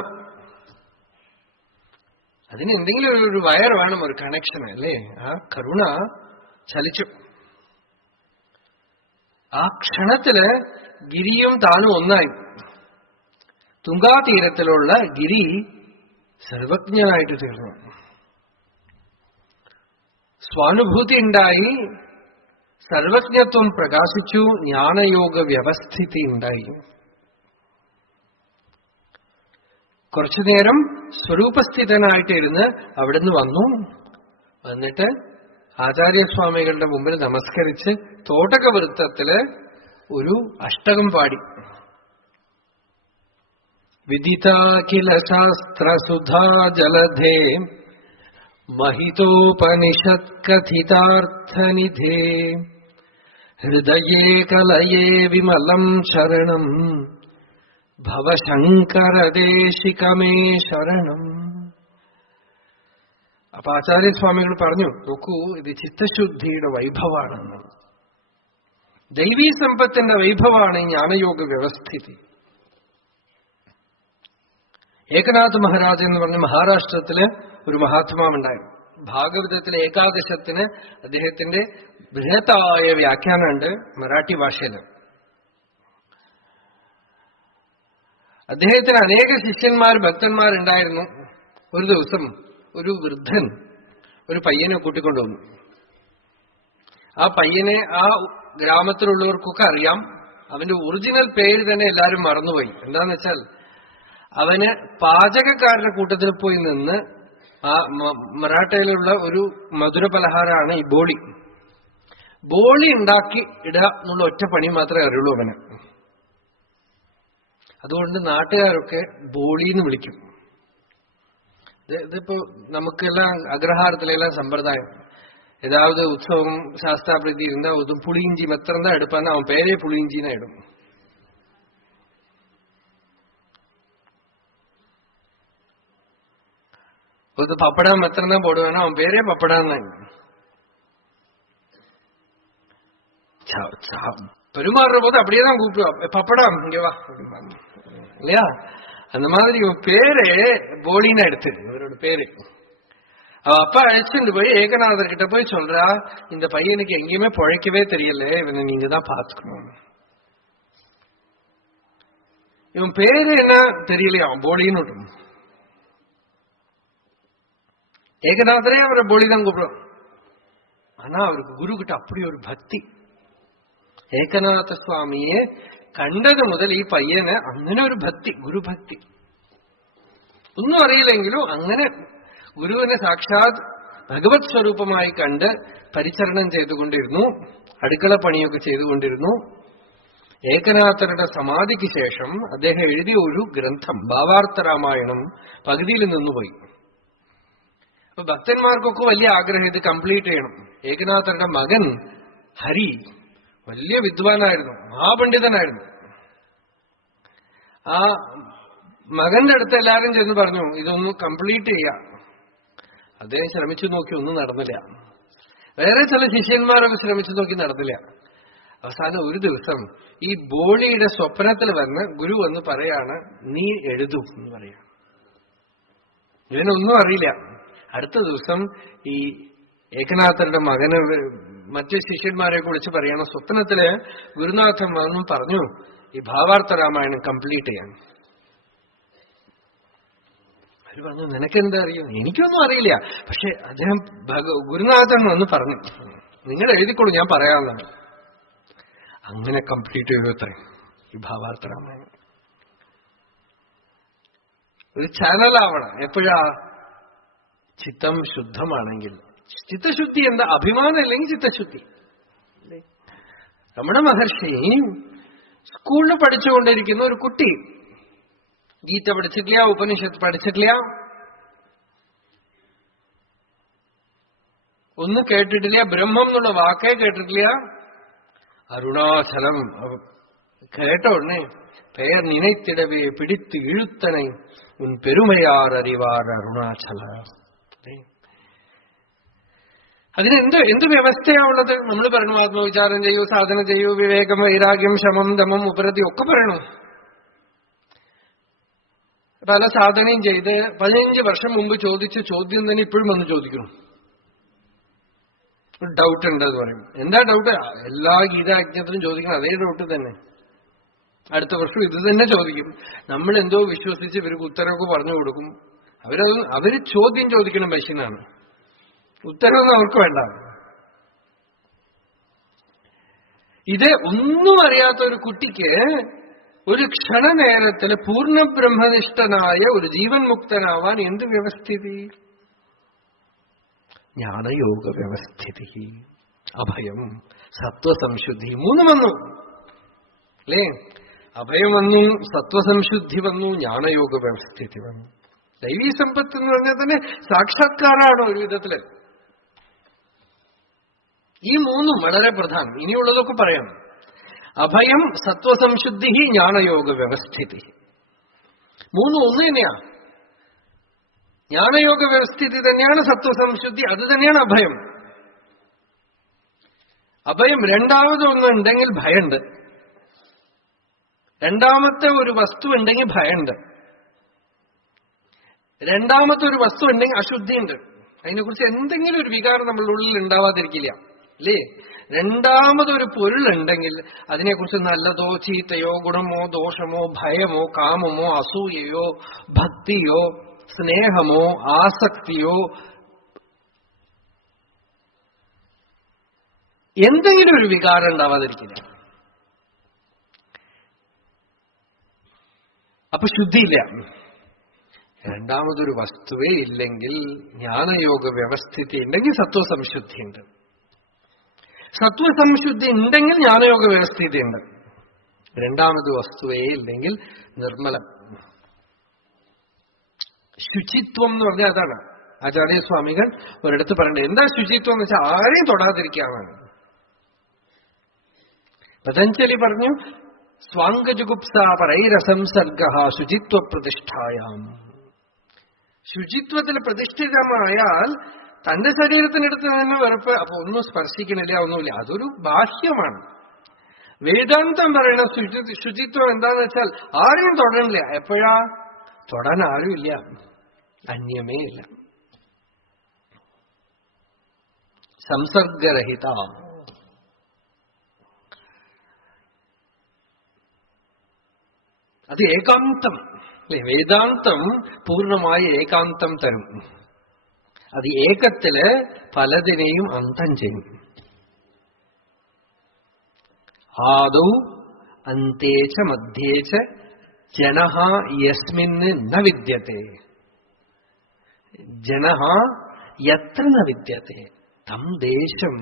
അതിന് എന്തെങ്കിലും ഒരു വയർ വേണം, ഒരു കണക്ഷൻ അല്ലേ. ആ കരുണ ചലിച്ചു. ആ ക്ഷണത്തില് ഗിരിയും താനും ഒന്നായി. തുങ്കാതീരത്തിലുള്ള ഗിരി സർവജ്ഞനായിട്ട് തീർന്നു. സ്വാനുഭൂതി ഉണ്ടായി, സർവജ്ഞത്വം പ്രകാശിച്ചു, ജ്ഞാനയോഗ വ്യവസ്ഥിതി ഉണ്ടായി. കുറച്ചുനേരം സ്വരൂപസ്ഥിതനായിട്ടിരുന്ന് അവിടുന്ന് വന്നു. വന്നിട്ട് ആചാര്യസ്വാമികളുടെ മുമ്പിൽ നമസ്കരിച്ച് തോട്ടകവൃത്തത്തില് ഒരു അഷ്ടകം പാടി. വിദിതാഖില ശാസ്ത്രസുധാ ജലധേ മഹിതോപനിഷത് കഥിതാർത്ഥനിധേ ഹൃദയേ കലയേ വിമലം ശരണം ഭവശങ്കരദേശികമേ ശരണം. അപ്പൊ ആചാര്യസ്വാമികൾ പറഞ്ഞു, നോക്കൂ, ഇത് ചിത്തശുദ്ധിയുടെ വൈഭവാണെന്ന്. ദൈവീ സമ്പത്തിന്റെ വൈഭവമാണ് ഈ ജ്ഞാനയോഗ വ്യവസ്ഥിതി. ഏകനാഥ് മഹാരാജ് എന്ന് പറഞ്ഞ മഹാരാഷ്ട്രത്തില് ഒരു മഹാത്മാവുണ്ടായിരുന്നു. ഭാഗവതത്തിലെ ഏകാദശത്തിന് അദ്ദേഹത്തിന്റെ ബൃഹത്തായ വ്യാഖ്യാനമുണ്ട് മറാഠി ഭാഷയില്. അദ്ദേഹത്തിന് അനേക ശിഷ്യന്മാർ, ഭക്തന്മാരുണ്ടായിരുന്നു. ഒരു ദിവസം ഒരു വൃദ്ധൻ ഒരു പയ്യനെ കൂട്ടിക്കൊണ്ടുവന്നു. ആ പയ്യനെ ആ ഗ്രാമത്തിലുള്ളവർക്കൊക്കെ അറിയാം. അവന്റെ ഒറിജിനൽ പേര് തന്നെ എല്ലാവരും മറന്നുപോയി. എന്താന്ന് വെച്ചാൽ അവന് പാചകക്കാരുടെ കൂട്ടത്തിൽ പോയി നിന്ന് ആ മറാഠയിലുള്ള ഒരു മധുര പലഹാരമാണ് ഈ ബോളി. ബോളി ഉണ്ടാക്കി ഇടുക എന്നുള്ള ഒറ്റ പണി മാത്രമേ അറിയുള്ളൂ അവന്. അതുകൊണ്ട് നാട്ടുകാരൊക്കെ ബോളിന്ന് വിളിക്കും. ഇതിപ്പോ നമുക്കെല്ലാം അഗ്രഹാരത്തിലെല്ലാം സമ്പ്രദായം. ஏதாவது உற்சவம் சாஸ்தாபிரதி இருந்தா ஒரு புளியிஞ்சி மாத்திரம் தான் எடுப்பான்னு அவன் பேரே புளியிஞ்சின்னு ஆயிடும். ஒரு பப்படா மாத்திரம் தான் போடுவானா அவன் பேரே பப்படான்னு. பெருமாறுற போது அப்படியே தான் கூப்பிடுவா, பப்படா இங்க வா இல்லையா. அந்த மாதிரி இவன் பேரு போலின்னு எடுத்து இவரோட பேரு. அவ அப்பா அழைச்சிட்டு போய் ஏகநாதர் கிட்ட போய் சொல்றா, இந்த பையனுக்கு எங்கேயுமே பொழைக்கவே தெரியல, இவனை நீங்க தான் பாத்துக்கணும். இவன் பேரு என்ன தெரியலையா, போலின்னு விட்டு. ஏகநாதரே அவரை போலி தான் கூப்பிடும். ஆனா அவருக்கு குரு கிட்ட அப்படி ஒரு பக்தி. ഏകനാഥ സ്വാമിയെ കണ്ടത് മുതൽ ഈ പയ്യന് അങ്ങനെ ഒരു ഭക്തി, ഗുരുഭക്തി. ഒന്നും അറിയില്ലെങ്കിലും അങ്ങനെ ഗുരുവിനെ സാക്ഷാത് ഭഗവത് സ്വരൂപമായി കണ്ട് പരിചരണം ചെയ്തുകൊണ്ടിരുന്നു. അടുക്കള പണിയൊക്കെ ചെയ്തുകൊണ്ടിരുന്നു. ഏകനാഥരുടെ സമാധിക്ക് ശേഷം അദ്ദേഹം എഴുതിയ ഒരു ഗ്രന്ഥം ഭാവാർത്ഥ രാമായണം പകുതിയിൽ നിന്നുപോയി. അപ്പൊ ഭക്തന്മാർക്കൊക്കെ വലിയ ആഗ്രഹം ഇത് കംപ്ലീറ്റ് ചെയ്യണം. ഏകനാഥരുടെ മകൻ ഹരി വലിയ വിദ്വാനായിരുന്നു, മഹാപണ്ഡിതനായിരുന്നു. ആ മകന്റെ അടുത്ത് എല്ലാവരും ചെന്ന് പറഞ്ഞു, ഇതൊന്ന് കംപ്ലീറ്റ് ചെയ്യാം. അദ്ദേഹം ശ്രമിച്ചു നോക്കി, ഒന്നും നടന്നില്ല. വേറെ ചില ശിഷ്യന്മാരൊക്കെ ശ്രമിച്ചു നോക്കി, നടന്നില്ല. അവസാനം ഒരു ദിവസം ഈ ബോളിയുടെ സ്വപ്നത്തിൽ വന്ന് ഗുരു വന്ന് പറയാണ്, നീ എഴുതൂ എന്ന് പറയാം. ഇവനൊന്നും അറിയില്ല. അടുത്ത ദിവസം ഈ ഏകനാഥരുടെ മകന് മറ്റു ശിഷ്യന്മാരെ കുറിച്ച് പറയണം, സ്വപ്നത്തില് ഗുരുനാഥൻ വന്നു പറഞ്ഞു, ഈ ഭാവാർത്ഥ രാമായണം കംപ്ലീറ്റ് ചെയ്യാൻ. അവര് പറഞ്ഞു, നിനക്കെന്താ അറിയും? എനിക്കൊന്നും അറിയില്ല. പക്ഷെ അദ്ദേഹം ഗുരുനാഥൻ വന്ന് പറഞ്ഞു, നിങ്ങൾ എഴുതിക്കോളൂ, ഞാൻ പറയാമെന്നാണ്. അങ്ങനെ കംപ്ലീറ്റ് ചെയ്തു അത്രേ ഈ ഭാവാർത്ഥ രാമായണം. ഒരു ചാനലാവണം എപ്പോഴാ? ചിത്തം ശുദ്ധമാണെങ്കിൽ. ചിത്തശുദ്ധി എന്താ? അഭിമാനം ഇല്ലെങ്കിൽ ചിത്തശുദ്ധി. രമണ മഹർഷി സ്കൂളിൽ പഠിച്ചുകൊണ്ടിരിക്കുന്ന ഒരു കുട്ടി, ഗീത പഠിച്ചിട്ടില്ല, ഉപനിഷത്ത് പഠിച്ചിട്ടില്ല, ഒന്നും കേട്ടിട്ടില്ല, ബ്രഹ്മം എന്നുള്ള വാക്കേ കേട്ടിട്ടില്ല. അരുണാചലം കേട്ട ഉടനെ பெயர் நினைத்திடவே பிடித்து இழுத்தனை உன் பெருமையார் அறிவாർ അരുണാചല. അതിന് എന്ത് വ്യവസ്ഥയാണുള്ളത്? നമ്മൾ പറയണു ആത്മവിചാരം ചെയ്യൂ, സാധന ചെയ്യൂ, വിവേകം, വൈരാഗ്യം, ശമം, ദമം, ഉപരതി ഒക്കെ പറയണു. പല സാധനയും ചെയ്ത് 15 വർഷം മുമ്പ് ചോദിച്ച ചോദ്യം തന്നെ ഇപ്പോഴും വന്ന് ചോദിക്കണം. ഡൗട്ട് ഉണ്ടെന്ന് പറയും. എന്താ ഡൗട്ട്? എല്ലാ ഗീതാജ്ഞത്തിനും ചോദിക്കണം അതേ ഡൗട്ട് തന്നെ. അടുത്ത വർഷം ഇത് തന്നെ ചോദിക്കും. നമ്മൾ എന്തോ വിശ്വസിച്ച് ഇവർക്ക് ഉത്തരവൊക്കെ പറഞ്ഞു കൊടുക്കും. അവര് ചോദ്യം ചോദിക്കണം മെഷീനാണ്, ഉത്തരവൊന്നും അവർക്ക് വേണ്ട. ഇത് ഒന്നും അറിയാത്ത ഒരു കുട്ടിക്ക് ഒരു ക്ഷണനേരത്തിൽ പൂർണ്ണ ബ്രഹ്മനിഷ്ഠനായ ഒരു ജീവൻ മുക്തനാവാൻ എന്ത് വ്യവസ്ഥിതി? ജ്ഞാനയോഗ വ്യവസ്ഥിതി, അഭയം, സത്വസംശുദ്ധി, 3 വന്നു അല്ലേ? അഭയം വന്നു, സത്വസംശുദ്ധി വന്നു, ജ്ഞാനയോഗ വ്യവസ്ഥിതി വന്നു. ദൈവീ സമ്പത്ത് എന്ന് പറഞ്ഞാൽ തന്നെ സാക്ഷാത്കാരമാണ് ഒരു വിധത്തില്. ഈ 3 വളരെ പ്രധാനം. ഇനിയുള്ളതൊക്കെ പറയാം. അഭയം, സത്വസംശുദ്ധി, ജ്ഞാനയോഗ വ്യവസ്ഥിതി, 3 ഒന്ന് തന്നെയാ. ജ്ഞാനയോഗ വ്യവസ്ഥിതി തന്നെയാണ് സത്വസംശുദ്ധി, അത് തന്നെയാണ് അഭയം. അഭയം രണ്ടാമതൊന്നുണ്ടെങ്കിൽ ഭയമുണ്ട്, രണ്ടാമത്തെ ഒരു വസ്തു ഉണ്ടെങ്കിൽ ഭയമുണ്ട്, രണ്ടാമത്തെ ഒരു വസ്തു ഉണ്ടെങ്കിൽ അശുദ്ധിയുണ്ട്. അതിനെക്കുറിച്ച് എന്തെങ്കിലും ഒരു വികാരം നമ്മളുടെ ഉള്ളിൽ ഉണ്ടാവാതിരിക്കില്ല അല്ലേ? രണ്ടാമതൊരു പൊരുളുണ്ടെങ്കിൽ അതിനെക്കുറിച്ച് നല്ലതോ ചീത്തയോ ഗുണമോ ദോഷമോ ഭയമോ കാമമോ അസൂയയോ ഭക്തിയോ സ്നേഹമോ ആസക്തിയോ എന്തെങ്കിലും ഒരു വികാരം ഉണ്ടാവാതിരിക്കില്ല. അപ്പൊ ശുദ്ധിയില്ല. രണ്ടാമതൊരു വസ്തുവേ ഇല്ലെങ്കിൽ ജ്ഞാനയോഗ വ്യവസ്ഥിതി ഉണ്ടെങ്കിൽ സത്വസംശുദ്ധി ഉണ്ട്. സത്വസംശുദ്ധി ഉണ്ടെങ്കിൽ ജ്ഞാനയോഗ വ്യവസ്ഥിതി ഉണ്ട്. രണ്ടാമത് വസ്തുവേ ഇല്ലെങ്കിൽ നിർമ്മലം. ശുചിത്വം എന്ന് പറഞ്ഞാൽ അതാണ്. ആചാര്യസ്വാമികൾ ഒരിടത്ത് പറയണ്ടേ, എന്താ ശുചിത്വം എന്ന് വെച്ചാൽ ആരെയും തൊടാതിരിക്കാനാണ്. പതഞ്ജലി പറഞ്ഞു, സ്വാംഗജുഗുപ്സ പരൈരസംസർഗ ശുചിത്വ പ്രതിഷ്ഠായാം. ശുചിത്വത്തിൽ പ്രതിഷ്ഠിതമായാൽ തന്റെ ശരീരത്തിനടുത്ത് തന്നെ വെറുപ്പ്, അപ്പൊ ഒന്നും സ്പർശിക്കണില്ല, ഒന്നുമില്ല, അതൊരു ബാഹ്യമാണ്. വേദാന്തം പറയുന്ന ശുചിത്വം എന്താന്ന് വെച്ചാൽ ആരെയും തൊടണില്ല. എപ്പോഴാ? തൊടാൻ ആരുമില്ല, അന്യമേ ഇല്ല, സംസർഗരഹിത. അത് ഏകാന്തം അല്ലെ? വേദാന്തം പൂർണ്ണമായ ഏകാന്തം തരും. അത് ഏകത്തില് പലതിനെയും അന്തം ചെയ്യും. ആദൗ അന്തേച്ച മധ്യേച്ച ജനഃ യസ്മിന് ന വിദ്യത്തെ, ജനഃ യത്ര ന വിദ്യത്തെ തം ദേശം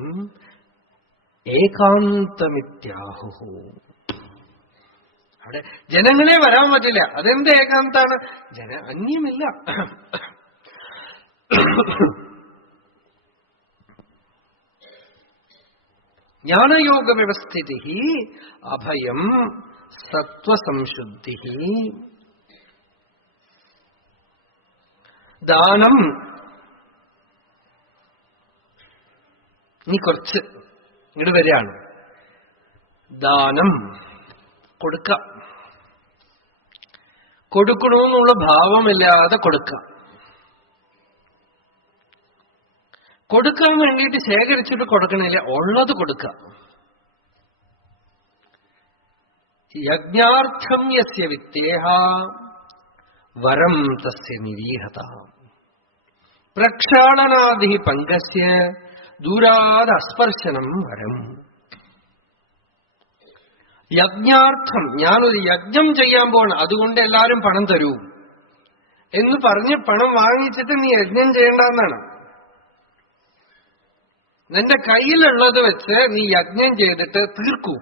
ഏകാന്തമിത്യാഹു. അവിടെ ജനങ്ങളെ വരാൻ പറ്റില്ല. അതെന്ത് ഏകാന്താണ്? അന്യമില്ല. ജ്ഞാനയോഗ വ്യവസ്ഥിതി അഭയം സത്വസംശുദ്ധി. ദാനം. ഇനി കുറച്ച് ഇങ്ങോട്ട് വരികയാണ്. ദാനം കൊടുക്കാം. കൊടുക്കണമെന്നുള്ള ഭാവമില്ലാതെ കൊടുക്കാം. കൊടുക്കാൻ വേണ്ടിയിട്ട് ശേഖരിച്ചിട്ട് കൊടുക്കണില്ല, ഉള്ളത് കൊടുക്കാം. യജ്ഞാർത്ഥം യസ്യ വിത്തേഹ വരം തസ്യ നിരീഹത. പ്രക്ഷാളനാദി പങ്കസ്യ ദൂരാത് അസ്പർശനം വരം. യജ്ഞാർത്ഥം, ഞാനൊരു യജ്ഞം ചെയ്യാൻ പോകണം, അതുകൊണ്ട് എല്ലാവരും പണം തരൂ എന്ന് പറഞ്ഞ് പണം വാങ്ങിച്ചിട്ട് നീ യജ്ഞം ചെയ്യേണ്ടെന്നാണ്. നിന്റെ കയ്യിലുള്ളത് വെച്ച് നീ യജ്ഞം ചെയ്തിട്ട് തീർക്കൂ.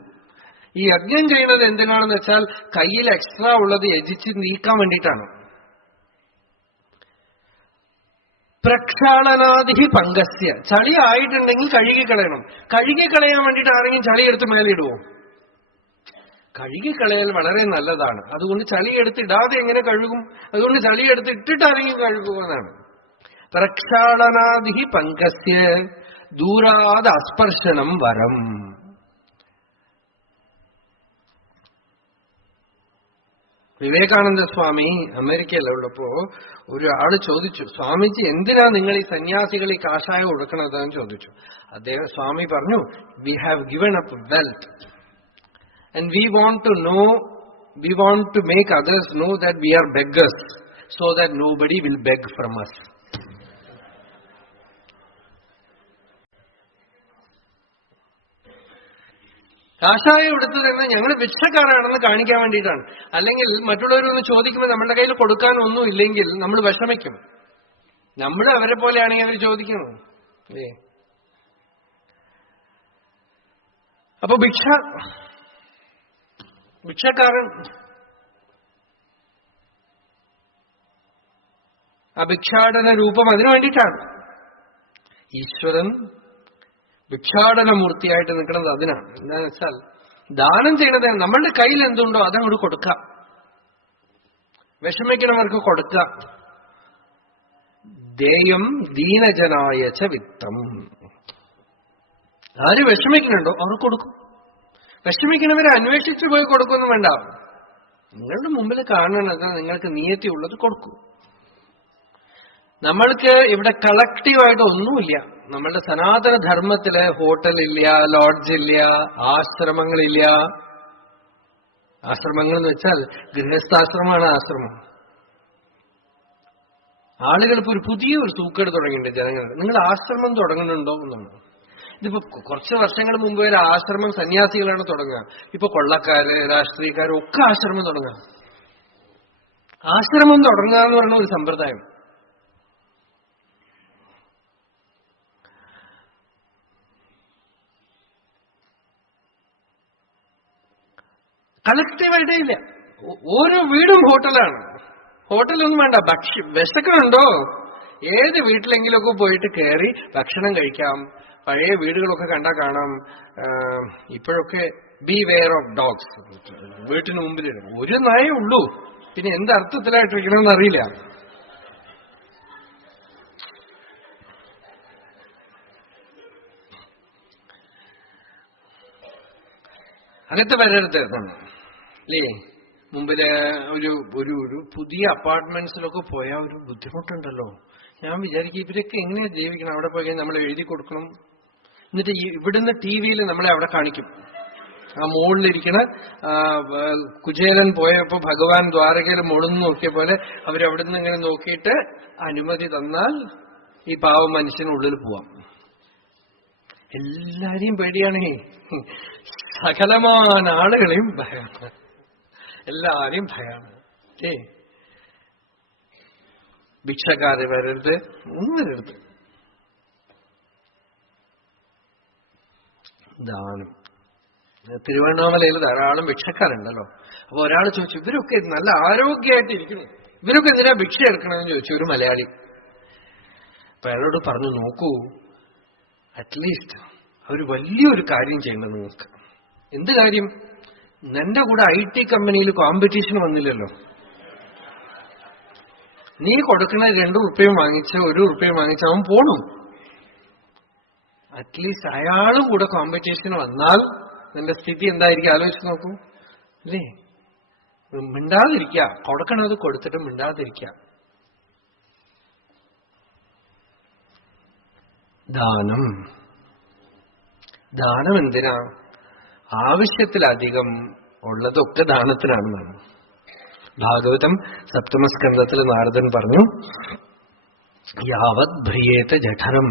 ഈ യജ്ഞം ചെയ്യുന്നത് എന്തിനാണെന്ന് വെച്ചാൽ കയ്യിൽ എക്സ്ട്രാ ഉള്ളത് യജിച്ച് നീക്കാൻ വേണ്ടിയിട്ടാണ്. പ്രക്ഷാളനാദി പങ്കസ്യ, ചളി ആയിട്ടുണ്ടെങ്കിൽ കഴുകിക്കളയണം. കഴുകിക്കളയാൻ വേണ്ടിയിട്ട് ആരെങ്കിലും ചളി എടുത്ത് മേലിടുവോ? കഴുകിക്കളയൽ വളരെ നല്ലതാണ്. അതുകൊണ്ട് ചളി എടുത്തിടാതെ എങ്ങനെ കഴുകും? അതുകൊണ്ട് ചളി എടുത്ത് ഇട്ടിട്ട് ആരെങ്കിലും കഴുകുമെന്നാണ്. പ്രക്ഷാളനാദി പങ്കസ്യ ദൂരാത് അസ്പർശനം വരം. വിവേകാനന്ദ സ്വാമി അമേരിക്കയിലുള്ളപ്പോ ഒരാള് ചോദിച്ചു, സ്വാമിജി എന്തിനാ നിങ്ങൾ ഈ സന്യാസികൾ ഈ കാഷായം കൊടുക്കണതെന്ന് ചോദിച്ചു. അദ്ദേഹം സ്വാമി പറഞ്ഞു, we have given up wealth and we want to make others know that we are beggars so that nobody will beg from us. കാഷായം എടുത്തതെന്ന് ഞങ്ങൾ ഭിക്ഷക്കാരാണെന്ന് കാണിക്കാൻ വേണ്ടിയിട്ടാണ്. അല്ലെങ്കിൽ മറ്റുള്ളവരൊന്ന് ചോദിക്കുമ്പോൾ നമ്മളുടെ കയ്യിൽ കൊടുക്കാനൊന്നും ഇല്ലെങ്കിൽ നമ്മൾ വിഷമിക്കും. നമ്മൾ അവരെ പോലെയാണെങ്കിൽ അവർ ചോദിക്കണം. അപ്പൊ ഭിക്ഷക്കാരൻ ആ ഭിക്ഷാടന രൂപം അതിനു വേണ്ടിയിട്ടാണ്. ഈശ്വരൻ ഭിക്ഷാടനമൂർത്തിയായിട്ട് നിൽക്കുന്നത് അതിനാണ്. എന്താണെന്ന് വെച്ചാൽ ദാനം ചെയ്യണത് നമ്മളുടെ കയ്യിൽ എന്തുണ്ടോ അതങ്ങോട്ട് കൊടുക്കാം, വിഷമിക്കണവർക്ക് കൊടുക്കാം. ദേയം ദീനജനായ ച വിത്തം. ആര് വിഷമിക്കുന്നുണ്ടോ അവർക്ക് കൊടുക്കും. വിഷമിക്കണവരെ അന്വേഷിച്ചു പോയി കൊടുക്കൊന്നും വേണ്ട. നിങ്ങളുടെ മുമ്പിൽ കാണുന്നത് നിങ്ങൾക്ക് നിയത്തിയുള്ളത് കൊടുക്കൂ. നമ്മൾക്ക് ഇവിടെ കളക്റ്റീവായിട്ട് ഒന്നുമില്ല. നമ്മളുടെ സനാതന ധർമ്മത്തില് ഹോട്ടലില്ല, ലോഡ്ജില്ല, ആശ്രമങ്ങളില്ല. ആശ്രമങ്ങൾ എന്ന് വെച്ചാൽ ഗൃഹസ്ഥാശ്രമമാണ് ആശ്രമം. ആളുകൾ ഇപ്പൊ ഒരു പുതിയൊരു സൂക്കേട് തുടങ്ങിയിട്ടുണ്ട് ജനങ്ങൾ. നിങ്ങൾ ആശ്രമം തുടങ്ങുന്നുണ്ടോ എന്നാണ്. ഇതിപ്പോ കുറച്ച് വർഷങ്ങൾ മുമ്പ് വരെ ആശ്രമം സന്യാസികളാണ് തുടങ്ങുക. ഇപ്പൊ കൊള്ളക്കാര്, രാഷ്ട്രീയക്കാര് ഒക്കെ ആശ്രമം തുടങ്ങുക. ആശ്രമം തുടങ്ങുക എന്ന് പറയുന്ന ഒരു സമ്പ്രദായം. കളക്റ്റീവായിട്ടേ ഇല്ല. ഓരോ വീടും ഹോട്ടലാണ്. ഹോട്ടലൊന്നും വേണ്ട. വിശക്കണുണ്ടോ ഏത് വീട്ടിലെങ്കിലുമൊക്കെ പോയിട്ട് കയറി ഭക്ഷണം കഴിക്കാം. പഴയ വീടുകളൊക്കെ കണ്ടാൽ കാണാം. ഇപ്പോഴൊക്കെ ബി വെയർ ഓഫ് ഡോഗ്സ്. വീട്ടിന് മുമ്പിൽ ഒരു നായേ ഉള്ളൂ. പിന്നെ എന്തർത്ഥത്തിലായിട്ടിരിക്കണമെന്ന് അറിയില്ല. അകത്ത് വരരുത് അല്ലേ? മുമ്പില് ഒരു ഒരു പുതിയ അപ്പാർട്ട്മെന്റ്സിലൊക്കെ പോയാൽ ഒരു ബുദ്ധിമുട്ടുണ്ടല്ലോ. ഞാൻ വിചാരിക്കും ഇവരൊക്കെ എങ്ങനെയാ ജീവിക്കണം? അവിടെ പോയി നമ്മൾ എഴുതി കൊടുക്കണം. എന്നിട്ട് ഇവിടുന്ന് ടിവിയിൽ നമ്മളെ അവിടെ കാണിക്കും. ആ മുകളിലിരിക്കണ കുചേലൻ പോയപ്പോ ഭഗവാൻ ദ്വാരകയിൽ മുകളിൽ നോക്കിയ പോലെ അവരവിടുന്ന് ഇങ്ങനെ നോക്കിയിട്ട് അനുമതി തന്നാൽ ഈ പാവ മനുഷ്യനുള്ളിൽ പോവാം. എല്ലാരെയും പേടിയാണേ. സകലമായ ആളുകളെയും ഭയമാണ്. എല്ലാരെയും ഭയമാണ്. ഭിക്ഷക്കാര് വരരുത്, ഒന്നും വരരുത്. ദാനം. തിരുവണ്ണാമലയിൽ ധാരാളം ഭിക്ഷക്കാരുണ്ടല്ലോ. അപ്പൊ ഒരാൾ ചോദിച്ചു, ഇവരൊക്കെ നല്ല ആരോഗ്യമായിട്ട് ഇരിക്കുന്നു, ഇവരൊക്കെ എന്തിനാ ഭിക്ഷ എടുക്കണമെന്ന് ചോദിച്ചു ഒരു മലയാളി. അപ്പൊ അയാളോട് പറഞ്ഞു, നോക്കൂ, അറ്റ്ലീസ്റ്റ് അവർ വലിയൊരു കാര്യം ചെയ്യണം നിങ്ങൾക്ക്. എന്ത് കാര്യം? നിന്റെ കൂടെ IT കമ്പനിയിൽ കോമ്പറ്റീഷൻ വന്നില്ലല്ലോ. നീ കൊടുക്കണ 2 ഉറുപ്പ്യം വാങ്ങിച്ച് 1 ഉറുപ്പ്യം വാങ്ങിച്ച് അവൻ പോണു. അറ്റ്ലീസ്റ്റ് അയാളും കൂടെ കോമ്പറ്റീഷൻ വന്നാൽ നിന്റെ സ്ഥിതി എന്തായിരിക്കും ആലോചിച്ച് നോക്കൂ അല്ലേ? മിണ്ടാതിരിക്കുക, കൊടുക്കണത് കൊടുത്തിട്ട് മിണ്ടാതിരിക്കുക. ദാനം. ദാനം എന്തിനാ? ആവശ്യത്തിലധികം ഉള്ളതൊക്കെ ദാനത്തിനാണെന്നാണ്. ഭാഗവതം സപ്തമസ്കന്ധത്തിൽ നാരദൻ പറഞ്ഞു, യാവത് ഭ്രിയേത ജഠരം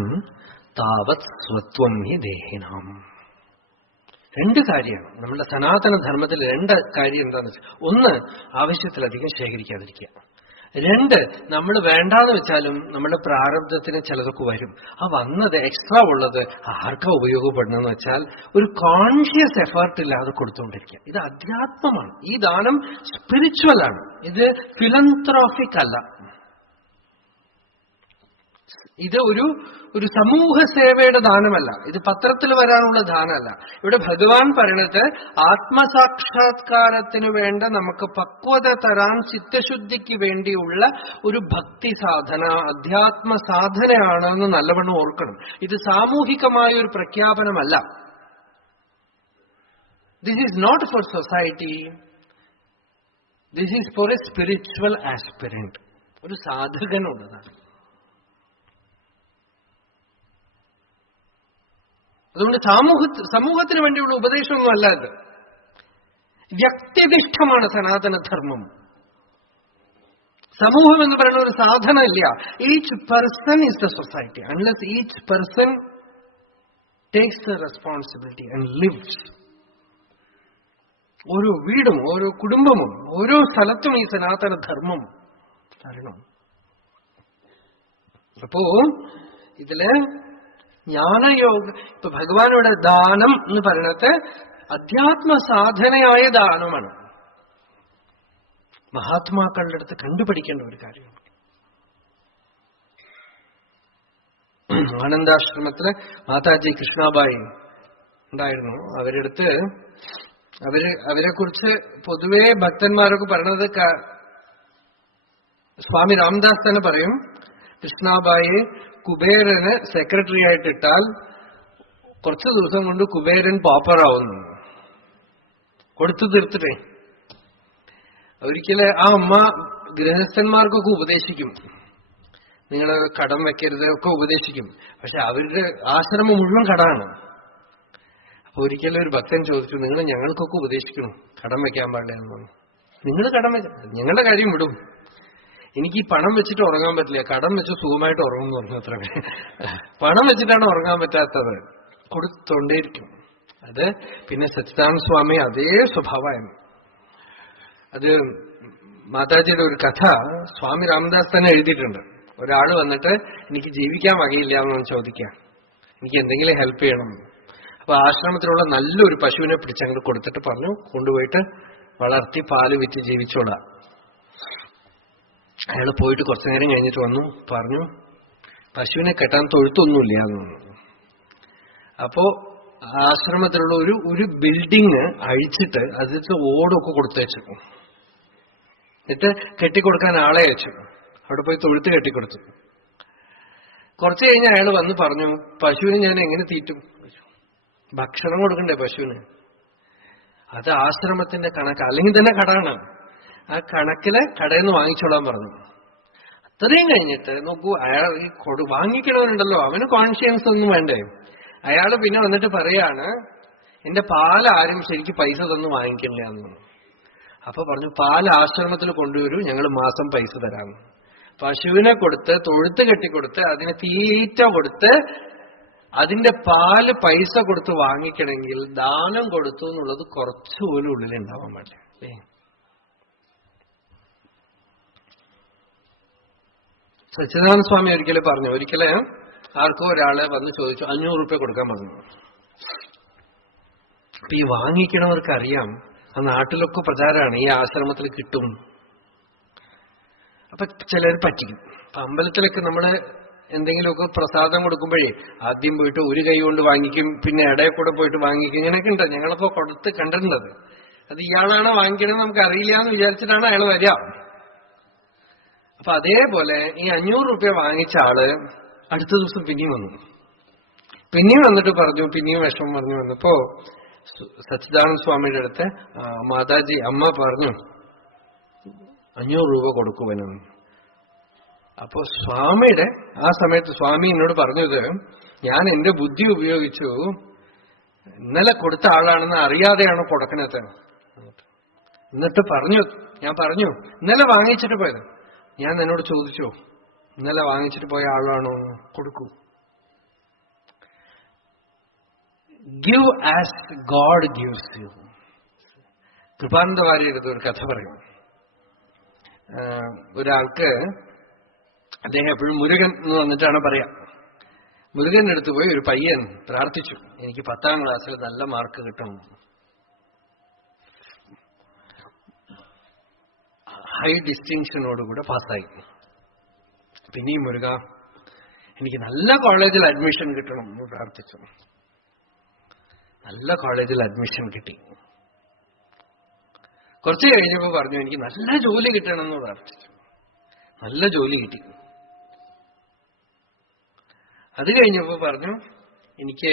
താവത് സ്വത്വം ഹി ദേഹിനാം. 2 കാര്യമാണ് നമ്മളുടെ സനാതന ധർമ്മത്തിൽ. 2 കാര്യം എന്താണെന്ന് വെച്ചാൽ, ഒന്ന് ആവശ്യത്തിലധികം ശേഖരിക്കാതിരിക്കുക. രണ്ട്, നമ്മൾ വേണ്ടാന്ന് വെച്ചാലും നമ്മുടെ പ്രാരബ്ധത്തിന് ചിലതൊക്കെ വരും. ആ വന്നത് എക്സ്ട്രാ ഉള്ളത് ആർക്കാ ഉപയോഗപ്പെടണമെന്ന് വെച്ചാൽ ഒരു കോൺഷ്യസ് എഫേർട്ട് ഇല്ലാതെ കൊടുത്തുകൊണ്ടിരിക്കുക. ഇത് അധ്യാത്മമാണ്. ഈ ദാനം സ്പിരിച്വൽ ആണ്. ഇത് ഫിലന്ത്രോഫിക് അല്ല. ഇത് ഒരു സമൂഹ സേവയുടെ ദാനമല്ല. ഇത് പത്രത്തിൽ വരാനുള്ള ദാനമല്ല. ഇവിടെ ഭഗവാൻ പറയണത് ആത്മസാക്ഷാത്കാരത്തിന് വേണ്ട നമുക്ക് പക്വത തരാൻ ചിത്തശുദ്ധിക്ക് വേണ്ടിയുള്ള ഒരു ഭക്തി സാധന, അധ്യാത്മ സാധനയാണെന്ന് നല്ലവണ്ണം ഓർക്കണം. ഇത് സാമൂഹികമായ ഒരു പ്രഖ്യാപനമല്ല. This is not for society. This is for a spiritual aspirant, ഒരു സാധകനുള്ളതാണ്. അതുകൊണ്ട് സമൂഹത്തിന് വേണ്ടിയുള്ള ഉപദേശമൊന്നുമല്ല ഇത്. വ്യക്തിനിഷ്ഠമാണ് സനാതനധർമ്മം. സമൂഹം എന്ന് പറയുന്ന ഒരു സാധന ഇല്ല. Each person is the society. Unless each person takes the responsibility and lives. ഓരോ വീടും ഓരോ കുടുംബവും ഓരോ സ്ഥലത്തും ഈ സനാതനധർമ്മം തരണം. അപ്പോ ഇതില് ജ്ഞാനയോഗ, ഇപ്പൊ ഭഗവാനോട് ദാനം എന്ന് പറയുന്നത് അധ്യാത്മ സാധനയായ ദാനമാണ്. മഹാത്മാക്കളുടെ അടുത്ത് കണ്ടുപഠിക്കേണ്ട ഒരു കാര്യമാണ്. ആനന്ദാശ്രമത്തില് മാതാജി കൃഷ്ണാബായി ഉണ്ടായിരുന്നു. അവരെടുത്ത് അവരെ കുറിച്ച് പൊതുവെ ഭക്തന്മാരൊക്കെ പറയണത് സ്വാമി രാംദാസ് തന്നെ പറയും, കൃഷ്ണാബായി കുബേരന് സെക്രട്ടറി ആയിട്ടിട്ടാൽ കുറച്ചു ദിവസം കൊണ്ട് കുബേരൻ പോപ്പറാവുന്നു. കൊടുത്തു തീർത്തിട്ടേ. ഒരിക്കല് ആ അമ്മ ഗൃഹസ്ഥന്മാർക്കൊക്കെ ഉപദേശിക്കും, നിങ്ങൾ കടം വെക്കരുത് ഒക്കെ ഉപദേശിക്കും. പക്ഷെ അവരുടെ ആശ്രമം മുഴുവൻ കടമാണ്. അപ്പൊ ഒരിക്കലും ഒരു ഭക്തൻ ചോദിച്ചു, നിങ്ങൾ ഞങ്ങൾക്കൊക്കെ ഉപദേശിക്കണം കടം വെക്കാൻ പാടില്ല എന്ന് പറഞ്ഞു. നിങ്ങൾ കടം വെച്ച ഞങ്ങളുടെ കാര്യം വിടും, എനിക്ക് ഈ പണം വെച്ചിട്ട് ഉറങ്ങാൻ പറ്റില്ല, കടം വെച്ച് സുഖമായിട്ട് ഉറങ്ങും എന്ന് പറഞ്ഞു. അത്ര പണം വെച്ചിട്ടാണ് ഉറങ്ങാൻ പറ്റാത്തത്. കൊടുത്തോണ്ടേയിരിക്കും. അത് പിന്നെ സച്ചിദാനന്ദ സ്വാമി അതേ സ്വഭാവമായിരുന്നു. അത് മാതാജിയുടെ ഒരു കഥ സ്വാമി രാമദാസ് തന്നെ എഴുതിയിട്ടുണ്ട്. ഒരാൾ വന്നിട്ട് എനിക്ക് ജീവിക്കാൻ വകയില്ല എന്ന് ചോദിക്കാം, എനിക്ക് എന്തെങ്കിലും ഹെൽപ്പ് ചെയ്യണം. അപ്പൊ ആശ്രമത്തിലുള്ള നല്ലൊരു പശുവിനെ പിടിച്ചങ്ങോട്ട് കൊടുത്തിട്ട് പറഞ്ഞു, കൊണ്ടുപോയിട്ട് വളർത്തി പാല് വിറ്റ് ജീവിച്ചോളാം. അയാൾ പോയിട്ട് കുറച്ചു നേരം കഴിഞ്ഞിട്ട് വന്നു, പറഞ്ഞു പശുവിനെ കെട്ടാൻ തൊഴുത്തൊന്നുമില്ല എന്ന് പറഞ്ഞു. അപ്പോ ആശ്രമത്തിലുള്ള ഒരു ബിൽഡിങ് അഴിച്ചിട്ട് അതിൽ ഓടൊക്കെ കൊടുത്തയച്ചു. എന്നിട്ട് കെട്ടിക്കൊടുക്കാൻ ആളെ അയച്ചു. അവിടെ പോയി തൊഴുത്ത് കെട്ടിക്കൊടുത്തു. കുറച്ചു കഴിഞ്ഞ് അയാൾ വന്ന് പറഞ്ഞു, പശുവിന് ഞാൻ എങ്ങനെ തീറ്റും? ഭക്ഷണം കൊടുക്കണ്ടേ പശുവിന്? അത് ആശ്രമത്തിന്റെ കണക്ക്, അല്ലെങ്കിൽ തന്നെ കടാണ്. ആ കണക്കില് കടയിൽ നിന്ന് വാങ്ങിച്ചോളാൻ പറഞ്ഞു. അത്രയും കഴിഞ്ഞിട്ട് നോക്കൂ, അയാൾ ഈ വാങ്ങിക്കണവനുണ്ടല്ലോ അവന് കോൺഷ്യൻസ് ഒന്നും വേണ്ടേ. അയാൾ പിന്നെ വന്നിട്ട് പറയാണ്, എന്റെ പാൽ ആരും ശരിക്ക് പൈസ തന്നു വാങ്ങിക്കില്ല എന്ന്. അപ്പൊ പറഞ്ഞു, പാൽ ആശ്രമത്തിൽ കൊണ്ടുവരൂ, ഞങ്ങൾ മാസം പൈസ തരാം. പശുവിനെ കൊടുത്ത് തൊഴുത്ത് കെട്ടിക്കൊടുത്ത് അതിന് തീറ്റ കൊടുത്ത് അതിന്റെ പാല് പൈസ കൊടുത്ത് വാങ്ങിക്കണമെങ്കിൽ ദാനം കൊടുത്തു എന്നുള്ളത് കുറച്ചുപോലും ഉള്ളിലുണ്ടാവാൻ പാടില്ല അല്ലേ. സച്ചിദാനന്ദ സ്വാമി ഒരിക്കലും പറഞ്ഞു, ഒരിക്കല് ആർക്കോ ഒരാളെ വന്ന് ചോദിച്ചു, 500 രൂപ കൊടുക്കാൻ പറഞ്ഞു. അപ്പൊ ഈ വാങ്ങിക്കണവർക്ക് അറിയാം, ആ നാട്ടിലൊക്കെ പ്രചാരമാണ് ഈ ആശ്രമത്തിൽ കിട്ടും. അപ്പൊ ചിലർ പറ്റിക്കും. അപ്പൊ അമ്പലത്തിലൊക്കെ നമ്മള് എന്തെങ്കിലുമൊക്കെ പ്രസാദം കൊടുക്കുമ്പോഴേ ആദ്യം പോയിട്ട് ഒരു കൈ കൊണ്ട് വാങ്ങിക്കും, പിന്നെ ഇടയിൽ കൂടെ പോയിട്ട് വാങ്ങിക്കും. ഇങ്ങനെയൊക്കെ ഉണ്ട്. ഞങ്ങളിപ്പോ കൊടുത്ത് കണ്ടിട്ടുണ്ടത്. അത് ഇയാളാണ് വാങ്ങിക്കണമെന്ന് നമുക്ക് അറിയില്ല എന്ന് വിചാരിച്ചിട്ടാണ് അയാൾ വരിക. അപ്പൊ അതേപോലെ ഈ 500 രൂപ വാങ്ങിച്ച ആള് അടുത്ത ദിവസം പിന്നെയും വന്നു. പിന്നെയും വന്നിട്ട് പറഞ്ഞു, പിന്നെയും വിഷമം പറഞ്ഞു വന്നപ്പോ സച്ചിദാനന്ദ സ്വാമിയുടെ അടുത്ത് മാതാജി അമ്മ പറഞ്ഞു 500 രൂപ കൊടുക്കുവനെന്ന്. അപ്പോ സ്വാമിയുടെ ആ സമയത്ത് സ്വാമി എന്നോട് പറഞ്ഞത്, ഞാൻ എന്റെ ബുദ്ധി ഉപയോഗിച്ചു, ഇന്നലെ കൊടുത്ത ആളാണെന്ന് അറിയാതെയാണ് കൊടുക്കണത്. എന്നിട്ട് ഞാൻ പറഞ്ഞു ഇന്നലെ വാങ്ങിച്ചിട്ട് പോയത്. ഞാൻ എന്നോട് ചോദിച്ചോ, ഇന്നലെ വാങ്ങിച്ചിട്ട് പോയ ആളാണോ? കൊടുക്കൂ. Give as God gives you. Kripananda വാര്യരുടെ ഒരു കഥ പറയും. ഒരാൾക്ക് അദ്ദേഹം എപ്പോഴും മുരുകൻ എന്ന് വന്നിട്ടാണ് പറയാ. മുരുകന്റെ അടുത്ത് പോയി ഒരു പയ്യൻ പ്രാർത്ഥിച്ചു, എനിക്ക് 10ാം ക്ലാസ്സിൽ നല്ല മാർക്ക് കിട്ടണം, ഹൈ ഡിസ്റ്റിങ്ഷനോടുകൂടെ പാസ്സായി. പിന്നെയും മുരുക എനിക്ക് നല്ല കോളേജിൽ അഡ്മിഷൻ കിട്ടണം എന്ന് പ്രാർത്ഥിച്ചു. നല്ല കോളേജിൽ അഡ്മിഷൻ കിട്ടി. കുറച്ച് കഴിഞ്ഞപ്പോ പറഞ്ഞു എനിക്ക് നല്ല ജോലി കിട്ടണം എന്ന് പ്രാർത്ഥിച്ചു. നല്ല ജോലി കിട്ടി. അത് കഴിഞ്ഞപ്പോ പറഞ്ഞു എനിക്ക്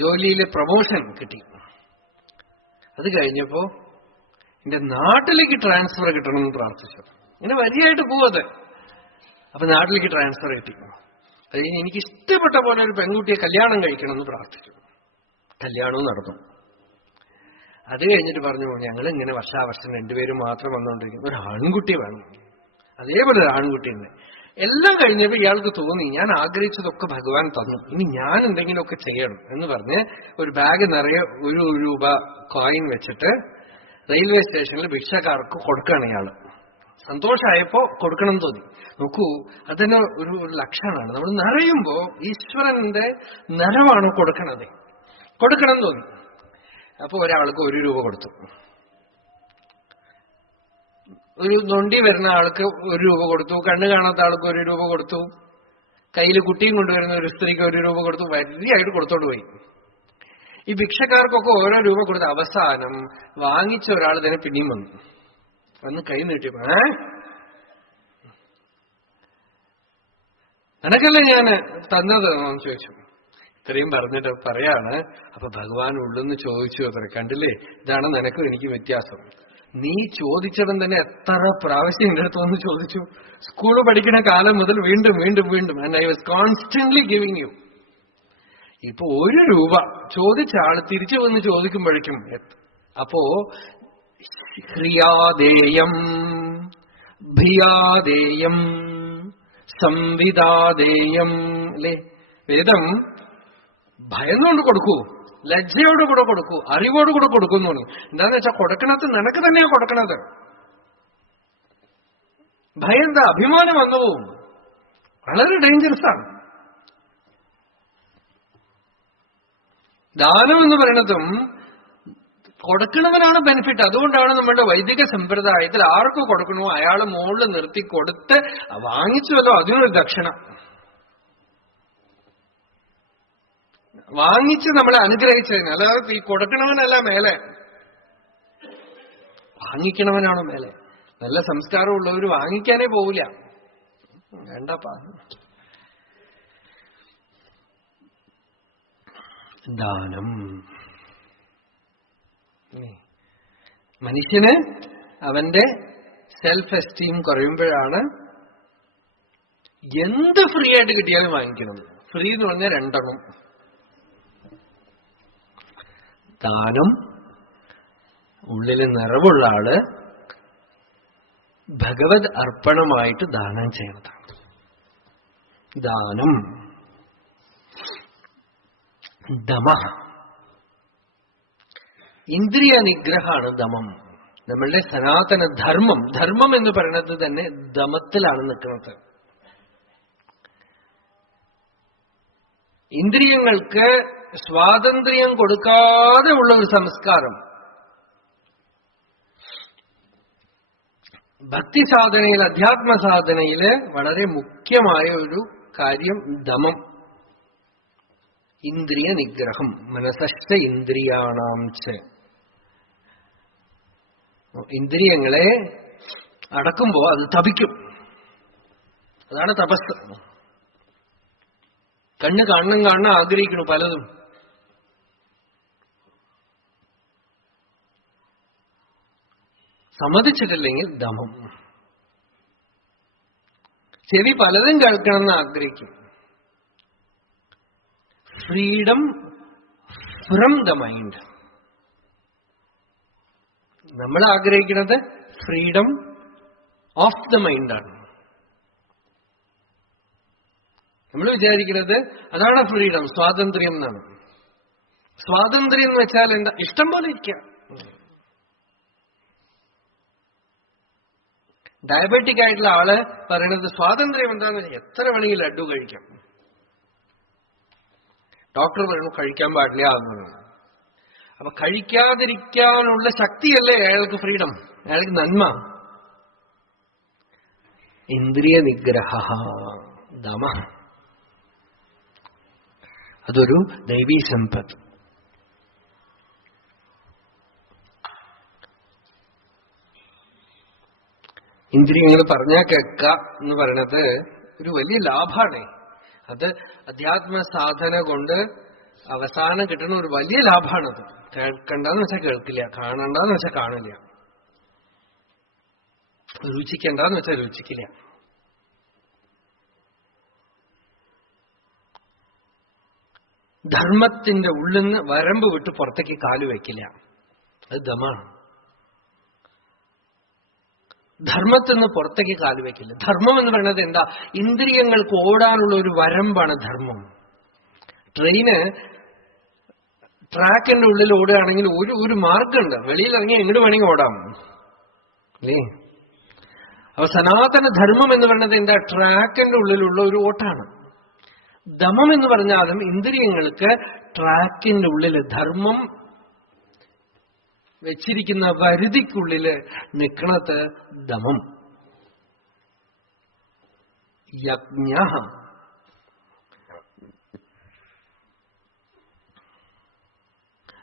ജോലിയിലെ പ്രൊമോഷൻ കിട്ടി. അത് കഴിഞ്ഞപ്പോ എന്റെ നാട്ടിലേക്ക് ട്രാൻസ്ഫർ കിട്ടണമെന്ന് പ്രാർത്ഥിച്ചു. ഇങ്ങനെ വരിയായിട്ട് പോവത്. അപ്പൊ നാട്ടിലേക്ക് ട്രാൻസ്ഫർ കിട്ടി. അത് എനിക്ക് ഇഷ്ടപ്പെട്ട പോലെ ഒരു പെൺകുട്ടിയെ കല്യാണം കഴിക്കണമെന്ന് പ്രാർത്ഥിച്ചു. കല്യാണവും നടന്നു. അത് കഴിഞ്ഞിട്ട് പറഞ്ഞു ഞങ്ങളിങ്ങനെ വർഷാവർഷം 2 പേരും മാത്രം വന്നുകൊണ്ടിരിക്കുന്നു, ഒരു ആൺകുട്ടി വേണം. അതേപോലെ ഒരു ആൺകുട്ടി തന്നെ. എല്ലാം കഴിഞ്ഞപ്പോ ഇയാൾക്ക് തോന്നി ഞാൻ ആഗ്രഹിച്ചതൊക്കെ ഭഗവാൻ തന്നു, ഇനി ഞാൻ എന്തെങ്കിലുമൊക്കെ ചെയ്യണം എന്ന് പറഞ്ഞ് ഒരു ബാഗ് നിറയെ 1 രൂപ കോയിൻ വെച്ചിട്ട് റെയിൽവേ സ്റ്റേഷനിൽ ഭിക്ഷക്കാർക്ക് കൊടുക്കുകയാണ് ഇയാള്. സന്തോഷമായപ്പോ കൊടുക്കണം തോന്നി. നോക്കൂ, അതിന് ഒരു ലക്ഷണമാണ്. നമ്മൾ നിറയുമ്പോ ഈശ്വരന്റെ നിറവാണ് കൊടുക്കണത്. കൊടുക്കണം തോന്നി. അപ്പൊ ഒരാൾക്ക് 1 രൂപ കൊടുത്തു. ഒരു നൊണ്ടി വരുന്ന ആൾക്ക് 1 രൂപ കൊടുത്തു. കണ്ണ് കാണാത്ത ആൾക്ക് 1 രൂപ കൊടുത്തു. കയ്യിൽ കുട്ടിയും കൊണ്ടുവരുന്ന ഒരു സ്ത്രീക്ക് 1 രൂപ കൊടുത്തു. വരിയായിട്ട് കൊടുത്തോണ്ട് പോയി. ഈ ഭിക്ഷക്കാർക്കൊക്കെ ഓരോ രൂപ കൊടുത്ത അവസാനം വാങ്ങിച്ച ഒരാൾ തന്നെ പിന്നെയും വന്ന് കൈ നീട്ടിയപ്പോ നിനക്കല്ലേ ഞാൻ തന്നത് എന്ന് ചോദിച്ചു. ഇത്രയും പറഞ്ഞിട്ട് പറയാണ്, അപ്പൊ ഭഗവാൻ ഉള്ളെന്ന് ചോദിച്ചു അത്ര. കണ്ടില്ലേ, ഇതാണ് നിനക്കും എനിക്ക് വ്യത്യാസം. നീ ചോദിച്ചവൻ തന്നെ എത്ര പ്രാവശ്യം എന്റെ അടുത്ത് വന്ന് ചോദിച്ചു. സ്കൂള് പഠിക്കുന്ന കാലം മുതൽ വീണ്ടും വീണ്ടും വീണ്ടും. And I was constantly giving you. ഇപ്പൊ 1 രൂപ ചോദിച്ച ആള് തിരിച്ചു വന്ന് ചോദിക്കുമ്പോഴേക്കും അപ്പോ ഹ്രിയാദേയം ഭിയാദേയം സംവിദാദേയം അല്ലേ? വേദം ഭയന്നുകൊണ്ട് കൊടുക്കൂ, ലജ്ജയോടുകൂടെ കൊടുക്കൂ, അറിവോടുകൂടെ കൊടുക്കുന്നു. എന്താന്ന് വെച്ചാൽ കൊടുക്കണത് നിനക്ക് തന്നെയാ കൊടുക്കണത്. ഭയം എന്താ? അഭിമാനം വന്നു പോവും. വളരെ ഡേഞ്ചറസ് ആണ്. ദാനം എന്ന് പറയുന്നതും കൊടുക്കണവനാണ് ബെനിഫിറ്റ്. അതുകൊണ്ടാണ് നമ്മുടെ വൈദിക സമ്പ്രദായത്തിൽ ആർക്ക് കൊടുക്കണോ അയാൾ മുകളിൽ നിർത്തി കൊടുത്ത് വാങ്ങിച്ചുവല്ലോ അതിനൊരു ദക്ഷിണ വാങ്ങിച്ച് നമ്മളെ അനുഗ്രഹിച്ചതിന്. അല്ലാതെ ഈ കൊടുക്കണവനല്ല മേലെ, വാങ്ങിക്കണവനാണോ മേലെ. നല്ല സംസ്കാരമുള്ളവർ വാങ്ങിക്കാനേ പോവില്ല. വേണ്ടപ്പാ. ദാനം. മനുഷ്യന് അവന്റെ സെൽഫ് എസ്റ്റീം കുറയുമ്പോഴാണ് എന്ത് ഫ്രീ ആയിട്ട് കിട്ടിയാലും വാങ്ങിക്കണം. ഫ്രീ എന്ന് പറഞ്ഞാൽ 2 എണ്ണം. ദാനം, ഉള്ളിൽ നിറവുള്ള ആള് ഭഗവത് അർപ്പണമായിട്ട് ദാനം ചെയ്യണതാണ് ദാനം. ദമ, ഇന്ദ്രിയ നിഗ്രഹമാണ് ദമം. നമ്മളുടെ സനാതന ധർമ്മം. ധർമ്മം എന്ന് പറയുന്നത് തന്നെ ദമത്തിലാണ് നിൽക്കുന്നത്. ഇന്ദ്രിയങ്ങൾക്ക് സ്വാതന്ത്ര്യം കൊടുക്കാതെ ഉള്ള ഒരു സംസ്കാരം. ഭക്തി സാധനയിൽ, അധ്യാത്മ സാധനയില് വളരെ മുഖ്യമായ ഒരു കാര്യം ദമം, ഇന്ദ്രിയ നിഗ്രഹം. മനസ്സശ്ച ഇന്ദ്രിയാണാം ച. ഇന്ദ്രിയങ്ങളെ അടക്കുമ്പോ അത് തപിക്കും. അതാണ് തപസ്. കണ്ണ് കാണണം ആഗ്രഹിക്കണു പലതും. സമ്മതിച്ചിട്ടില്ലെങ്കിൽ ദമം. ചെവി പലതും കേൾക്കണമെന്ന് ആഗ്രഹിക്കും. Freedom from the mind. നമ്മൾ ആഗ്രഹിക്കുന്നത് ഫ്രീഡം ഓഫ് ദ മൈൻഡാണ്. നമ്മൾ വിചാരിക്കുന്നത് അതാണ് ഫ്രീഡം, സ്വാതന്ത്ര്യം എന്നാണ്. സ്വാതന്ത്ര്യം എന്ന് വെച്ചാൽ എന്താ? ഇഷ്ടം പോലെ ഇരിക്കാം. ഡയബറ്റിക് ആയിട്ടുള്ള ആള് പറയുന്നത് സ്വാതന്ത്ര്യം എന്താന്ന് വെച്ചാൽ എത്ര വേണമെങ്കിൽ ലഡു കഴിക്കാം. ഡോക്ടർ പറയുന്നു കഴിക്കാൻ പാടില്ല എന്ന് പറയുന്നു. അപ്പൊ കഴിക്കാതിരിക്കാനുള്ള ശക്തിയല്ലേ അയാൾക്ക് ഫ്രീഡം, അയാൾക്ക് നന്മ. ഇന്ദ്രിയ നിഗ്രഹ ദമ, അതൊരു ദൈവീ സമ്പത്ത്. ഇന്ദ്രിയങ്ങൾ പറഞ്ഞാൽ കേൾക്ക എന്ന് പറയണത് ഒരു വലിയ ലാഭാണ്. അത് അധ്യാത്മ സാധന കൊണ്ട് അവസാനം കിട്ടുന്ന ഒരു വലിയ ലാഭാണത്. കേൾക്കണ്ടെന്ന് വെച്ചാൽ കേൾക്കില്ല, കാണണ്ടെന്ന് വെച്ചാൽ കാണില്ല, രുചിക്കണ്ടെന്ന് വെച്ചാൽ രുചിക്കില്ല. ധർമ്മത്തിന്റെ ഉള്ളിൽ നിന്ന് വരമ്പ് വിട്ട് പുറത്തേക്ക് കാല് വയ്ക്കില്ല, അത് ദമാണ്. ധർമ്മത്തിൽ നിന്ന് പുറത്തേക്ക് കാല് വയ്ക്കില്ല. ധർമ്മം എന്ന് പറയുന്നത് എന്താ? ഇന്ദ്രിയങ്ങൾക്ക് ഓടാനുള്ള ഒരു വരമ്പാണ് ധർമ്മം. ട്രെയിന് ട്രാക്കിന്റെ ഉള്ളിൽ ഓടുകയാണെങ്കിൽ ഒരു മാർഗമുണ്ട്, വെളിയിൽ ഇറങ്ങി എങ്ങോട്ട് വേണമെങ്കിൽ ഓടാം അല്ലേ? അപ്പൊ സനാതന ധർമ്മം എന്ന് പറയുന്നത് എന്താ? ട്രാക്കിന്റെ ഉള്ളിലുള്ള ഒരു ഓട്ടാണ്. ദമം എന്ന് പറഞ്ഞാലും ഇന്ദ്രിയങ്ങൾക്ക് ട്രാക്കിന്റെ ഉള്ളില് ധർമ്മം വെച്ചിരിക്കുന്ന വരുതിക്കുള്ളില് നിക്കണത് ദമം. യജ്ഞ,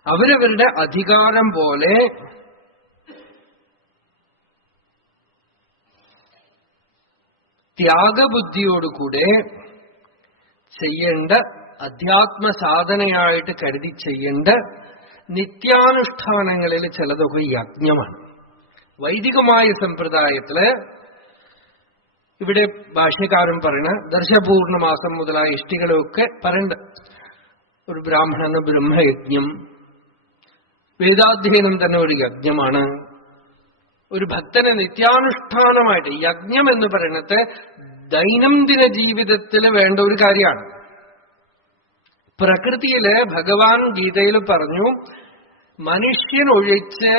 അവരവരുടെ അധികാരം പോലെ ത്യാഗബുദ്ധിയോടുകൂടെ ചെയ്യേണ്ട, അധ്യാത്മ സാധനയായിട്ട് കരുതി ചെയ്യേണ്ട നിത്യാനുഷ്ഠാനങ്ങളിൽ ചിലതൊക്കെ യജ്ഞമാണ്. വൈദികമായ സമ്പ്രദായത്തില് ഇവിടെ ഭാഷ്യകാരൻ പറയുന്ന ദർശപൂർണമാസം മുതലായ ഇഷ്ടികളൊക്കെ പറയണ്ട. ഒരു ബ്രാഹ്മണന് ബ്രഹ്മയജ്ഞം, വേദാധ്യയനം തന്നെ ഒരു യജ്ഞമാണ്. ഒരു ഭക്തന് നിത്യാനുഷ്ഠാനമായിട്ട് യജ്ഞം എന്ന് പറയുന്നത് ദൈനംദിന ജീവിതത്തിൽ വേണ്ട ഒരു കാര്യമാണ്. പ്രകൃതിയില് ഭഗവാൻ ഗീതയിൽ പറഞ്ഞു, മനുഷ്യനൊഴിച്ച്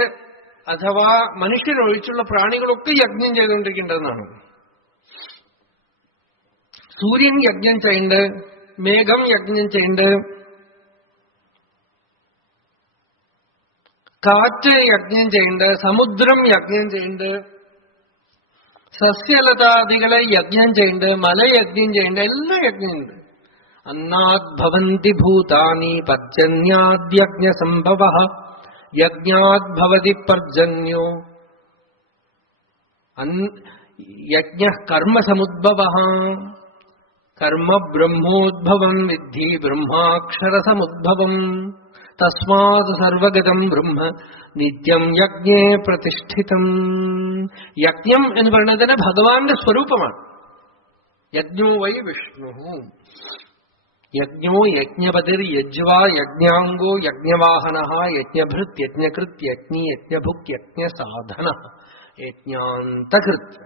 അഥവാ മനുഷ്യനൊഴിച്ചുള്ള പ്രാണികളൊക്കെ യജ്ഞം ചെയ്തുകൊണ്ടിരിക്കേണ്ടതെന്നാണ്. സൂര്യൻ യജ്ഞം ചെയ്യണ്ട്, മേഘം യജ്ഞം ചെയ്യണ്ട്, കാറ്റ് യജ്ഞം ചെയ്യണ്ട്, സമുദ്രം യജ്ഞം ചെയ്യണ്ട്, സസ്യലതാദികളെ യജ്ഞം ചെയ്യണ്ട്, മല യജ്ഞം ചെയ്യണ്ട്, എല്ലാം യജ്ഞമുണ്ട്. അന്നാദ് ഭവന്തി ഭൂതാനി പർജന്യാദ്യജ്ഞ സംഭവ യജ്ഞാദ് ഭവതി പർജന്യോ യജ്ഞ കർമ്മസമുദ്ഭവ കർമ്മ ബ്രഹ്മോദ്ഭവം വിദ്ധി ബ്രഹ്മാക്ഷരസമുദ്ഭവം തസ്മാത് സർവഗതം ബ്രഹ്മ നിത്യം യജ്ഞേ പ്രതിഷ്ഠിതം. യജ്ഞം എന്ന് പറയുന്നതിന് ഭഗവാന്റെ സ്വരൂപമാണ്. യജ്ഞോ വൈ വിഷ്ണു, യജ്ഞോ യജ്ഞപതിർ യജ്വാ യജ്ഞാംഗോ യജ്ഞവാഹന യജ്ഞഭൃത് യജ്ഞകൃത് യജ്ഞി യജ്ഞഭുക് യജ്ഞസാധന യജ്ഞാന്തകൃത്.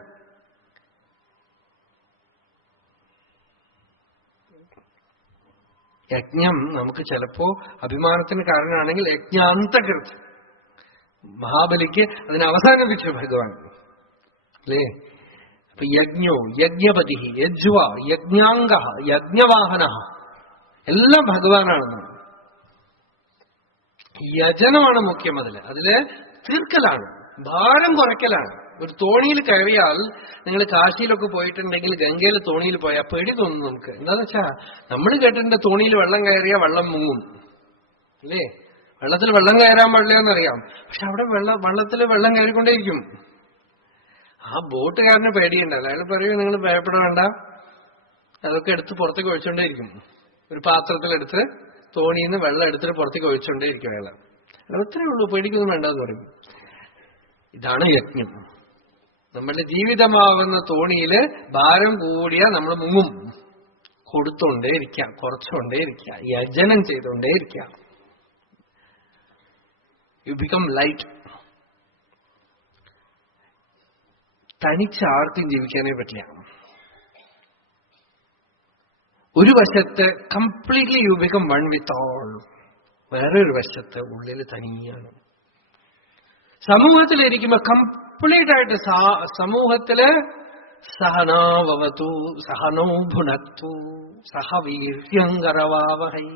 യജ്ഞം നമുക്ക് ചിലപ്പോ അഭിമാനത്തിന് കാരണമാണെങ്കിൽ യജ്ഞാന്തകൃത്. മഹാബലിക്ക് അതിനെ അവസാനിപ്പിച്ചു ഭഗവാൻ അല്ലേ? അപ്പൊ യജ്ഞോ യജ്ഞപതി യജ്വ യജ്ഞാംഗ യജ്ഞവാഹന എല്ലാം ഭഗവാനാണെന്ന്. യജനമാണ് മുഖ്യം. അതില് തീർക്കലാണ്, ഭാരം കുറയ്ക്കലാണ്. ഒരു തോണിയിൽ കയറിയാൽ, നിങ്ങൾ കാശിയിലൊക്കെ പോയിട്ടുണ്ടെങ്കിൽ ഗംഗയിൽ തോണിയിൽ പോയാൽ പേടി തോന്നും നമുക്ക്. എന്താന്ന് വെച്ചാ നമ്മൾ കേട്ടിട്ടുണ്ട് തോണിയിൽ വെള്ളം കയറിയാൽ വെള്ളം മുങ്ങും അല്ലേ? വെള്ളത്തിൽ വെള്ളം കയറാൻ പാടില്ലെന്നറിയാം, പക്ഷെ അവിടെ വെള്ളത്തിൽ വെള്ളം കയറിക്കൊണ്ടേയിരിക്കും. ആ ബോട്ടുകാരന് പേടിയുണ്ടല്ലോ, അയാൾ പറയും നിങ്ങൾ ഭയപ്പെടേണ്ട, അതൊക്കെ എടുത്ത് പുറത്തേക്ക് ഒഴിച്ചുകൊണ്ടേയിരിക്കും. ഒരു പാത്രത്തിലെടുത്ത് തോണിയിൽ നിന്ന് വെള്ളം എടുത്തിട്ട് പുറത്തേക്ക് ഒഴിച്ചുകൊണ്ടേയിരിക്കും അയാൾ. അത്രയേ ഉള്ളൂ, പേടിക്കൊന്നും വേണ്ടെന്ന് പറയും. ഇതാണ് യജ്ഞം. നമ്മളുടെ ജീവിതമാവുന്ന തോണിയില് ഭാരം കൂടിയാൽ നമ്മൾ മുങ്ങും. കൊടുത്തോണ്ടേയിരിക്കാം, കുറച്ചുകൊണ്ടേയിരിക്കാം, യജനം ചെയ്തുകൊണ്ടേയിരിക്കാം. You become light. തനിച്ച് ആർക്കും ജീവിക്കാനേ പറ്റില്ല. ഒരു വശത്ത് completely you become one with all, വേറൊരു വശത്ത് ഉള്ളിൽ തനിയാണ്. സമൂഹത്തിലിരിക്കുമ്പോൾ കംപ്ലീറ്റ് ആയിട്ട് സമൂഹത്തില് സഹനാവവതു സഹനൗ ഭുനക്തു സഹ വീര്യങ്കരവാവഹൈ.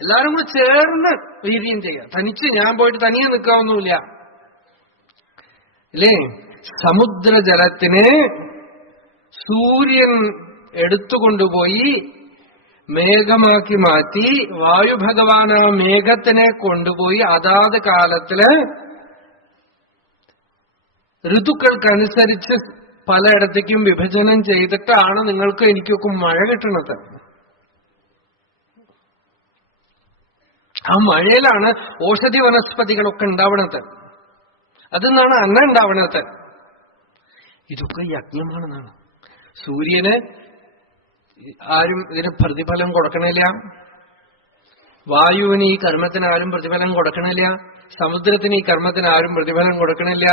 എല്ലാരും കൂടെ ചേർന്ന് വീര്യം ചെയ്യാം. തനിച്ച് ഞാൻ പോയിട്ട് തനിയെ നിൽക്കാവുന്നില്ല അല്ലേ? സമുദ്രജലത്തിന് സൂര്യൻ എടുത്തുകൊണ്ടുപോയി മേഘമാക്കി മാറ്റി, വായുഭഗവാൻ ആ മേഘത്തിനെ കൊണ്ടുപോയി അതാത് കാലത്തില് ഋതുക്കൾക്കനുസരിച്ച് പലയിടത്തേക്കും വിഭജനം ചെയ്തിട്ടാണ് നിങ്ങൾക്ക് എനിക്കൊക്കെ മഴ കിട്ടുന്നത്. ആ മഴയിലാണ് ഔഷധി വനസ്പതികളൊക്കെ ഉണ്ടാവണത്. അതിന്നാണ് അന്നം ഉണ്ടാവണത്. ഇതൊക്കെ യജ്ഞമാണെന്നാണ്. സൂര്യന് ആരും ഇതിന് പ്രതിഫലം കൊടുക്കണില്ല. വായുവിന് ഈ കർമ്മത്തിന് ആരും പ്രതിഫലം കൊടുക്കണില്ല. സമുദ്രത്തിന് ഈ കർമ്മത്തിന് ആരും പ്രതിഫലം കൊടുക്കണില്ല.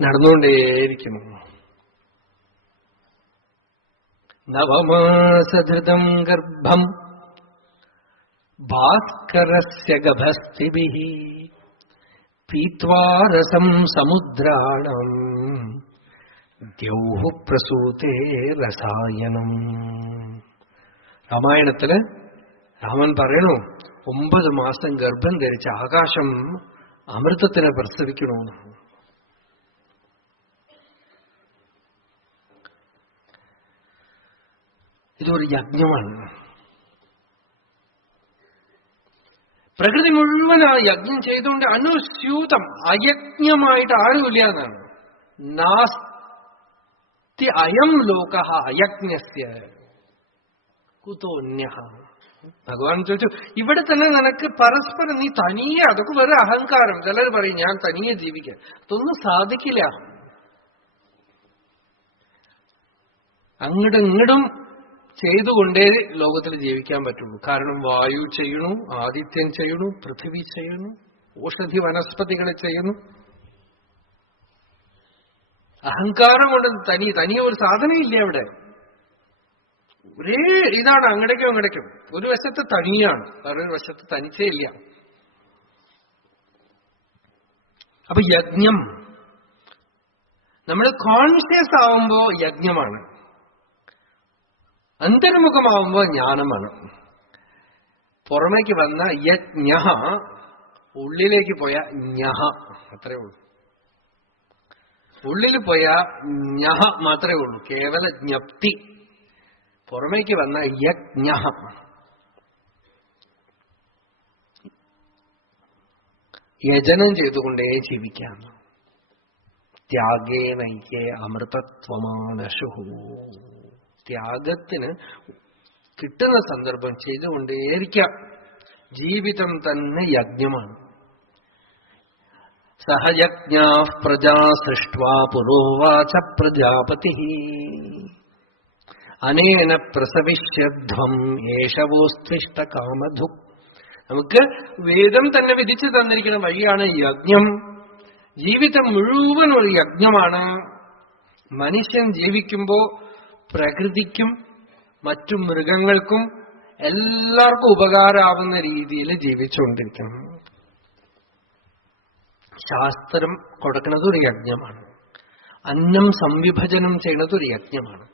നടന്നുകൊണ്ടേയിരിക്കുന്നു. നവമാസധൃതം ഗർഭം ഭാസ്കരസ്യ ഗഭസ്തിഭിഃ പീത്വാ രസം സമുദ്രാണം ദ്യൗഃ പ്രസൂതേ രസായനം. രാമായണത്തില് രാമൻ പറയണു, 9 മാസം ഗർഭം ധരിച്ച ആകാശം അമൃതത്തിനെ പ്രസവിക്കണമെന്ന്. ഇതൊരു യജ്ഞമാണ്. പ്രകൃതി മുഴുവൻ ആ യജ്ഞം ചെയ്തുകൊണ്ട് അനുസ്യൂതം അയജ്ഞമായിട്ട് ആരുമില്ല എന്നാണ്. നാസ്തി അയം ലോകഃ അയജ്ഞസ്യ കുതോന്യഃ. ഭഗവാൻ ചോദിച്ചു, ഇവിടെ തന്നെ നിനക്ക് പരസ്പരം നീ തനിയെ, അതൊക്കെ വെറും അഹങ്കാരം. ചിലർ പറയും ഞാൻ തനിയെ ജീവിക്കാൻ. അതൊന്നും സാധിക്കില്ല. അങ്ങടും ഇങ്ങടും ചെയ്തുകൊണ്ടേ ലോകത്തിൽ ജീവിക്കാൻ പറ്റുള്ളൂ. കാരണം വായു ചെയ്യണു, ആദിത്യൻ ചെയ്യണു, പൃഥ്വി ചെയ്യണു, ഔഷധി വനസ്പതികൾ ചെയ്യുന്നു. അഹങ്കാരം കൊണ്ട് തനിയെ ഒരു സാധനയില്ല അവിടെ. ഒരേ ഇതാണ് അങ്ങടേക്കും അങ്ങടേക്കും. ഒരു വശത്ത് തനിയാണ്, വേറൊരു വശത്ത് തനിച്ചേ ഇല്ല. അപ്പൊ യജ്ഞം നമ്മൾ കോൺഷ്യസ് ആവുമ്പോ യജ്ഞമാണ്. അന്തർമുഖമാവുമ്പോ ജ്ഞാനമാണ്. പുറമേക്ക് വന്ന യജ്ഞ, ഉള്ളിലേക്ക് പോയ ജ്ഞഹ, അത്രേ ഉള്ളൂ. ഉള്ളിൽ പോയ ജ്ഞഹ മാത്രമേ ഉള്ളൂ, കേവല ജ്ഞപ്തി. പുറമേക്ക് വന്ന യജ്ഞ. യജനം ചെയ്തുകൊണ്ടേ ജീവിക്കാം. ത്യാഗേ നൈകേ അമൃതത്വമാനശു. ത്യാഗത്തിന് കിട്ടുന്ന സന്ദർഭം ചെയ്തുകൊണ്ടേയിരിക്കാം. ജീവിതം തന്നെ യജ്ഞമാണ്. സഹയജ്ഞാഃ പ്രജാ സൃഷ്ട്വാ പുരോവാച പ്രജാപതിഃ അനേന പ്രസവിഷ്യധ്വം ഏഷവോസ്തിഷ്ഠ കാമധു. നമുക്ക് വേദം തന്നെ വിധിച്ചു തന്നിരിക്കുന്ന വഴിയാണ് യജ്ഞം. ജീവിതം മുഴുവൻ ഒരു യജ്ഞമാണ്. മനുഷ്യൻ ജീവിക്കുമ്പോ പ്രകൃതിക്കും മറ്റു മൃഗങ്ങൾക്കും എല്ലാവർക്കും ഉപകാരമാവുന്ന രീതിയിൽ ജീവിച്ചുകൊണ്ടിരിക്കണം. ശാസ്ത്രം കൊടുക്കുന്നത് ഒരു യജ്ഞമാണ്. അന്നം സംവിഭജനം ചെയ്യുന്നത് ഒരു യജ്ഞമാണ്.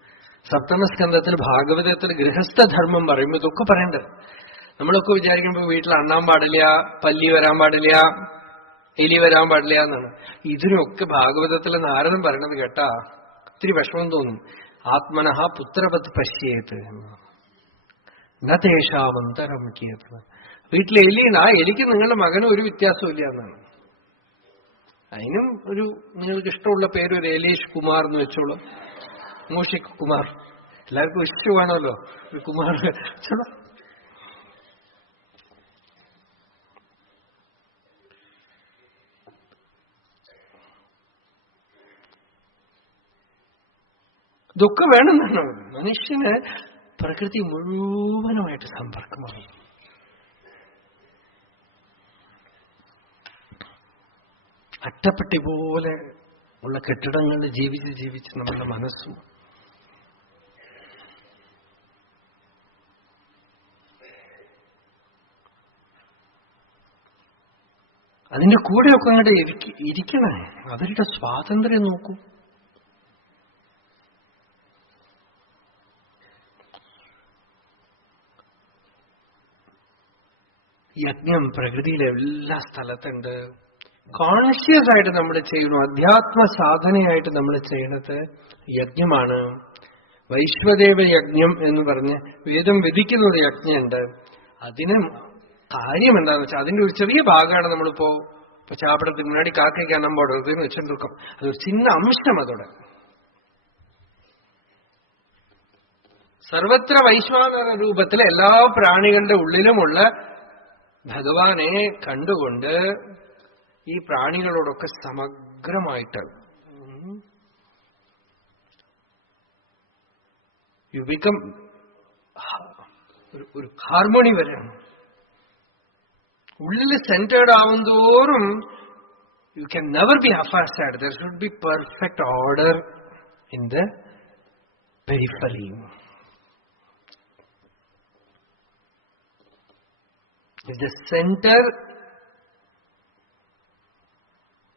സപ്തമസ്കന്ധത്തിൽ ഭാഗവതത്തിൽ ഗൃഹസ്ഥധർമ്മം പറയുമ്പോൾ ഇതൊക്കെ പറയണ്ടത്. നമ്മളൊക്കെ വിചാരിക്കുമ്പോൾ വീട്ടിൽ അണ്ണാൻ പാടില്ല, പല്ലി വരാൻ പാടില്ല, എലി വരാൻ പാടില്ല എന്നാണ്. ഇതിനൊക്കെ ഭാഗവതത്തിൽ നാരദൻ പറയണത് കേട്ടാ ഇത്തിരി വിഷമം തോന്നും. ആത്മനഃ പുത്രവത് പശ്യേത് നേഷാമന്തരം കിയത്. വീട്ടിൽ എലിയുണ്ട്, ആ എലിക്ക് നിങ്ങളുടെ മകനും ഒരു വ്യത്യാസവും ഇല്ല എന്നാണ്. അതിനും ഒരു നിങ്ങൾക്ക് ഇഷ്ടമുള്ള പേര് ഒരു എലീഷ് കുമാർ എന്ന് വെച്ചോളൂ. മൂഷിക് കുമാർ, എല്ലാവർക്കും ഇഷ്ടമാണല്ലോ ഒരു കുമാർ വെച്ചോളൂ. ഇതൊക്കെ വേണമെന്നാണ്. മനുഷ്യന് പ്രകൃതി മുഴുവനുമായിട്ട് സമ്പർക്കമാണ്. അട്ടപ്പെട്ടി പോലെ ഉള്ള കെട്ടിടങ്ങളിൽ ജീവിച്ച് ജീവിച്ച് നമ്മുടെ മനസ്സും അതിന്റെ കൂടെയൊക്കെ അങ്ങോട്ട് ഇരിക്കണേ. അവരുടെ സ്വാതന്ത്ര്യം നോക്കൂ. യജ്ഞം പ്രകൃതിയിലെ എല്ലാ സ്ഥലത്തുണ്ട്. കോൺഷ്യസ് ആയിട്ട് നമ്മൾ ചെയ്യണു. അധ്യാത്മ സാധനയായിട്ട് നമ്മൾ ചെയ്യണത് യജ്ഞമാണ്. വൈശ്വദേവ യജ്ഞം എന്ന് പറഞ്ഞ് വേദം വിധിക്കുന്ന ഒരു യജ്ഞമുണ്ട്. അതിന് കാര്യം എന്താണെന്ന് വെച്ചാൽ അതിന്റെ ഒരു ചെറിയ ഭാഗമാണ് നമ്മളിപ്പോ ചാപ്പിടത്തിന് മുന്നാടി കാക്കയ്ക്ക് അന്നം പോടുന്നതെന്ന് വെച്ചിട്ടുണ്ടാക്കും. അതൊരു ചിന്ന അംശം അതോടെ. സർവത്ര വൈശ്വാനര രൂപത്തിൽ എല്ലാ പ്രാണികളുടെ ഉള്ളിലുമുള്ള ഭഗവാനെ കണ്ടുകൊണ്ട് ഈ പ്രാണികളോടൊക്കെ സമഗ്രമായിട്ട് യു ബിക്കം ഒരു ഹാർമോണി വരെയാണ്. ഉള്ളിൽ സെന്റേർഡ് ആവും തോറും you can never be affected. There should be perfect order in the periphery. If the center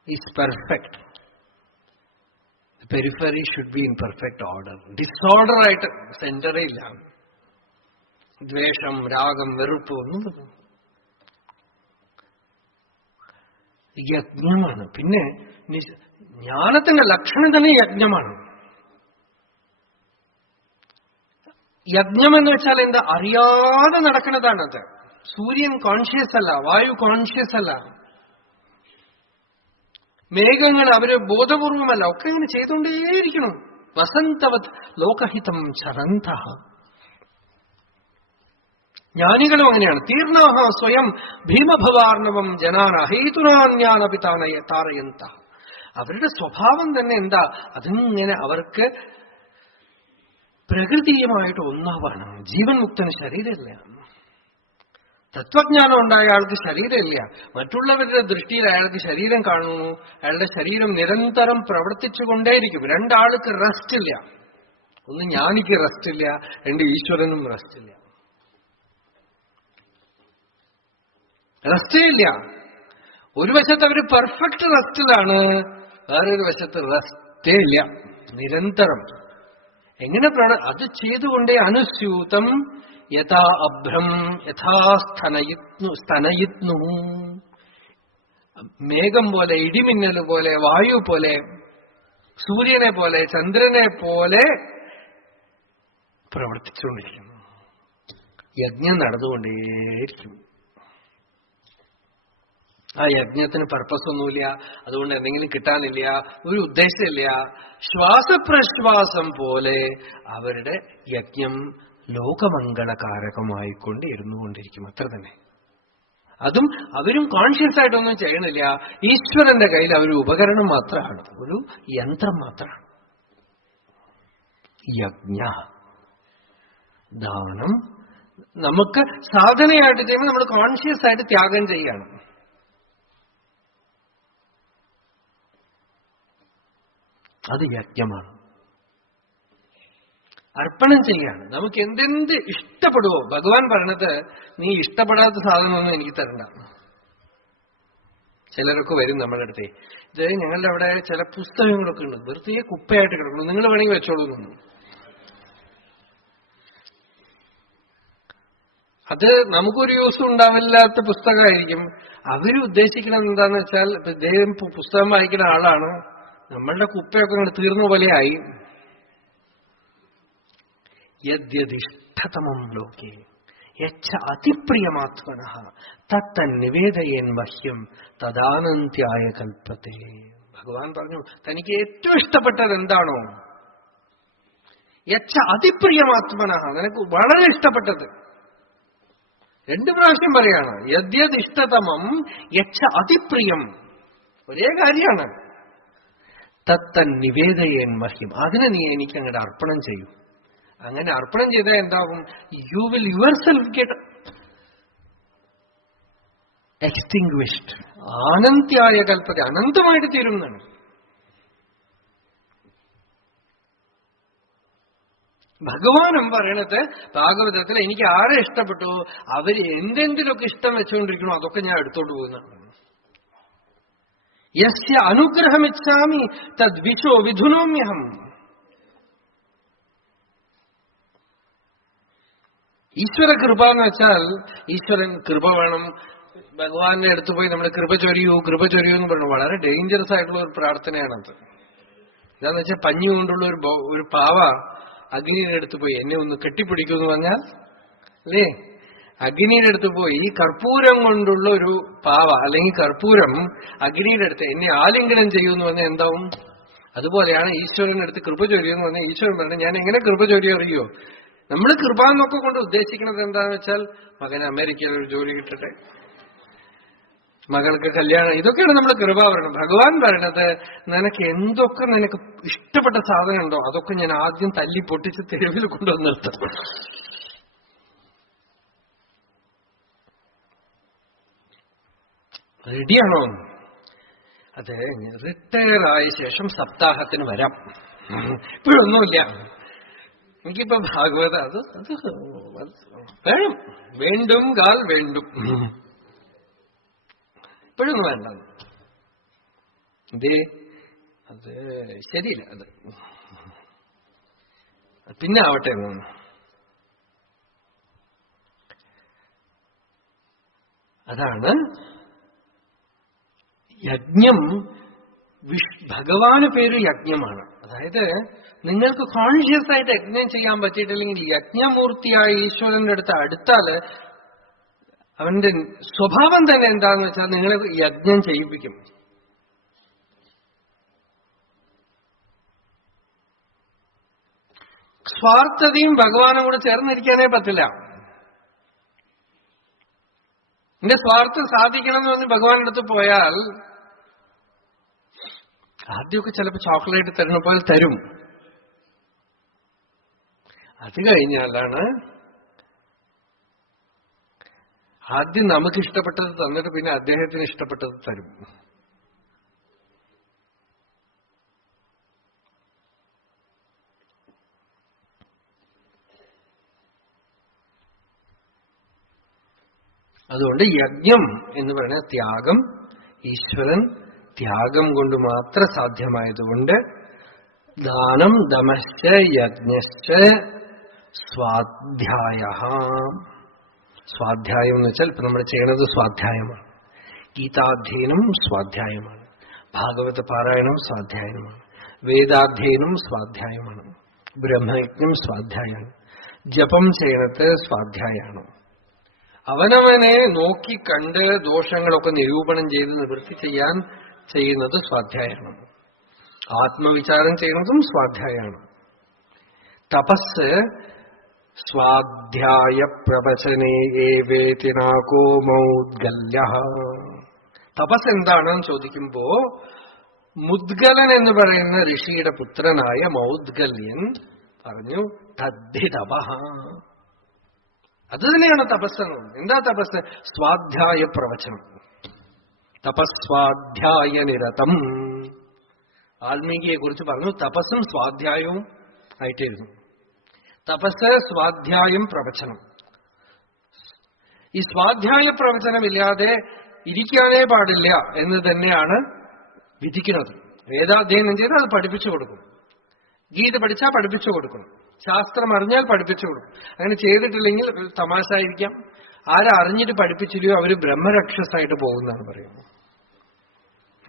is perfect, the periphery should be in perfect order. Disorder ആയിട്ട് സെന്ററേ ഇല്ല. ദ്വേഷം, രാഗം, വെറുപ്പ് ഒന്നും യജ്ഞമാണ്. പിന്നെ ജ്ഞാനത്തിന്റെ ലക്ഷണം തന്നെ യജ്ഞമാണ്. യജ്ഞം എന്ന് വെച്ചാൽ എന്താ? അറിയാതെ നടക്കുന്നതാണത്. സൂര്യൻ കോൺഷ്യസ് അല്ല, വായു കോൺഷ്യസ് അല്ല, മേഘങ്ങൾ അവര് ബോധപൂർവമല്ല, ഒക്കെ ഇങ്ങനെ ചെയ്തുകൊണ്ടേയിരിക്കണം. വസന്തവത് ലോകഹിതം ചരന്ത. ജ്ഞാനികളും അങ്ങനെയാണ്. തീർണാഹ സ്വയം ഭീമഭവാർണവം ജനാന ഹേതുനാന്യാനപി താരയന്ത. അവരുടെ സ്വഭാവം തന്നെ എന്താ? അതിങ്ങനെ അവർക്ക് പ്രകൃതിയുമായിട്ട് ഒന്നാവാണ്. ജീവൻ മുക്തന് ശരീരമില്ല. തത്വജ്ഞാനം ഉണ്ടായ ആൾക്ക് ശരീരമില്ല. മറ്റുള്ളവരുടെ ദൃഷ്ടിയിൽ അയാൾക്ക് ശരീരം കാണുന്നു. അയാളുടെ ശരീരം നിരന്തരം പ്രവർത്തിച്ചുകൊണ്ടേയിരിക്കും. രണ്ടാൾക്ക് റെസ്റ്റ് ഇല്ല. ഒന്ന് ജ്ഞാനിക്ക് റെസ്റ്റ് ഇല്ല, രണ്ട് ഈശ്വരനും റെസ്റ്റ് ഇല്ല. റെസ്റ്റേ ഇല്ല. ഒരു വശത്ത് അവര് പെർഫെക്റ്റ് റെസ്റ്റിലാണ്, വേറൊരു വശത്ത് റെസ്റ്റേ ഇല്ല. നിരന്തരം എങ്ങനെ അത് ചെയ്തുകൊണ്ടേ അനുസ്യൂതം യഥാ അഭ്രം യഥാ സ്തനയിത്നു. മേഘം പോലെ, ഇടിമിന്നൽ പോലെ, വായു പോലെ, സൂര്യനെ പോലെ, ചന്ദ്രനെ പോലെ പ്രവർത്തിച്ചുകൊണ്ടിരിക്കുന്നു. യജ്ഞം നടന്നുകൊണ്ടേയിരിക്കും. ആ യജ്ഞത്തിന് പർപ്പസ് ഒന്നുമില്ല, അതുകൊണ്ട് എന്തെങ്കിലും കിട്ടാനില്ല, ഒരു ഉദ്ദേശമില്ല. ശ്വാസപ്രശ്വാസം പോലെ അവരുടെ യജ്ഞം ലോകമംഗളകാരകമായിക്കൊണ്ട് ഇരുന്നുകൊണ്ടിരിക്കും. അത്ര തന്നെ. അതും അവരും കോൺഷ്യസ് ആയിട്ടൊന്നും ചെയ്യണില്ല. ഈശ്വരന്റെ കയ്യിൽ അവർ ഉപകരണം മാത്രമാണ്, ഒരു യന്ത്രം മാത്രമാണ്. യജ്ഞ ദാനം നമുക്ക് സാധനയായിട്ട് ചെയ്യുമ്പോൾ നമ്മൾ കോൺഷ്യസ് ആയിട്ട് ത്യാഗം ചെയ്യണം. അത് യജ്ഞമാണ്. അർപ്പണം ചെയ്യാണ്. നമുക്ക് എന്തെന്ത് ഇഷ്ടപ്പെടുവോ, ഭഗവാൻ പറഞ്ഞത് നീ ഇഷ്ടപ്പെടാത്ത സാധനമൊന്നും എനിക്ക് തരണ്ട. ചിലരൊക്കെ വരും നമ്മളുടെ അടുത്തേ, ഇത് ഞങ്ങളുടെ അവിടെ ചില പുസ്തകങ്ങളൊക്കെ ഉണ്ട്, വെറുതെ കുപ്പയായിട്ട് കിടക്കണം, നിങ്ങൾ വേണമെങ്കിൽ വെച്ചോളൂ എന്ന്. അത് നമുക്കൊരു യൂസും ഉണ്ടാവില്ലാത്ത പുസ്തകമായിരിക്കും. അവര് ഉദ്ദേശിക്കുന്നത് എന്താന്ന് വെച്ചാൽ, ഇദ്ദേഹം പുസ്തകം വായിക്കുന്ന ആളാണ്, നമ്മളുടെ കുപ്പയൊക്കെ അങ്ങോട്ട് തീർന്ന പോലെയായി. യദ്യതിഷ്ഠതമം ലോകേ യച്ഛ അതിപ്രിയമാത്മനഃ തത്തന്നിവേദയേൻ മഹ്യം തദാനന്ത്യായ കൽപ്പത്തെ. ഭഗവാൻ പറഞ്ഞു, തനിക്ക് ഏറ്റവും ഇഷ്ടപ്പെട്ടത് എന്താണോ, യച്ഛ അതിപ്രിയമാത്മനഃ, നിനക്ക് വളരെ ഇഷ്ടപ്പെട്ടത്. 2 പ്രാവശ്യം പറയാണ്. യദ്യതിഷ്ഠതമം യച്ഛ അതിപ്രിയം, ഒരേ കാര്യമാണ്. തത്തന്നിവേദയേൻ മഹ്യം, അതിനെ നീ എനിക്ക് അങ്ങോട്ട് അർപ്പണം ചെയ്യും. അങ്ങനെ അർപ്പണം ചെയ്താൽ എന്താകും? You will your self get extinguished. ആനന്ത്യായ കൽപ്പത, അനന്തമായിട്ട് തീരുന്നതാണ്. ഭഗവാനും പറയണത് ഭാഗവതത്തിൽ, എനിക്ക് ആരെ ഇഷ്ടപ്പെട്ടു അവര് എന്തെങ്കിലുമൊക്കെ ഇഷ്ടം വെച്ചുകൊണ്ടിരിക്കണോ അതൊക്കെ ഞാൻ എടുത്തോണ്ട് പോകുന്നതാണ്. യസ്യ അനുഗ്രഹമിച്ഛാമി തദ്വിശോ വിധുനോമ്യഹം. ഈശ്വര കൃപ എന്ന് വെച്ചാൽ ഈശ്വരൻ കൃപ വേണം, ഭഗവാന്റെ അടുത്ത് പോയി നമ്മൾ കൃപ ചൊരിയൂ എന്ന് പറഞ്ഞു. വളരെ ഡേഞ്ചറസ് ആയിട്ടുള്ള ഒരു പ്രാർത്ഥനയാണത്. എന്താന്ന് വെച്ചാൽ പഞ്ഞു കൊണ്ടുള്ള ഒരു പാവ അഗ്നിയുടെ അടുത്ത് പോയി എന്നെ ഒന്ന് കെട്ടിപ്പിടിക്കുമെന്ന് പറഞ്ഞാൽ അല്ലേ, അഗ്നിയുടെ അടുത്ത് പോയി കർപ്പൂരം കൊണ്ടുള്ള ഒരു പാവ അല്ലെങ്കിൽ കർപ്പൂരം അഗ്നിയുടെ അടുത്ത് എന്നെ ആലിംഗനം ചെയ്യുമെന്ന് പറഞ്ഞാൽ എന്താവും? അതുപോലെയാണ് ഈശ്വരന്റെ അടുത്ത് കൃപ ചൊരിയെന്ന് പറഞ്ഞാൽ ഈശ്വരൻ പറഞ്ഞു ഞാൻ എങ്ങനെ കൃപ ചൊരിയറിയോ? നമ്മൾ കൃപ എന്നൊക്കെ കൊണ്ട് ഉദ്ദേശിക്കുന്നത് എന്താന്ന് വെച്ചാൽ മകന് അമേരിക്കയിൽ ഒരു ജോലി കിട്ടട്ടെ, മകൾക്ക് കല്യാണം, ഇതൊക്കെയാണ് നമ്മൾ കൃപ പറയണം. ഭഗവാൻ പറയണത് നിനക്ക് എന്തൊക്കെ നിനക്ക് ഇഷ്ടപ്പെട്ട സാധനം ഉണ്ടോ അതൊക്കെ ഞാൻ ആദ്യം തല്ലി പൊട്ടിച്ച് തെരുവിൽ കൊണ്ടുവന്ന് നിർത്തും. റെഡിയാണോ? അത് റിട്ടയർ ആയ ശേഷം സപ്താഹത്തിന് വരാം, ഇപ്പോഴൊന്നുമില്ല. എനിക്കിപ്പോ ഭാഗവത അത് വേണം, വേണ്ടും കാൽ വേണ്ടും, ഇപ്പോഴൊന്നും വേണ്ട. ഇതേ അത് ശരിയില്ല, അത് പിന്നെ ആവട്ടെ. അതാണ് യജ്ഞം. ഭഗവാന് പേര് യജ്ഞമാണ്. അതായത് നിങ്ങൾക്ക് കോൺഷ്യസ് ആയിട്ട് യജ്ഞം ചെയ്യാൻ പറ്റിയിട്ടില്ലെങ്കിൽ യജ്ഞമൂർത്തിയായ ഈശ്വരന്റെ അടുത്ത് അടുത്താല് അവന്റെ സ്വഭാവം തന്നെ എന്താന്ന് വെച്ചാൽ നിങ്ങളെ യജ്ഞം ചെയ്യിപ്പിക്കും. സ്വാർത്ഥതയും ഭഗവാനും കൂടെ ചേർന്നിരിക്കാനേ പറ്റില്ല. എന്റെ സ്വാർത്ഥം സാധിക്കണം എന്ന് പറഞ്ഞ് ഭഗവാന്റെ അടുത്ത് പോയാൽ ആദ്യമൊക്കെ ചിലപ്പോൾ ചോക്ലേറ്റ് തരുന്ന പോലെ തരും. അത് കഴിഞ്ഞാലാണ് ആദ്യം നമുക്ക് ഇഷ്ടപ്പെട്ടത് തന്നിട്ട് പിന്നെ അദ്ദേഹത്തിന് ഇഷ്ടപ്പെട്ടത് തരും. അതുകൊണ്ട് യജ്ഞം എന്ന് പറയുന്ന ത്യാഗം, ഈശ്വരൻ ത്യാഗം കൊണ്ട് മാത്രം സാധ്യമായതുകൊണ്ട് ദാനം ദമശ്ച യജ്ഞശ്ച സ്വാധ്യായ. സ്വാധ്യായം എന്ന് വെച്ചാൽ ഇപ്പൊ നമ്മൾ ചെയ്യണത് സ്വാധ്യായമാണ്. ഗീതാധ്യയനം സ്വാധ്യായമാണ്, ഭാഗവത പാരായണം സ്വാധ്യായമാണ്, വേദാധ്യയനം സ്വാധ്യായമാണ്, ബ്രഹ്മയജ്ഞം സ്വാധ്യായമാണ്, ജപം ചെയ്യണത് സ്വാധ്യായമാണ്. അവനവനെ നോക്കിക്കണ്ട് ദോഷങ്ങളൊക്കെ നിരൂപണം ചെയ്ത് നിവൃത്തി ചെയ്യാൻ ചെയ്യുന്നത് സ്വാധ്യായമാണ്. ആത്മവിചാരം ചെയ്യുന്നതും സ്വാധ്യായമാണ്. തപസ് സ്വാധ്യായ പ്രവചനേ ഏവേതിനാകോ മൗദ്ഗല്യ. തപസ് എന്താണെന്ന് ചോദിക്കുമ്പോ മുദ്ഗലൻ എന്ന് പറയുന്ന ഋഷിയുടെ പുത്രനായ മൗദ്ഗല്യൻ പറഞ്ഞു തദ്ധി തപഃ. അത് തന്നെയാണ് തപസ്സെന്ന്. എന്താ തപസ്? സ്വാധ്യായ പ്രവചനം. തപസ്വാധ്യായ നിരതം. വാൽമീകിയെ കുറിച്ച് പറഞ്ഞു തപസ്സും സ്വാധ്യായവും ആയിട്ടിരുന്നു. തപസ്, സ്വാധ്യായം, പ്രവചനം. ഈ സ്വാധ്യായ പ്രവചനമില്ലാതെ ഇരിക്കാനേ പാടില്ല എന്ന് തന്നെയാണ് വിധിക്കുന്നത്. വേദാധ്യയനം ചെയ്താൽ അത് പഠിപ്പിച്ചു കൊടുക്കും, ഗീത പഠിച്ചാൽ പഠിപ്പിച്ചു കൊടുക്കണം, ശാസ്ത്രം അറിഞ്ഞാൽ പഠിപ്പിച്ചു കൊടുക്കും. അങ്ങനെ ചെയ്തിട്ടില്ലെങ്കിൽ തമാശ ആയിരിക്കാം. ആരറിഞ്ഞിട്ട് പഠിപ്പിച്ചില്ലയോ അവര് ബ്രഹ്മരക്ഷസായിട്ട് പോകുന്നതാണ് പറയുന്നത്.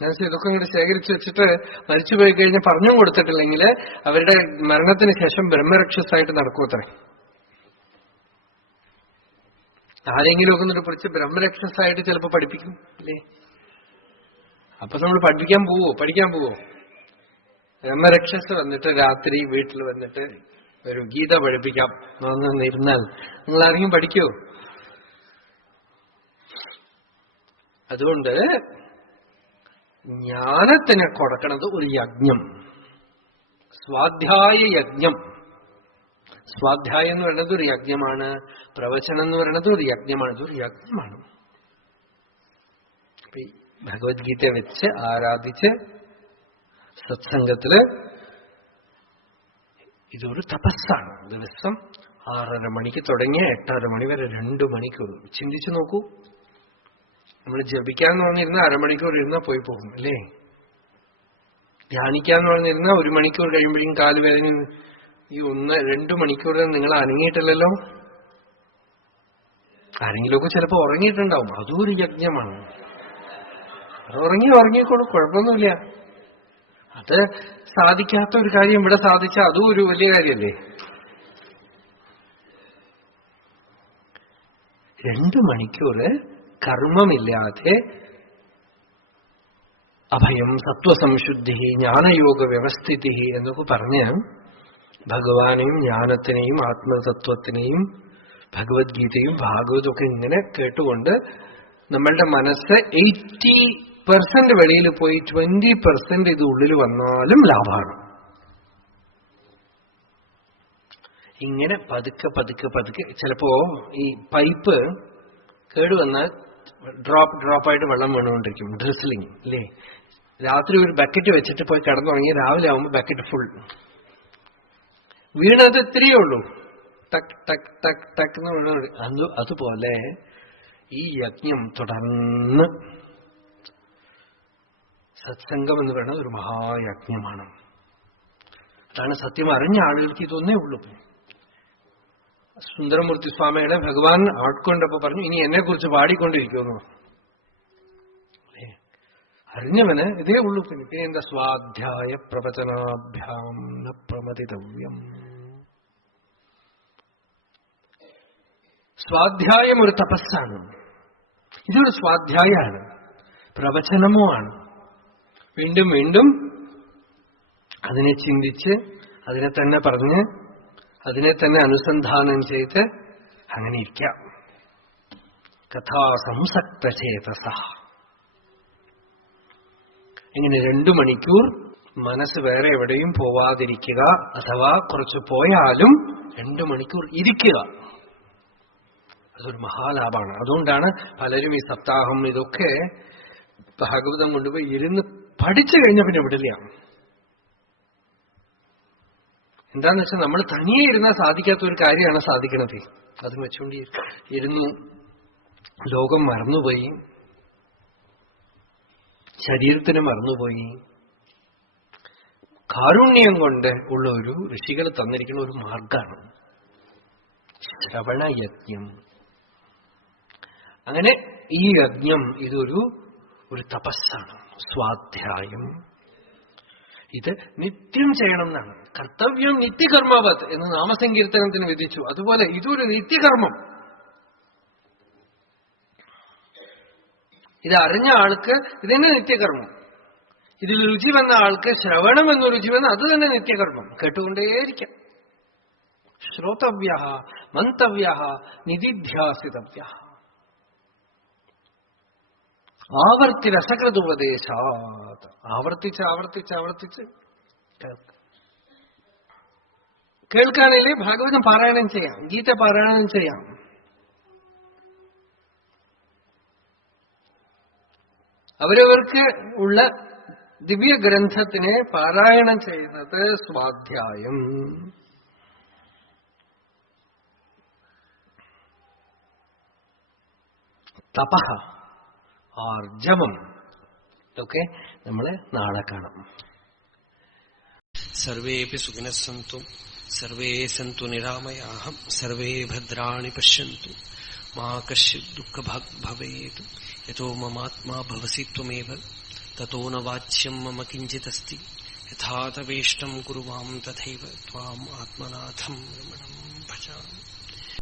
ഇതൊക്കെ ഇങ്ങോട്ട് ശേഖരിച്ചു വെച്ചിട്ട് മരിച്ചുപോയി കഴിഞ്ഞാൽ പറഞ്ഞും കൊടുത്തിട്ടില്ലെങ്കിൽ അവരുടെ മരണത്തിന് ശേഷം ബ്രഹ്മരക്ഷസായിട്ട് നടക്കൂത്രേ. ആരെങ്കിലുമൊക്കെ എന്നിട്ട് പിടിച്ച് ബ്രഹ്മരക്ഷസായിട്ട് ചിലപ്പോൾ പഠിപ്പിക്കും അല്ലേ? അപ്പൊ നമ്മൾ പഠിക്കാൻ പോവോ? ബ്രഹ്മരക്ഷസ് വന്നിട്ട് രാത്രി വീട്ടിൽ വന്നിട്ട് ഒരു ഗീത പഠിപ്പിക്കാം എന്നിരുന്നാൽ നിങ്ങൾ ആരെങ്കിലും പഠിക്കോ? അതുകൊണ്ട് ജ്ഞാനത്തിനെ കൊടുക്കണത് ഒരു യജ്ഞം, സ്വാധ്യായ യജ്ഞം. സ്വാധ്യായം എന്ന് പറയുന്നത് ഒരു യജ്ഞമാണ്, പ്രവചനം എന്ന് പറയുന്നത് ഒരു യജ്ഞമാണ്. ഇതൊരു യജ്ഞമാണ്. ഭഗവത്ഗീത വെച്ച് ആരാധിച്ച് സത്സംഗത്തില് ഇതൊരു തപസ്സാണ്. ദിവസം 6:30 മണിക്ക് തുടങ്ങിയ 8:30 മണി വരെ 2 മണിക്കൂർ ചിന്തിച്ചു നോക്കൂ. നമ്മൾ ജപിക്കാന്ന് പറഞ്ഞിരുന്ന അരമണിക്കൂർ ഇരുന്നാ പോയി പോകും അല്ലേ? ധ്യാനിക്കാന്ന് പറഞ്ഞിരുന്ന 1 മണിക്കൂർ കഴിയുമ്പോഴേക്കും കാലുവേദന. ഈ 1-2 മണിക്കൂർ നിങ്ങൾ അനങ്ങിയിട്ടില്ലല്ലോ. ആരെങ്കിലുമൊക്കെ ചിലപ്പോ ഉറങ്ങിയിട്ടുണ്ടാവും. അതും ഒരു യജ്ഞമാണ്. അത് ഉറങ്ങിക്കോളും, കുഴപ്പമൊന്നുമില്ല. അത് സാധിക്കാത്ത ഒരു കാര്യം ഇവിടെ സാധിച്ച അതും ഒരു വലിയ കാര്യമല്ലേ? 2 മണിക്കൂർ കർമ്മമില്ലാതെ അഭയം, സത്വസംശുദ്ധി, ജ്ഞാനയോഗ വ്യവസ്ഥിതി എന്നൊക്കെ പറഞ്ഞ് ഭഗവാനെയും ജ്ഞാനത്തിനെയും ആത്മതത്വത്തിനെയും ഭഗവത്ഗീതയും ഭാഗവതമൊക്കെ ഇങ്ങനെ കേട്ടുകൊണ്ട് നമ്മളുടെ മനസ്സ് 80% വെളിയിൽ പോയി 20% ഇത് ഉള്ളിൽ വന്നാലും ലാഭമാണ്. ഇങ്ങനെ പതുക്കെ പതുക്കെ പതുക്കെ. ചിലപ്പോ ഈ പൈപ്പ് കേടുവന്നാൽ ഡ്രോപ്പായിട്ട് വെള്ളം വീണുകൊണ്ടിരിക്കും. ഡ്രിസ്ലിംഗ് അല്ലേ? രാത്രി ഒരു ബക്കറ്റ് വെച്ചിട്ട് പോയി കിടന്നുറങ്ങി രാവിലെ ആവുമ്പോൾ ബക്കറ്റ് ഫുൾ. വീണത് ഇത്രയേ ഉള്ളൂ, ടക്ക് ടക്ക് ടക്ക് ടക്ക് എന്ന് വീണു. അതുപോലെ ഈ യജ്ഞം തുടർന്ന് സത്സംഗം എന്ന് പറയുന്നത് ഒരു മഹായജ്ഞമാണ്. അതാണ് സത്യം അറിഞ്ഞ ആളുകൾക്ക് ഇതൊന്നേ ഉള്ളൂ. സുന്ദരമൂർത്തി സ്വാമിയുടെ ഭഗവാൻ ആട്കൊണ്ടപ്പോ പറഞ്ഞു, ഇനി എന്നെക്കുറിച്ച് പാടിക്കൊണ്ടിരിക്കുമെന്ന്. അറിഞ്ഞവന് ഇതേ ഉള്ളൂ. പിന്നെ എന്താ? സ്വാധ്യായ പ്രവചനാഭ്യാം ന പ്രമതിതവ്യം. സ്വാധ്യായം ഒരു തപസ്സാണ്. ഇതൊരു സ്വാധ്യായമാണ്, പ്രവചനവുമാണ്. വീണ്ടും വീണ്ടും അതിനെ ചിന്തിച്ച്, അതിനെ തന്നെ പറഞ്ഞ്, അതിനെ തന്നെ അനുസന്ധാനം ചെയ്ത് അങ്ങനെ ഇരിക്കാം. കഥാസംസക്തചേതസ. ഇങ്ങനെ 2 മണിക്കൂർ മനസ്സ് വേറെ എവിടെയും പോവാതിരിക്കുക. അഥവാ കുറച്ച് പോയാലും 2 മണിക്കൂർ ഇരിക്കുക. അതൊരു മഹാലാഭമാണ്. അതുകൊണ്ടാണ് പലരും ഈ സപ്താഹം ഇതൊക്കെ ഭാഗവതം കൊണ്ടുപോയി ഇരുന്ന് പഠിച്ചു കഴിഞ്ഞ പിന്നെ വിടില്ല. എന്താന്ന് വെച്ചാൽ നമ്മൾ തനിയെ ഇരുന്നാൽ സാധിക്കാത്ത ഒരു കാര്യമാണ് സാധിക്കണത്. അത് വെച്ചുകൊണ്ട് ഇരുന്നു ലോകം മറന്നുപോയി, ശരീരത്തിന് മറന്നുപോയി. കാരുണ്യം കൊണ്ട് ഉള്ള ഒരു ഋഷികൾ തന്നിരിക്കുന്ന ഒരു മാർഗമാണ് ശ്രവണയജ്ഞം. അങ്ങനെ ഈ യജ്ഞം ഇതൊരു തപസ്സാണ്, സ്വാധ്യായം. ഇത് നിത്യം ചെയ്യണം എന്നാണ്. കർത്തവ്യം നിത്യകർമ്മവത് എന്ന് നാമസങ്കീർത്തനത്തിന് വിധിച്ചു. അതുപോലെ ഇതൊരു നിത്യകർമ്മം. ഇത് അറിഞ്ഞ ആൾക്ക് ഇതന്നെ നിത്യകർമ്മം. ഇതിൽ രുചി വന്ന ആൾക്ക് ശ്രവണം എന്ന രുചി വന്ന അത് തന്നെ നിത്യകർമ്മം. കേട്ടുകൊണ്ടേയിരിക്കാം. ശ്രോതവ്യ മന്തവ്യ നിധിധ്യാസിതവ്യ. ആവർത്തി രസകൃതുപദേശാത്. ആവർത്തിച്ച് ആവർത്തിച്ച് ആവർത്തിച്ച് കേൾക്കാനല്ലേ ഭാഗവതം പാരായണം ചെയ്യാം, ഗീത പാരായണം ചെയ്യാം. അവരവർക്ക് ഉള്ള ദിവ്യഗ്രന്ഥത്തിനെ പാരായണം ചെയ്യുന്നത് സ്വാധ്യായം. തപഃ, ആർജവം ഇതൊക്കെ നമ്മൾ നാളെ കാണാം. സർവേപി സുഖിനഃ സന്തു സർവേ സന്തു നിരാമയാഃ സർവേ ഭദ്രാണി പശ്യന്തു മാ കശ്ചിത് ദുഃഖഭാഗ് ഭവേത്. യതോ മമാത്മാ ഭവസി ത്വമേവ തതോ ന വാച്യം മമ കിഞ്ചിദസ്തി. യഥാ തവേഷ്ടം കുരു മാം തഥൈവ ത്വാം ആത്മനാഥം രമണം.